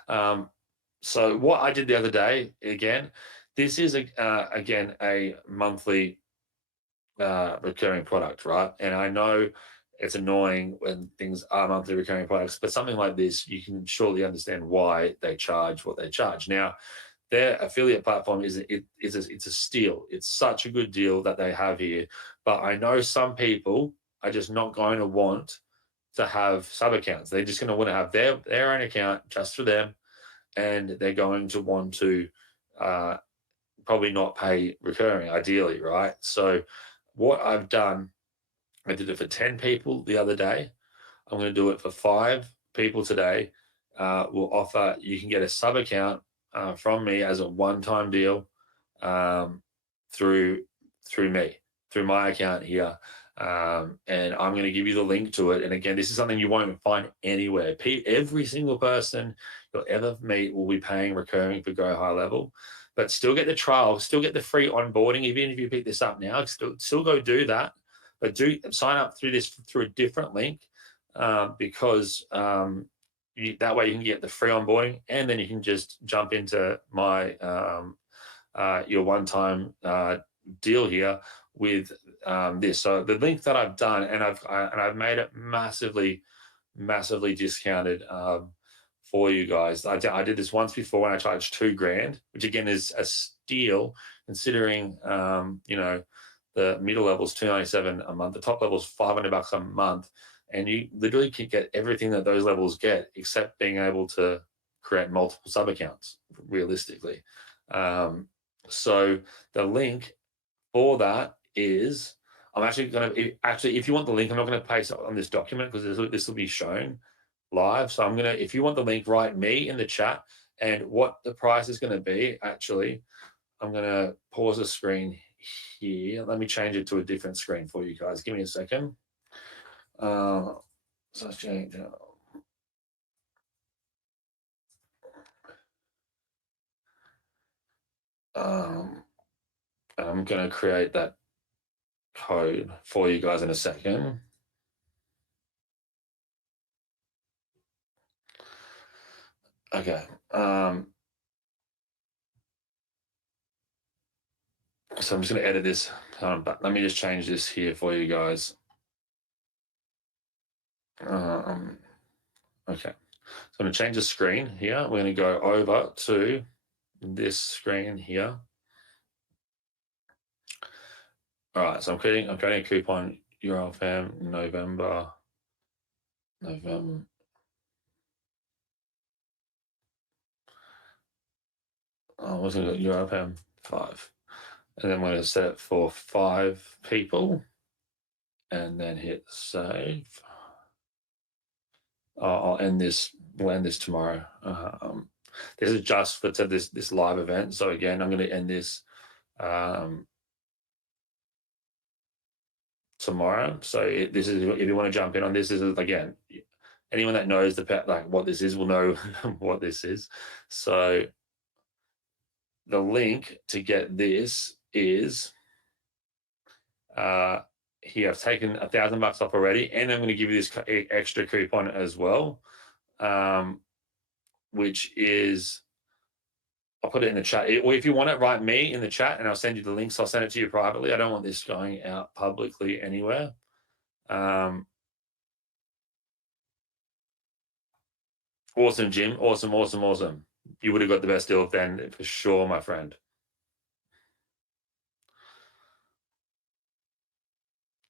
So what I did the other day, again, this is again a monthly recurring product, right? And I know it's annoying when things are monthly recurring products, but something like this, you can surely understand why they charge what they charge. Now, their affiliate platform it's a steal. It's such a good deal that they have here. But I know some people are just not going to want to have sub accounts. They're just going to want to have their own account just for them, and they're going to want to probably not pay recurring, ideally, right? So what I've done, I did it for 10 people the other day. I'm going to do it for 5 people today. We'll offer, you can get a sub account from me as a one-time deal through me, through my account here. And I'm going to give you the link to it. And again, this is something you won't find anywhere. Every single person you'll ever meet will be paying recurring for Go High Level, but still get the trial, still get the free onboarding. Even if you pick this up now, still go do that, but do sign up through a different link because that way you can get the free onboarding, and then you can just jump into my your one-time deal here with this. So the link that I've done, and I've made it massively discounted for you guys. I did this once before when I charged $2,000, which again is a steal considering you know, the middle level is $297 a month, the top level is $500 a month. And you literally can get everything that those levels get, except being able to create multiple sub accounts realistically. So the link for that is, I'm actually going to, if you want the link, I'm not going to paste it on this document because this will be shown live. So I'm going to, if you want the link, write me in the chat, and what the price is going to be. Actually, I'm going to pause the screen here. Let me change it to a different screen for you guys. Give me a second. So change. I'm going to create that code for you guys in a second. Okay. So I'm just going to edit this, but let me just change this here for you guys. Okay. So I'm going to change the screen here. We're going to go over to this screen here. All right. So I'm creating a coupon URLFAM November. I was going to go URLFAM 5. And then I'm going to set it for 5 people and then hit save. I'll end this we'll end this tomorrow. This is just for this live event. So again, I'm going to end this tomorrow. So this is, if you want to jump in on this, is again, anyone that knows like what this is will know what this is. So the link to get this is here. I've taken $1,000 off already, and I'm going to give you this extra coupon as well, which is, I'll put it in the chat. Or if you want it, write me in the chat and I'll send you the links. I'll send it to you privately. I don't want this going out publicly anywhere. Awesome, Jim. Awesome, awesome, awesome. You would have got the best deal then for sure, my friend.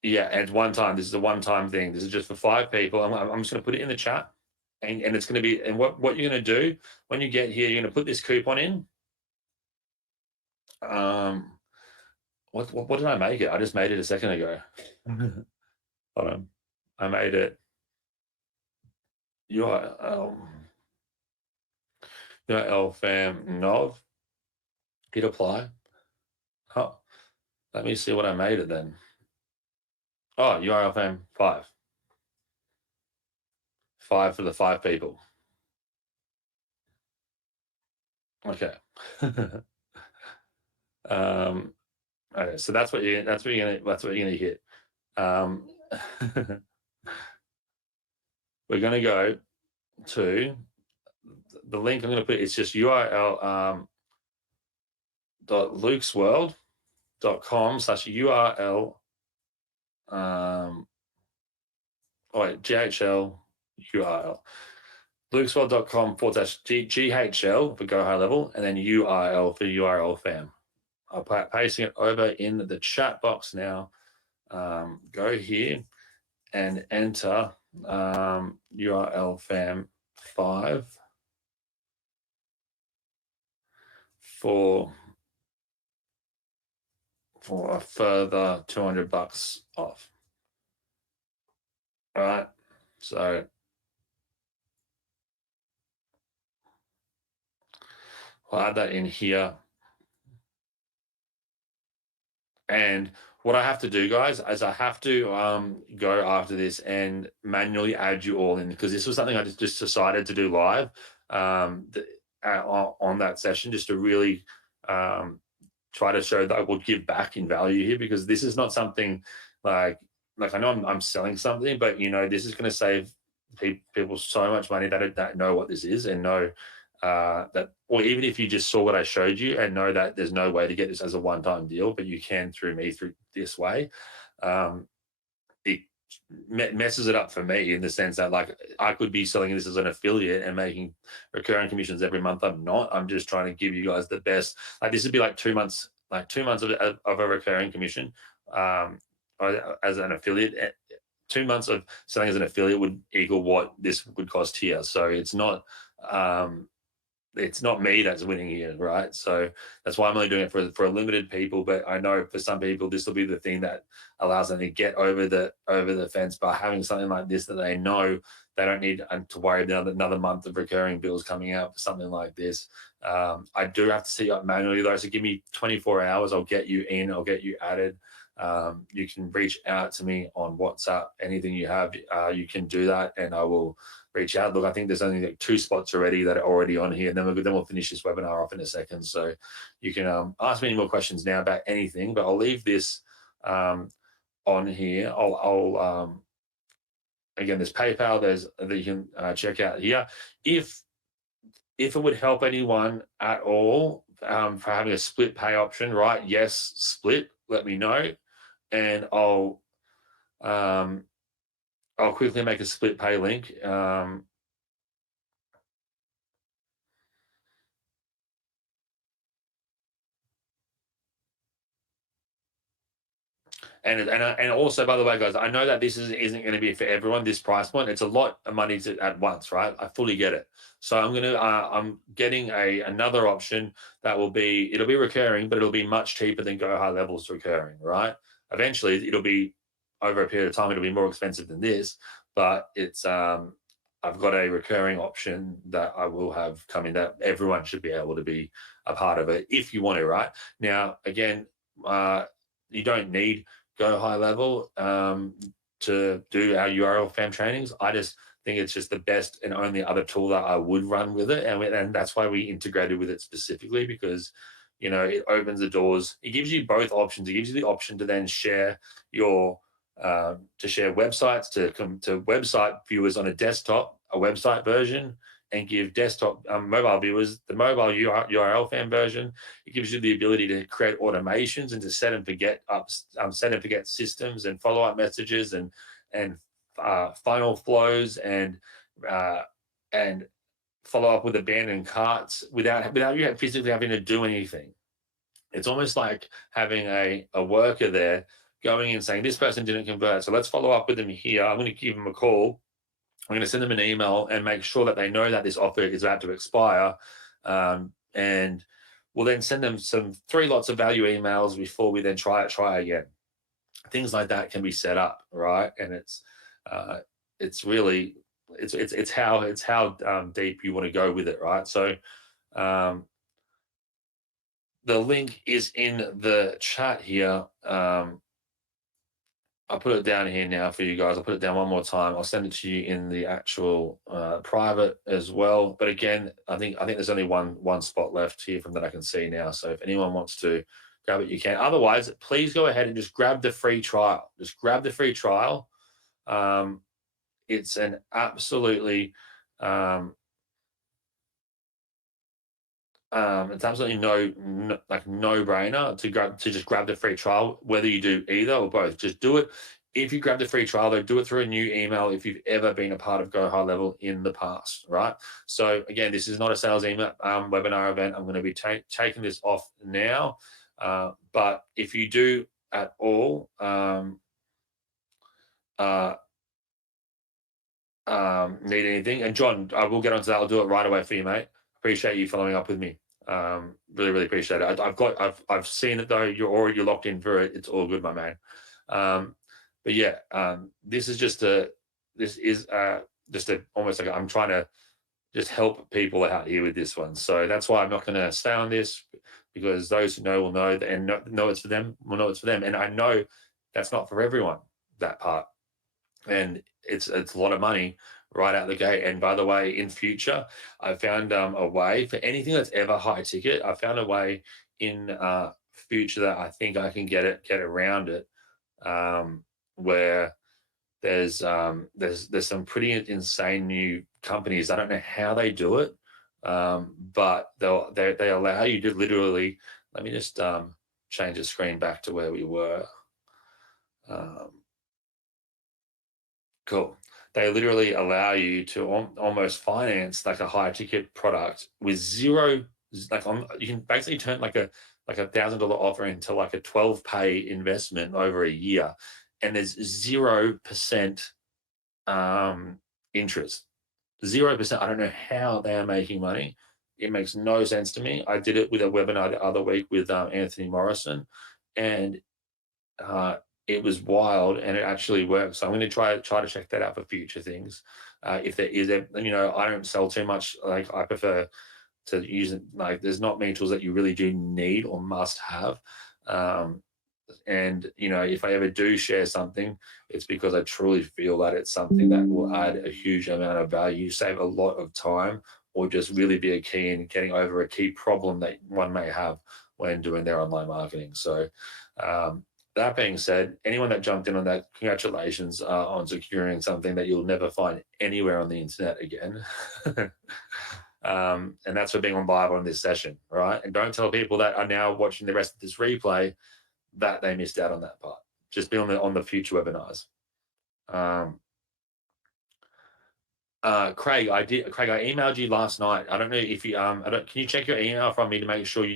Yeah, and one time. This is a one-time thing. This is just for 5 people. I'm just going to put it in the chat, and it's going to be. And what you're going to do when you get here, you're going to put this coupon in. What did I make it? I just made it a second ago. Hold on. I made it. URLFAM NOV. Hit apply. Oh, let me see what I made it then. Oh, URLFAM 5. 5 for the 5 people. Okay. Okay, so that's what you're gonna hit. We're gonna go to the link I'm gonna put. It's just URL lukesworld.com/URL GHL URL. lukesworld.com/GHL for Go High Level, and then URL for URLFAM. I'll pasting it over in the chat box now. Go here and enter URLFAM 5 for a further $200 off. All right, so I'll add that in here. And what I have to do, guys, is I have to go after this and manually add you all in, because this was something I just decided to do live on that session, just to really try to show that I will give back in value here, because this is not something like I know I'm selling something, but this is going to save people so much money that know what this is and know that, or even if you just saw what I showed you and know that there's no way to get this as a one-time deal, but you can through me through this way, it messes it up for me in the sense that, like, I could be selling this as an affiliate and making recurring commissions every month. I'm not. I'm just trying to give you guys the best. Like, this would be like 2 months, of a recurring commission as an affiliate. 2 months of selling as an affiliate would equal what this would cost here. So it's not me that's winning here, right? So that's why I'm only doing it for a limited people. But I know for some people, this will be the thing that allows them to get over the fence by having something like this that they know they don't need to worry about another month of recurring bills coming out for something like this. I do have to see up manually though, so give me 24 hours. I'll get you in. I'll get you added. You can reach out to me on WhatsApp. Anything you have, you can do that, and I will reach out. Look, I think there's only like 2 spots already that are already on here, and then we'll finish this webinar off in a second. So you can ask me any more questions now about anything, but I'll leave this on here. I'll again, there's PayPal. That you can check out here. If it would help anyone at all for having a split pay option, right? Yes, split. Let me know, and I'll quickly make a split pay link. And also, by the way, guys, I know that this isn't going to be for everyone. This price point, it's a lot of money at once, right? I fully get it. So I'm getting another option that it'll be recurring, but it'll be much cheaper than Go High Levels recurring, right? Eventually, it'll be over a period of time. It'll be more expensive than this, but it's I've got a recurring option that I will have coming that everyone should be able to be a part of it if you want to, right? Now, again, you don't need Go High Level to do our URLFAM trainings. I just think it's just the best and only other tool that I would run with it. And that's why we integrated with it specifically, because, you know, it opens the doors. It gives you both options. It gives you the option to then share your to share websites to website viewers on a desktop, a website version, and give desktop mobile viewers the mobile URLFAM version. It gives you the ability to create automations and to set and forget systems and follow up messages and final flows and follow up with abandoned carts without you physically having to do anything. It's almost like having a worker there going and saying, this person didn't convert, so let's follow up with them here. I'm going to give them a call. I'm going to send them an email and make sure that they know that this offer is about to expire. And we'll then send them 3 lots of value emails before we then try again. Things like that can be set up, right? And it's really how deep you want to go with it, right? So the link is in the chat here. I'll put it down here now for you guys. I'll put it down one more time. I'll send it to you in the actual private as well. But again, I think there's only one spot left here from that I can see now. So if anyone wants to grab it, you can. Otherwise, please go ahead and just grab the free trial. Just grab the free trial. It's an absolutely it's absolutely no-brainer to just grab the free trial, whether you do either or both. Just do it. If you grab the free trial, though, do it through a new email if you've ever been a part of Go High Level in the past, right? So again, this is not a sales email webinar event. I'm going to be taking this off now. But if you do at all need anything, and John, I will get onto that. I'll do it right away for you, mate. Appreciate you following up with me. Really appreciate it. I've seen it though. You're locked in for it. It's all good, my man. But yeah, this is almost like I'm trying to just help people out here with this one. So that's why I'm not going to stay on this, because those who know will know that, and know it's for them will know it's for them. And I know that's not for everyone, that part. And it's a lot of money right out the gate. And by the way, in future, I found a way for anything that's ever high ticket. I found a way in future that I think I can get around it, where there's some pretty insane new companies. I don't know how they do it, but they allow you to literally. Let me just change the screen back to where we were. Cool. They literally allow you to almost finance like a high ticket product with zero. You can basically turn like a $1,000 offer into like a 12-pay investment over a year, and there's 0% interest. 0%. I don't know how they are making money. It makes no sense to me. I did it with a webinar the other week with Anthony Morrison, and it was wild, and it actually works. So I'm going to try to check that out for future things. If there is I don't sell too much. Like, I prefer to use it. Like, there's not many tools that you really do need or must have. And if I ever do share something, it's because I truly feel that it's something that will add a huge amount of value, save a lot of time, or just really be a key in getting over a key problem that one may have when doing their online marketing. So that being said, anyone that jumped in on that, congratulations on securing something that you'll never find anywhere on the internet again. And that's for being on live on this session, right? And don't tell people that are now watching the rest of this replay that they missed out on that part. Just be on the future webinars. Craig, I emailed you last night. I don't know if you can you check your email from me to make sure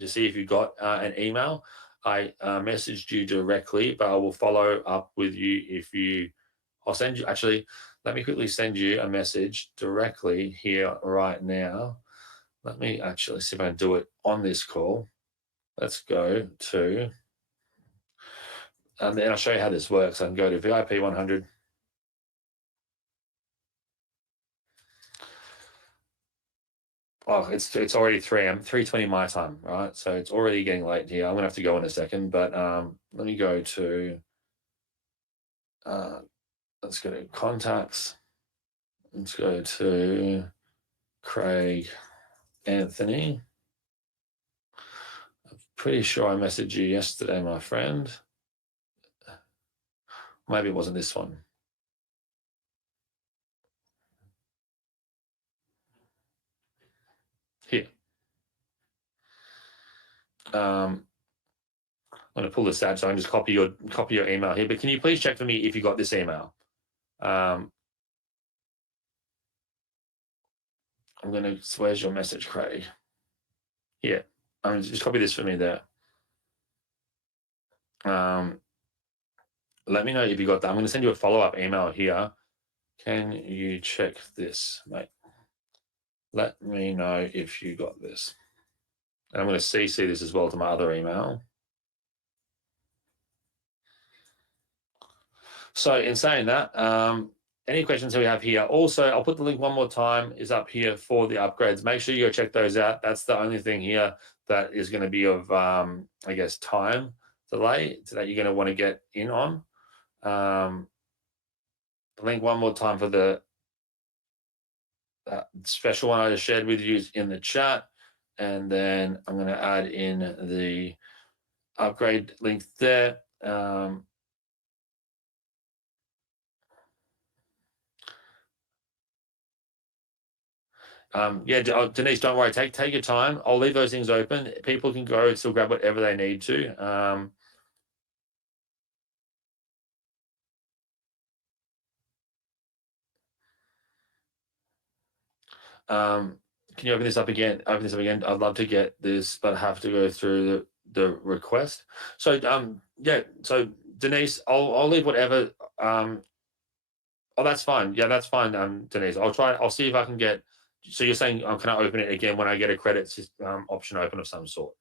to see if you got an email? I messaged you directly, but I will follow up with you I'll send you, actually, let me quickly send you a message directly here right now. Let me actually see if I can do it on this call. Let's go to, and then I'll show you how this works. I can go to VIP 100. Oh, it's already 3:20 my time, right? So it's already getting late here. I'm gonna have to go in a second, but let me go to let's go to contacts. Let's go to Craig Anthony. I'm pretty sure I messaged you yesterday, my friend. Maybe it wasn't this one. Here. I'm going to pull this out so I can just copy your email here. But can you please check for me if you got this email? I'm going to. Where's your message, Craig? Yeah. Just copy this for me there. Let me know if you got that. I'm going to send you a follow-up email here. Can you check this, mate? Let me know if you got this. And I'm going to CC this as well to my other email. So in saying that, any questions that we have here? Also, I'll put the link one more time, is up here for the upgrades. Make sure you go check those out. That's the only thing here that is going to be of, I guess, time delay that you're going to want to get in on. The link one more time for the special one I just shared with you is in the chat. And then I'm going to add in the upgrade link there. Yeah, Denise, don't worry. Take your time. I'll leave those things open. People can go still grab whatever they need to. Can you open this up again? Open this up again. I'd love to get this, but I have to go through the request. So yeah. So Denise, I'll leave whatever. Oh, that's fine. Yeah, that's fine. Denise, I'll see if I can get. So you're saying can I open it again when I get a credit option open of some sort?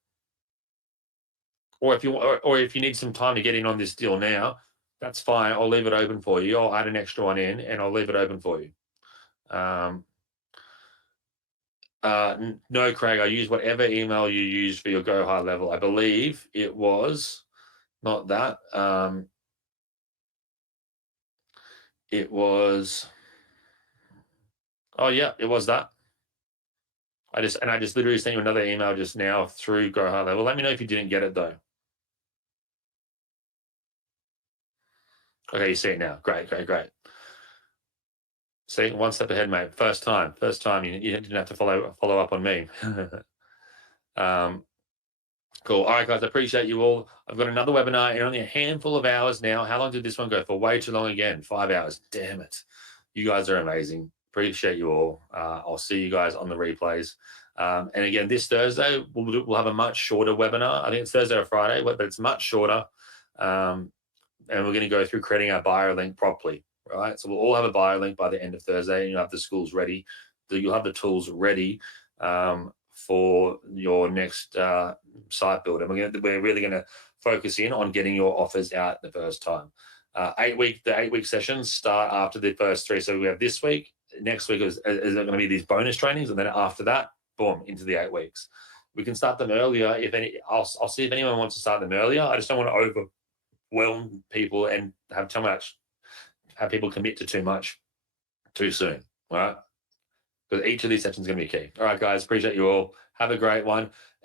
Or if you need some time to get in on this deal now, that's fine. I'll leave it open for you. I'll add an extra one in and I'll leave it open for you. No, Craig, I use whatever email you use for your Go High level. I believe it was not that. It was. Oh yeah, it was that. I just literally sent you another email just now through Go High level. Let me know if you didn't get it though. Okay, you see it now. Great. See, one step ahead, mate. First time. You didn't have to follow up on me. Cool. All right, guys, I appreciate you all. I've got another webinar in only a handful of hours now. How long did this one go for? Way too long again. 5 hours. Damn it. You guys are amazing. Appreciate you all. I'll see you guys on the replays. And again, this Thursday, we'll have a much shorter webinar. I think it's Thursday or Friday, but it's much shorter. And we're going to go through creating our bio link properly, right? So we'll all have a bio link by the end of Thursday, and you'll have the schools ready. You'll have the tools ready for your next site build. And we're really going to focus in on getting your offers out the first time. The 8-week sessions start after the first 3. So we have this week. Next week is going to be these bonus trainings, and then after that, boom, into the 8 weeks. We can start them earlier. I'll see if anyone wants to start them earlier. I just don't want to overwhelm people and have people commit to too much too soon. All right. Because each of these sessions is going to be key. All right, guys, appreciate you all. Have a great one.